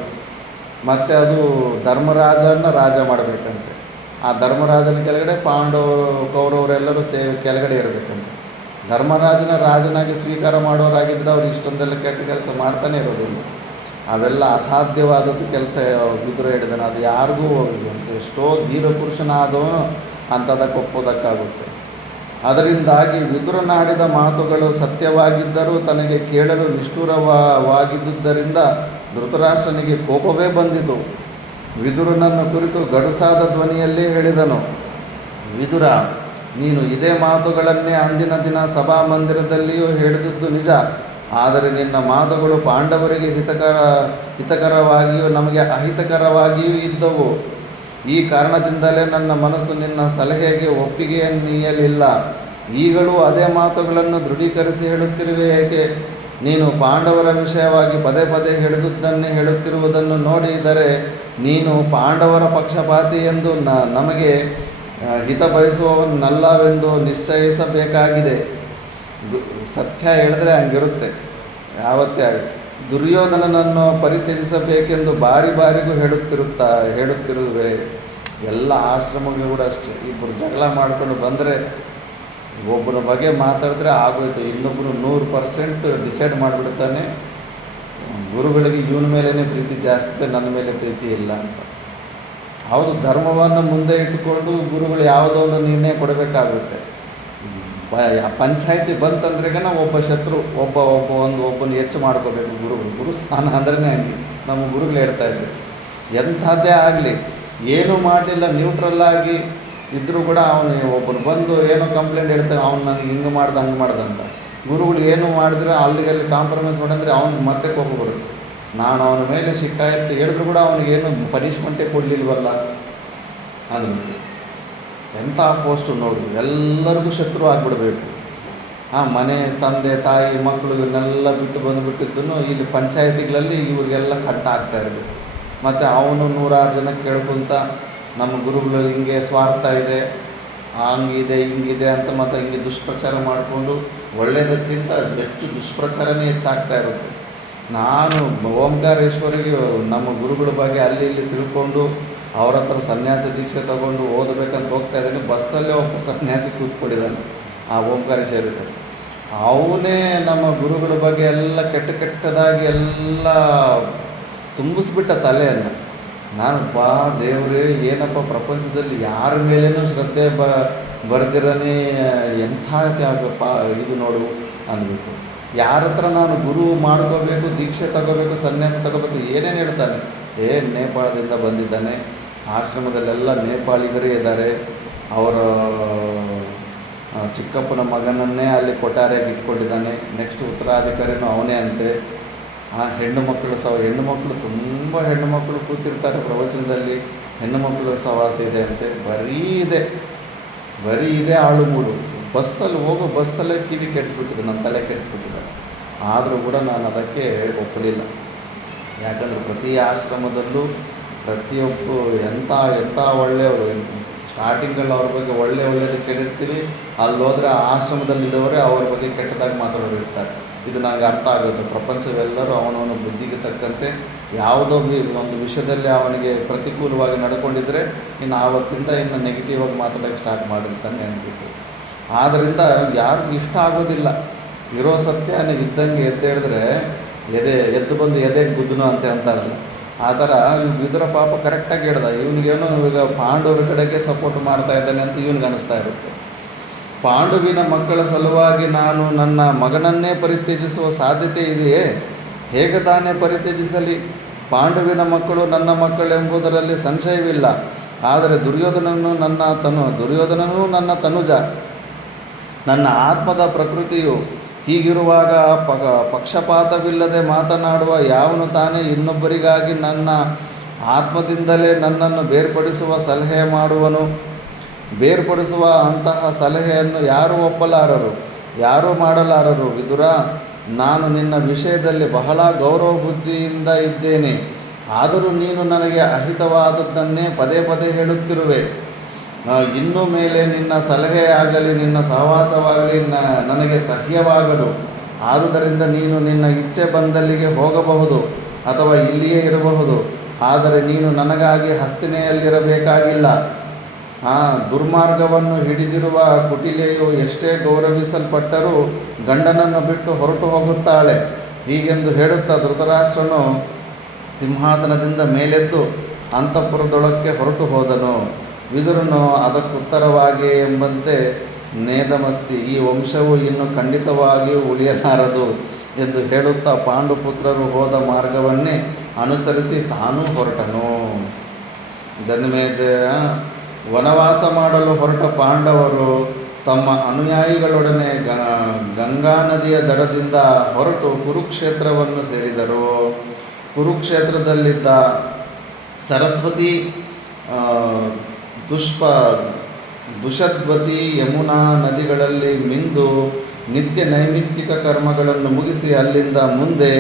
ಮತ್ತು ಅದು ಧರ್ಮರಾಜನ ರಾಜ ಮಾಡಬೇಕಂತೆ. ಆ ಧರ್ಮರಾಜನ ಕೆಳಗಡೆ ಕೌರವರೆಲ್ಲರೂ ಕೆಳಗಡೆ ಇರಬೇಕಂತೆ. ಧರ್ಮರಾಜನ ರಾಜನಾಗಿ ಸ್ವೀಕಾರ ಮಾಡೋರಾಗಿದ್ದರೆ ಅವ್ರು ಇಷ್ಟೊಂದೆಲ್ಲ ಕೆಟ್ಟ ಕೆಲಸ ಮಾಡ್ತಾನೆ ಇರೋದಿಲ್ಲ. ಅವೆಲ್ಲ ಅಸಾಧ್ಯವಾದದ್ದು ಕೆಲಸ ವಿದುರ ಹೇಳಿದಾನೆ. ಅದು ಯಾರಿಗೂ ಎಷ್ಟೋ ಧೀರ ಪುರುಷನಾದವನು ಅಂಥದಕ್ಕೆ ಒಪ್ಪೋದಕ್ಕಾಗುತ್ತೆ. ಅದರಿಂದಾಗಿ ವಿದುರನಾಡಿದ ಮಾತುಗಳು ಸತ್ಯವಾಗಿದ್ದರೂ ತನಗೆ ಕೇಳಲು ನಿಷ್ಠುರವಾಗಿದ್ದುದರಿಂದ ಧೃತರಾಷ್ಟ್ರನಿಗೆ ಕೋಪವೇ ಬಂದಿತು. ವಿದುರನನ್ನು ಕುರಿತು ಗಡುಸಾದ ಧ್ವನಿಯಲ್ಲೇ ಹೇಳಿದನು, ವಿದುರ, ನೀನು ಇದೇ ಮಾತುಗಳನ್ನೇ ಅಂದಿನ ದಿನ ಸಭಾಮಂದಿರದಲ್ಲಿಯೂ ಹೇಳಿದುದು ನಿಜ. ಆದರೆ ನಿನ್ನ ಮಾತುಗಳು ಪಾಂಡವರಿಗೆ ಹಿತಕರವಾಗಿಯೂ ನಮಗೆ ಅಹಿತಕರವಾಗಿಯೂ ಇದ್ದವು. ಈ ಕಾರಣದಿಂದಲೇ ನನ್ನ ಮನಸ್ಸು ನಿನ್ನ ಸಲಹೆಗೆ ಒಪ್ಪಿಗೆಯನ್ನೀಯಲಿಲ್ಲ. ಈಗಲೂ ಅದೇ ಮಾತುಗಳನ್ನು ದೃಢೀಕರಿಸಿ ಹೇಳುತ್ತಿರುವೆ ಏಕೆ? ನೀನು ಪಾಂಡವರ ವಿಷಯವಾಗಿ ಪದೇ ಪದೇ ಹೇಳಿದುದನ್ನೇ ಹೇಳುತ್ತಿರುವುದನ್ನು ನೋಡಿದರೆ ನೀನು ಪಾಂಡವರ ಪಕ್ಷಪಾತಿ ಎಂದು ನಮಗೆ ಹಿತ ಬಯಸುವವನ್ನಲ್ಲವೆಂದು ನಿಶ್ಚಯಿಸಬೇಕಾಗಿದೆ. ಸತ್ಯ ಹೇಳಿದ್ರೆ ಹಂಗಿರುತ್ತೆ. ಯಾವತ್ತೇ ಆಗಲಿ ದುರ್ಯೋಧನನನ್ನು ಪರಿತ್ಯಜಿಸಬೇಕೆಂದು ಬಾರಿಗೂ ಹೇಳುತ್ತಿರುವೆ. ಎಲ್ಲ ಆಶ್ರಮಗಳು ಕೂಡ ಅಷ್ಟೇ. ಇಬ್ಬರು ಜಗಳ ಮಾಡ್ಕೊಂಡು ಬಂದರೆ ಒಬ್ಬನ ಬಗ್ಗೆ ಮಾತಾಡಿದ್ರೆ ಆಗೋಯ್ತು, ಇನ್ನೊಬ್ಬರು 100% ಡಿಸೈಡ್ ಮಾಡಿಬಿಡ್ತಾನೆ, ಗುರುಗಳಿಗೆ ಇವನ ಮೇಲೇ ಪ್ರೀತಿ ಜಾಸ್ತಿ, ನನ್ನ ಮೇಲೆ ಪ್ರೀತಿ ಇಲ್ಲ ಅಂತ. ಹೌದು, ಧರ್ಮವನ್ನು ಮುಂದೆ ಇಟ್ಟುಕೊಂಡು ಗುರುಗಳು ಯಾವುದೋ ಒಂದು ನಿರ್ಣಯ ಕೊಡಬೇಕಾಗುತ್ತೆ. ಪಂಚಾಯಿತಿ ಬಂತಂದ್ರೆಗನ ಒಬ್ಬ ಶತ್ರು ಒಬ್ಬನ ಹೆಚ್ಚು ಮಾಡ್ಕೋಬೇಕು. ಗುರುಸ್ಥಾನ ಅಂದ್ರೇ ಹಂಗೆ ನಮ್ಮ ಗುರುಗಳು ಹೇಳ್ತಾ ಇದ್ರು. ಎಂಥದ್ದೇ ಆಗಲಿ, ಏನೂ ಮಾಡಲಿಲ್ಲ, ನ್ಯೂಟ್ರಲ್ಲಾಗಿ ಇದ್ದರೂ ಕೂಡ ಅವನು ಒಬ್ಬನು ಬಂದು ಏನೋ ಕಂಪ್ಲೇಂಟ್ ಹೇಳ್ತಾನೆ, ಅವ್ನು ನನಗೆ ಹಿಂಗೆ ಮಾಡ್ದೆ ಹಂಗೆ ಮಾಡ್ದೆ ಅಂತ. ಗುರುಗಳು ಏನು ಮಾಡಿದ್ರೆ ಅಲ್ಲಿಗೆ ಕಾಂಪ್ರಮೈಸ್ ಮಾಡಂದರೆ ಅವ್ನಿಗೆ ಮತ್ತೆ ಕೋಪ ಬರುತ್ತೆ. ನಾನು ಅವನ ಮೇಲೆ ಶಿಕಾಯತ್ ಹೇಳಿದ್ರು ಕೂಡ ಅವನಿಗೇನು ಪನಿಷ್ಮೆಂಟೇ ಕೊಡಲಿಲ್ವಲ್ಲ ಅಂದ್ಬಿಟ್ಟು. ಎಂಥ ಪೋಸ್ಟು ನೋಡು, ಎಲ್ಲರಿಗೂ ಶತ್ರು ಆಗಿಬಿಡ್ಬೇಕು. ಮನೆ, ತಂದೆ, ತಾಯಿ, ಮಕ್ಕಳು ಇವನ್ನೆಲ್ಲ ಬಿಟ್ಟು ಬಂದುಬಿಟ್ಟಿದ್ದನ್ನು ಇಲ್ಲಿ ಪಂಚಾಯತಿಗಳಲ್ಲಿ ಇವ್ರಿಗೆಲ್ಲ ಕಟ್ಟ ಆಗ್ತಾ ಇರಬೇಕು. ಮತ್ತು ಅವನು 100 ಜನ ಕೇಳ್ಕೊತ ನಮ್ಮ ಗುರುಗಳಲ್ಲಿ ಹಿಂಗೆ ಸ್ವಾರ್ಥ ಇದೆ, ಹಂಗಿದೆ ಹಿಂಗಿದೆ ಅಂತ ಮತ್ತು ಹಿಂಗೆ ದುಷ್ಪ್ರಚಾರ ಮಾಡಿಕೊಂಡು ಒಳ್ಳೆಯದಕ್ಕಿಂತ ಹೆಚ್ಚು ದುಷ್ಪ್ರಚಾರನೇ ಹೆಚ್ಚಾಗ್ತಾ ಇರುತ್ತೆ. ನಾನು ಓಂಕಾರೇಶ್ವರಿಗೆ ನಮ್ಮ ಗುರುಗಳ ಬಗ್ಗೆ ಅಲ್ಲಿ ಇಲ್ಲಿ ತಿಳ್ಕೊಂಡು ಅವ್ರ ಹತ್ರ ಸನ್ಯಾಸ ದೀಕ್ಷೆ ತಗೊಂಡು ಓದಬೇಕಂತ ಹೋಗ್ತಾ ಇದ್ದಾನೆ. ಬಸ್ಸಲ್ಲೇ ಒಬ್ಬ ಸನ್ಯಾಸಿ ಕೂತ್ಕೊಂಡಿದ್ದಾನೆ ಆ ಓಂಕಾರೇಶ್ವರದಲ್ಲಿ. ಅವನೇ ನಮ್ಮ ಗುರುಗಳ ಬಗ್ಗೆ ಎಲ್ಲ ಕೆಟ್ಟದಾಗಿ ಎಲ್ಲ ತುಂಬಿಸ್ಬಿಟ್ಟ ತಲೆಯನ್ನು. ನಾನು ದೇವರೇ, ಏನಪ್ಪ ಪ್ರಪಂಚದಲ್ಲಿ ಯಾರ ಮೇಲೇನೂ ಶ್ರದ್ಧೆ ಬರ್ದಿರನೇ ಎಂಥ ಇದು ನೋಡು ಅಂದ್ಬಿಟ್ಟು. ಯಾರ ಹತ್ರ ನಾನು ಗುರು ಮಾಡ್ಕೋಬೇಕು, ದೀಕ್ಷೆ ತಗೋಬೇಕು, ಸನ್ಯಾಸ ತಗೋಬೇಕು ಏನೇನು ಹೇಳ್ತಾನೆ. ನೇಪಾಳದಿಂದ ಬಂದಿದ್ದಾನೆ, ಆಶ್ರಮದಲ್ಲೆಲ್ಲ ನೇಪಾಳಿಗರೇ ಇದ್ದಾರೆ, ಅವರ ಚಿಕ್ಕಪ್ಪನ ಮಗನನ್ನೇ ಅಲ್ಲಿ ಕೊಠಾರಿಯಾಗಿ ಇಟ್ಕೊಂಡಿದ್ದಾನೆ, ನೆಕ್ಸ್ಟ್ ಉತ್ತರಾಧಿಕಾರಿನೂ ಅವನೇ ಅಂತೆ. ಹೆಣ್ಣು ಮಕ್ಕಳು ತುಂಬ ಹೆಣ್ಣು ಮಕ್ಕಳು ಕೂತಿರ್ತಾರೆ ಪ್ರವಚನದಲ್ಲಿ, ಹೆಣ್ಣು ಮಕ್ಕಳು ಸಹವಾಸ ಇದೆ ಅಂತೆ. ಬರೀ ಇದೆ ಆಳು ಮೂಡು. ಬಸ್ಸಲ್ಲೇ ಕಿವಿ ಕೆಡಿಸ್ಬಿಟ್ಟಿದೆ, ನನ್ನ ತಲೆ ಕೆಡಿಸ್ಬಿಟ್ಟಿದೆ. ಆದರೂ ಕೂಡ ನಾನು ಅದಕ್ಕೆ ಒಪ್ಪಲಿಲ್ಲ. ಯಾಕಂದರೆ ಪ್ರತಿ ಆಶ್ರಮದಲ್ಲೂ ಪ್ರತಿಯೊಬ್ಬರು ಎಂಥ ಒಳ್ಳೆಯವರು, ಸ್ಟಾರ್ಟಿಂಗಲ್ಲಿ ಅವ್ರ ಬಗ್ಗೆ ಒಳ್ಳೆಯದು ಕೇಳಿರ್ತೀವಿ, ಅಲ್ಲಿ ಹೋದರೆ ಆಶ್ರಮದಲ್ಲಿದ್ದವರೇ ಅವ್ರ ಬಗ್ಗೆ ಕೆಟ್ಟದಾಗಿ ಮಾತಾಡೋರು ಇರ್ತಾರೆ. ಇದು ನನಗೆ ಅರ್ಥ ಆಗುತ್ತೆ. ಪ್ರಪಂಚವೆಲ್ಲರೂ ಅವನವನ ಬುದ್ಧಿಗೆ ತಕ್ಕಂತೆ ಯಾವುದೋ ಒಂದು ವಿಷಯದಲ್ಲಿ ಅವನಿಗೆ ಪ್ರತಿಕೂಲವಾಗಿ ನಡ್ಕೊಂಡಿದ್ದರೆ ಆವತ್ತಿಂದ ನೆಗೆಟಿವ್ ಆಗಿ ಮಾತಾಡೋಕ್ಕೆ ಸ್ಟಾರ್ಟ್ ಮಾಡಿರ್ತಾನೆ ಅಂದ್ಬಿಟ್ಟು. ಆದ್ದರಿಂದ ಯಾರಿಗೂ ಇಷ್ಟ ಆಗೋದಿಲ್ಲ. ಇರೋ ಸತ್ಯನ ಇದ್ದಂಗೆ ಎದ್ದೇಳಿದ್ರೆ ಎದ್ದು ಬಂದು ಎದೆಗೆ ಗುದ್ದನು ಅಂತ ಹೇಳ್ತಾರಲ್ಲ, ಆ ಥರ ವಿದುರ ಪಾಪ ಕರೆಕ್ಟಾಗಿ ಹೇಳ್ದ. ಇವನಿಗೇನೋ ಈಗ ಪಾಂಡವರ ಕಡೆಗೆ ಸಪೋರ್ಟ್ ಮಾಡ್ತಾ ಇದ್ದಾನೆ ಅಂತ ಇವನಿಗೆ ಅನಿಸ್ತಾ ಇರುತ್ತೆ. ಪಾಂಡುವಿನ ಮಕ್ಕಳ ಸಲುವಾಗಿ ನಾನು ನನ್ನ ಮಗನನ್ನೇ ಪರಿತ್ಯಜಿಸುವ ಸಾಧ್ಯತೆ ಇದೆಯೇ? ಹೇಗೆ ತಾನೇ ಪರಿತ್ಯಜಿಸಲಿ? ಪಾಂಡುವಿನ ಮಕ್ಕಳು ನನ್ನ ಮಕ್ಕಳೆಂಬುದರಲ್ಲಿ ಸಂಶಯವಿಲ್ಲ. ಆದರೆ ದುರ್ಯೋಧನನು ನನ್ನ ತನುಜ, ನನ್ನ ಆತ್ಮದ ಪ್ರಕೃತಿಯು. ಹೀಗಿರುವಾಗ ಪಕ್ಷಪಾತವಿಲ್ಲದೆ ಮಾತನಾಡುವ ಯಾವನು ತಾನೇ ಇನ್ನೊಬ್ಬರಿಗಾಗಿ ನನ್ನ ಆತ್ಮದಿಂದಲೇ ನನ್ನನ್ನು ಬೇರ್ಪಡಿಸುವ ಸಲಹೆ ಮಾಡುವನು? ಬೇರ್ಪಡಿಸುವ ಅಂತಹ ಸಲಹೆಯನ್ನು ಯಾರೂ ಒಪ್ಪಲಾರರು, ಯಾರೂ ಮಾಡಲಾರರು. ವಿದುರ, ನಾನು ನಿನ್ನ ವಿಷಯದಲ್ಲಿ ಬಹಳ ಗೌರವ ಬುದ್ಧಿಯಿಂದ ಇದ್ದೇನೆ. ಆದರೂ ನೀನು ನನಗೆ ಅಹಿತವಾದದ್ದನ್ನೇ ಪದೇ ಪದೇ ಹೇಳುತ್ತಿರುವೆ. ಇನ್ನು ಮೇಲೆ ನಿನ್ನ ಸಲಹೆಯಾಗಲಿ ನಿನ್ನ ಸಹವಾಸವಾಗಲಿ ನನಗೆ ಸಹ್ಯವಾಗದು. ಆದುದರಿಂದ ನೀನು ನಿನ್ನ ಇಚ್ಛೆ ಬಂದಲ್ಲಿಗೆ ಹೋಗಬಹುದು ಅಥವಾ ಇಲ್ಲಿಯೇ ಇರಬಹುದು. ಆದರೆ ನೀನು ನನಗಾಗಿ ಹಸ್ತಿನೆಯಲ್ಲಿರಬೇಕಾಗಿಲ್ಲ. ದುರ್ಮಾರ್ಗವನ್ನು ಹಿಡಿದಿರುವ ಕುಟಿಲೆಯು ಎಷ್ಟೇ ಗೌರವಿಸಲ್ಪಟ್ಟರೂ ಗಂಡನನ್ನು ಬಿಟ್ಟು ಹೊರಟು ಹೋಗುತ್ತಾಳೆ. ಹೀಗೆಂದು ಹೇಳುತ್ತಾ ಧೃತರಾಷ್ಟ್ರನು ಸಿಂಹಾಸನದಿಂದ ಮೇಲೆದ್ದು ಅಂತಃಪುರದೊಳಕ್ಕೆ ಹೊರಟು ಹೋದನು. ವಿದುರನು ಅದಕ್ಕುತ್ತರವಾಗಿ ಎಂಬಂತೆ, ನೇದಮಸ್ತಿ, ಈ ವಂಶವು ಇನ್ನು ಖಂಡಿತವಾಗಿಯೂ ಉಳಿಯಲಾರದು ಎಂದು ಹೇಳುತ್ತಾ ಪಾಂಡುಪುತ್ರರು ಹೋದ ಮಾರ್ಗವನ್ನೇ ಅನುಸರಿಸಿ ತಾನೂ ಹೊರಟನು. ಜನ್ಮೇಜಯ ವನವಾಸ ಮಾಡಲು ಹೊರಟ ಪಾಂಡವರು ತಮ್ಮ ಅನುಯಾಯಿಗಳೊಡನೆ ಗಂಗಾ ನದಿಯ ದಡದಿಂದ ಹೊರಟು ಕುರುಕ್ಷೇತ್ರವನ್ನು ಸೇರಿದರು. ಕುರುಕ್ಷೇತ್ರದಲ್ಲಿದ್ದ ಸರಸ್ವತಿ, ದುಷದ್ವತಿ, ಯಮುನಾ ನದಿಗಳಲ್ಲಿ ಮಿಂದು ನಿತ್ಯ ನೈಮಿತ್ತಿಕ ಕರ್ಮಗಳನ್ನು ಮುಗಿಸಿ ಅಲ್ಲಿಂದ ಮುಂದೆ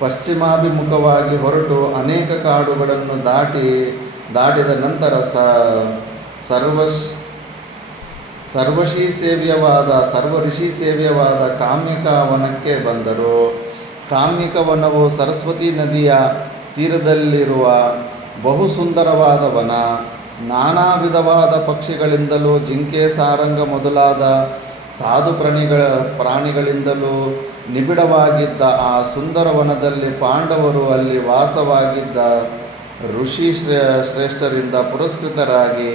ಪಶ್ಚಿಮಾಭಿಮುಖವಾಗಿ ಹೊರಟು ಅನೇಕ ಕಾಡುಗಳನ್ನು ದಾಟಿದ ನಂತರ ಸರ್ವಋಷಿ ಸೇವ್ಯವಾದ ಕಾಮ್ಯಕ ವನಕ್ಕೆ ಬಂದರು. ಕಾಮ್ಯಕ ವನವು ಸರಸ್ವತಿ ನದಿಯ ತೀರದಲ್ಲಿರುವ ಬಹು ಸುಂದರವಾದ ವನ. ನಾನಾ ವಿಧವಾದ ಪಕ್ಷಿಗಳಿಂದಲೂ ಜಿಂಕೆ, ಸಾರಂಗ ಮೊದಲಾದ ಸಾಧು ಪ್ರಾಣಿಗಳಿಂದಲೂ ನಿಬಿಡವಾಗಿದ್ದ ಆ ಸುಂದರ ವನದಲ್ಲಿ ಪಾಂಡವರು ಅಲ್ಲಿ ವಾಸವಾಗಿದ್ದ ಋಷಿ ಶ್ರೇಷ್ಠರಿಂದ ಪುರಸ್ಕೃತರಾಗಿ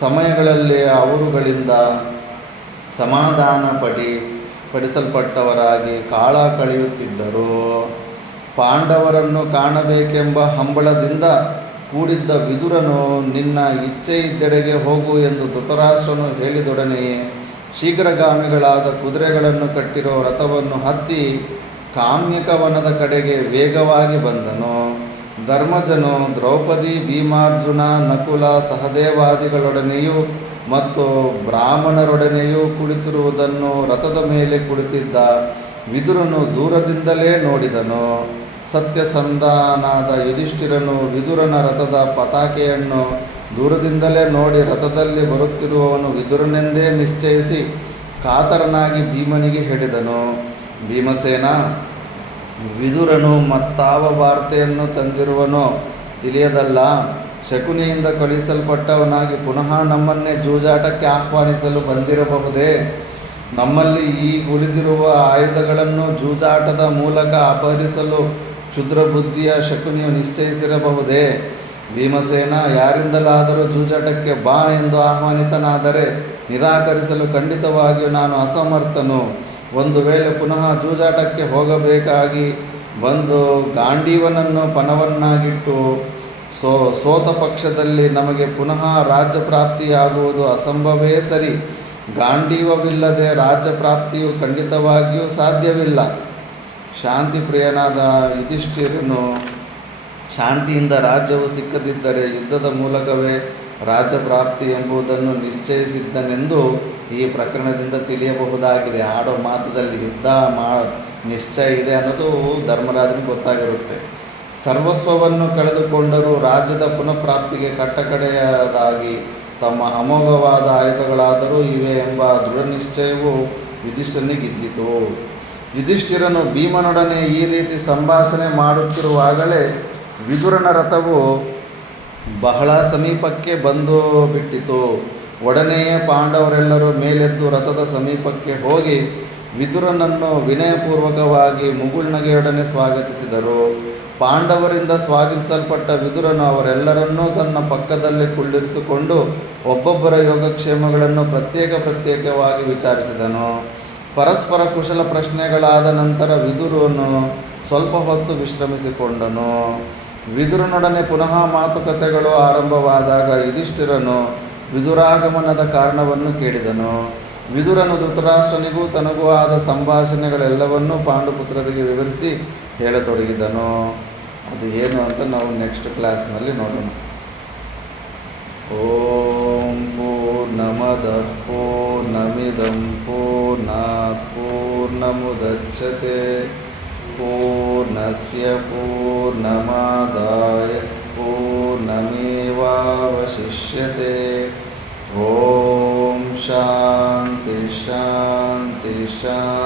ಸಮಯಗಳಲ್ಲಿ ಅವರುಗಳಿಂದ ಪಡಿಸಲ್ಪಟ್ಟವರಾಗಿ ಕಾಲ ಕಳೆಯುತ್ತಿದ್ದರು. ಪಾಂಡವರನ್ನು ಕಾಣಬೇಕೆಂಬ ಹಂಬಲದಿಂದ ಕೂಡಿದ್ದ ವಿದುರನು, ನಿನ್ನ ಇಚ್ಛೆಯಿದ್ದೆಡೆಗೆ ಹೋಗು ಎಂದು ಧೃತರಾಷ್ಟ್ರನು ಹೇಳಿದೊಡನೆಯೇ ಶೀಘ್ರಗಾಮಿಗಳಾದ ಕುದುರೆಗಳನ್ನು ಕಟ್ಟಿರೋ ರಥವನ್ನು ಹತ್ತಿ ಕಾಮ್ಯಕವನದ ಕಡೆಗೆ ವೇಗವಾಗಿ ಬಂದನು. ಧರ್ಮಜನು ದ್ರೌಪದಿ, ಭೀಮಾರ್ಜುನ, ನಕುಲ, ಸಹದೇವಾದಿಗಳೊಡನೆಯೂ ಮತ್ತು ಬ್ರಾಹ್ಮಣರೊಡನೆಯೂ ಕುಳಿತಿರುವುದನ್ನು ರಥದ ಮೇಲೆ ಕುಳಿತಿದ್ದ ವಿದುರನು ದೂರದಿಂದಲೇ ನೋಡಿದನು. ಸತ್ಯಸಂಧನಾದ ಯುಧಿಷ್ಠಿರನು ವಿದುರನ ರಥದ ಪತಾಕೆಯನ್ನು ದೂರದಿಂದಲೇ ನೋಡಿ ರಥದಲ್ಲಿ ಬರುತ್ತಿರುವವನು ವಿದುರನೆಂದೇ ನಿಶ್ಚಯಿಸಿ ಕಾತರನಾಗಿ ಭೀಮನಿಗೆ ಹೇಳಿದನು. ಭೀಮಸೇನ, ವಿದುರನು ಮತ್ತಾವ ವಾರ್ತೆಯನ್ನು ತಂದಿರುವನೋ ತಿಳಿಯದಲ್ಲ. ಶಕುನಿಯಿಂದ ಕಳುಹಿಸಲ್ಪಟ್ಟವನಾಗಿ ಪುನಃ ನಮ್ಮನ್ನೇ ಜೂಜಾಟಕ್ಕೆ ಆಹ್ವಾನಿಸಲು ಬಂದಿರಬಹುದೇ? ನಮ್ಮಲ್ಲಿ ಈ ಉಳಿದಿರುವ ಆಯುಧಗಳನ್ನು ಜೂಜಾಟದ ಮೂಲಕ ಅಪಹರಿಸಲು ಕ್ಷುದ್ರಬುದ್ಧಿಯ ಶಕುನಿಯು ನಿಶ್ಚಯಿಸಿರಬಹುದೇ? ಭೀಮಸೇನ, ಯಾರಿಂದಲಾದರೂ ಜೂಜಾಟಕ್ಕೆ ಬಾ ಎಂದು ಆಹ್ವಾನಿತನಾದರೆ ನಿರಾಕರಿಸಲು ಖಂಡಿತವಾಗಿಯೂ ನಾನು ಅಸಮರ್ಥನು. ಒಂದು ವೇಳೆ ಪುನಃ ಜೂಜಾಟಕ್ಕೆ ಹೋಗಬೇಕಾಗಿ ಬಂದು ಗಾಂಡೀವನನ್ನು ಪಣವನ್ನಾಗಿಟ್ಟು ಸೋತ ಪಕ್ಷದಲ್ಲಿ ನಮಗೆ ಪುನಃ ರಾಜ್ಯ ಪ್ರಾಪ್ತಿಯಾಗುವುದು ಅಸಂಭವವೇ ಸರಿ. ಗಾಂಡೀವವಿಲ್ಲದೆ ರಾಜ್ಯ ಪ್ರಾಪ್ತಿಯು ಖಂಡಿತವಾಗಿಯೂ ಸಾಧ್ಯವಿಲ್ಲ. ಶಾಂತಿ ಪ್ರಿಯನಾದ ಯುಧಿಷ್ಠಿರನು ಶಾಂತಿಯಿಂದ ರಾಜ್ಯವು ಸಿಕ್ಕದಿದ್ದರೆ ಯುದ್ಧದ ಮೂಲಕವೇ ರಾಜ್ಯ ಪ್ರಾಪ್ತಿ ಎಂಬುದನ್ನು ನಿಶ್ಚಯಿಸಿದ್ದನೆಂದು ಈ ಪ್ರಕರಣದಿಂದ ತಿಳಿಯಬಹುದಾಗಿದೆ. ಆಡೋ ಮಾತದಲ್ಲಿ ಯುದ್ಧ ನಿಶ್ಚಯ ಇದೆ ಅನ್ನೋದು ಧರ್ಮರಾಜನಿಗೆ ಗೊತ್ತಾಗಿರುತ್ತೆ. ಸರ್ವಸ್ವವನ್ನು ಕಳೆದುಕೊಂಡರೂ ರಾಜ್ಯದ ಪುನಃಪ್ರಾಪ್ತಿಗೆ ಕಟ್ಟಕಡೆಯದಾಗಿ ತಮ್ಮ ಅಮೋಘವಾದ ಆಯುಧಗಳಾದರೂ ಇವೆ ಎಂಬ ದೃಢ ನಿಶ್ಚಯವು ಯುಧಿಷ್ಠಿರನಿಗಿದ್ದಿತು. ಯುಧಿಷ್ಠಿರನು ಭೀಮನೊಡನೆ ಈ ರೀತಿ ಸಂಭಾಷಣೆ ಮಾಡುತ್ತಿರುವಾಗಲೇ ವಿದುರನ ರಥವು ಬಹಳ ಸಮೀಪಕ್ಕೆ ಬಂದು ಬಿಟ್ಟಿತು. ಒಡನೆಯೇ ಪಾಂಡವರೆಲ್ಲರೂ ಮೇಲೆದ್ದು ರಥದ ಸಮೀಪಕ್ಕೆ ಹೋಗಿ ವಿದುರನನ್ನು ವಿನಯಪೂರ್ವಕವಾಗಿ ಮುಗುಳ್ನಗೆಯೊಡನೆ ಸ್ವಾಗತಿಸಿದರು. ಪಾಂಡವರಿಂದ ಸ್ವಾಗತಿಸಲ್ಪಟ್ಟ ವಿದುರನು ಅವರೆಲ್ಲರನ್ನೂ ತನ್ನ ಪಕ್ಕದಲ್ಲಿ ಕುಳ್ಳಿರಿಸಿಕೊಂಡು ಒಬ್ಬೊಬ್ಬರ ಯೋಗಕ್ಷೇಮಗಳನ್ನು ಪ್ರತ್ಯೇಕವಾಗಿ ವಿಚಾರಿಸಿದನು. ಪರಸ್ಪರ ಕುಶಲ ಪ್ರಶ್ನೆಗಳಾದ ನಂತರ ವಿದುರನು ಸ್ವಲ್ಪ ಹೊತ್ತು ವಿಶ್ರಮಿಸಿಕೊಂಡನು. ವಿದುರನೊಡನೆ ಪುನಃ ಮಾತುಕತೆಗಳು ಆರಂಭವಾದಾಗ ಯುಧಿಷ್ಠಿರನು ವಿದುರಾಗಮನದ ಕಾರಣವನ್ನು ಕೇಳಿದನು. ವಿದುರನು ಧೃತರಾಷ್ಟ್ರನಿಗೂ ತನಗೂ ಆದ ಸಂಭಾಷಣೆಗಳೆಲ್ಲವನ್ನೂ ಪಾಂಡುಪುತ್ರರಿಗೆ ವಿವರಿಸಿ ಹೇಳತೊಡಗಿದನು. ಅದು ಏನು ಅಂತ ನಾವು ನೆಕ್ಸ್ಟ್ ಕ್ಲಾಸ್ನಲ್ಲಿ ನೋಡೋಣ. ಓಂ ಪೂರ್ಣಮದಃ ಪೂರ್ಣಮಿದಂ ಪೂರ್ಣಾತ್ ಪೂರ್ಣಮುದಚ್ಯತೆ ಪೂರ್ಣಸ್ಯ ಪೂರ್ಣಮಾದಾಯ ಪೂರ್ಣಮೇವಾವಶಿಷ್ಯತೆ. ಓಂ ಶಾಂತಿ ಶಾಂತಿ ಶಾಂತಿ.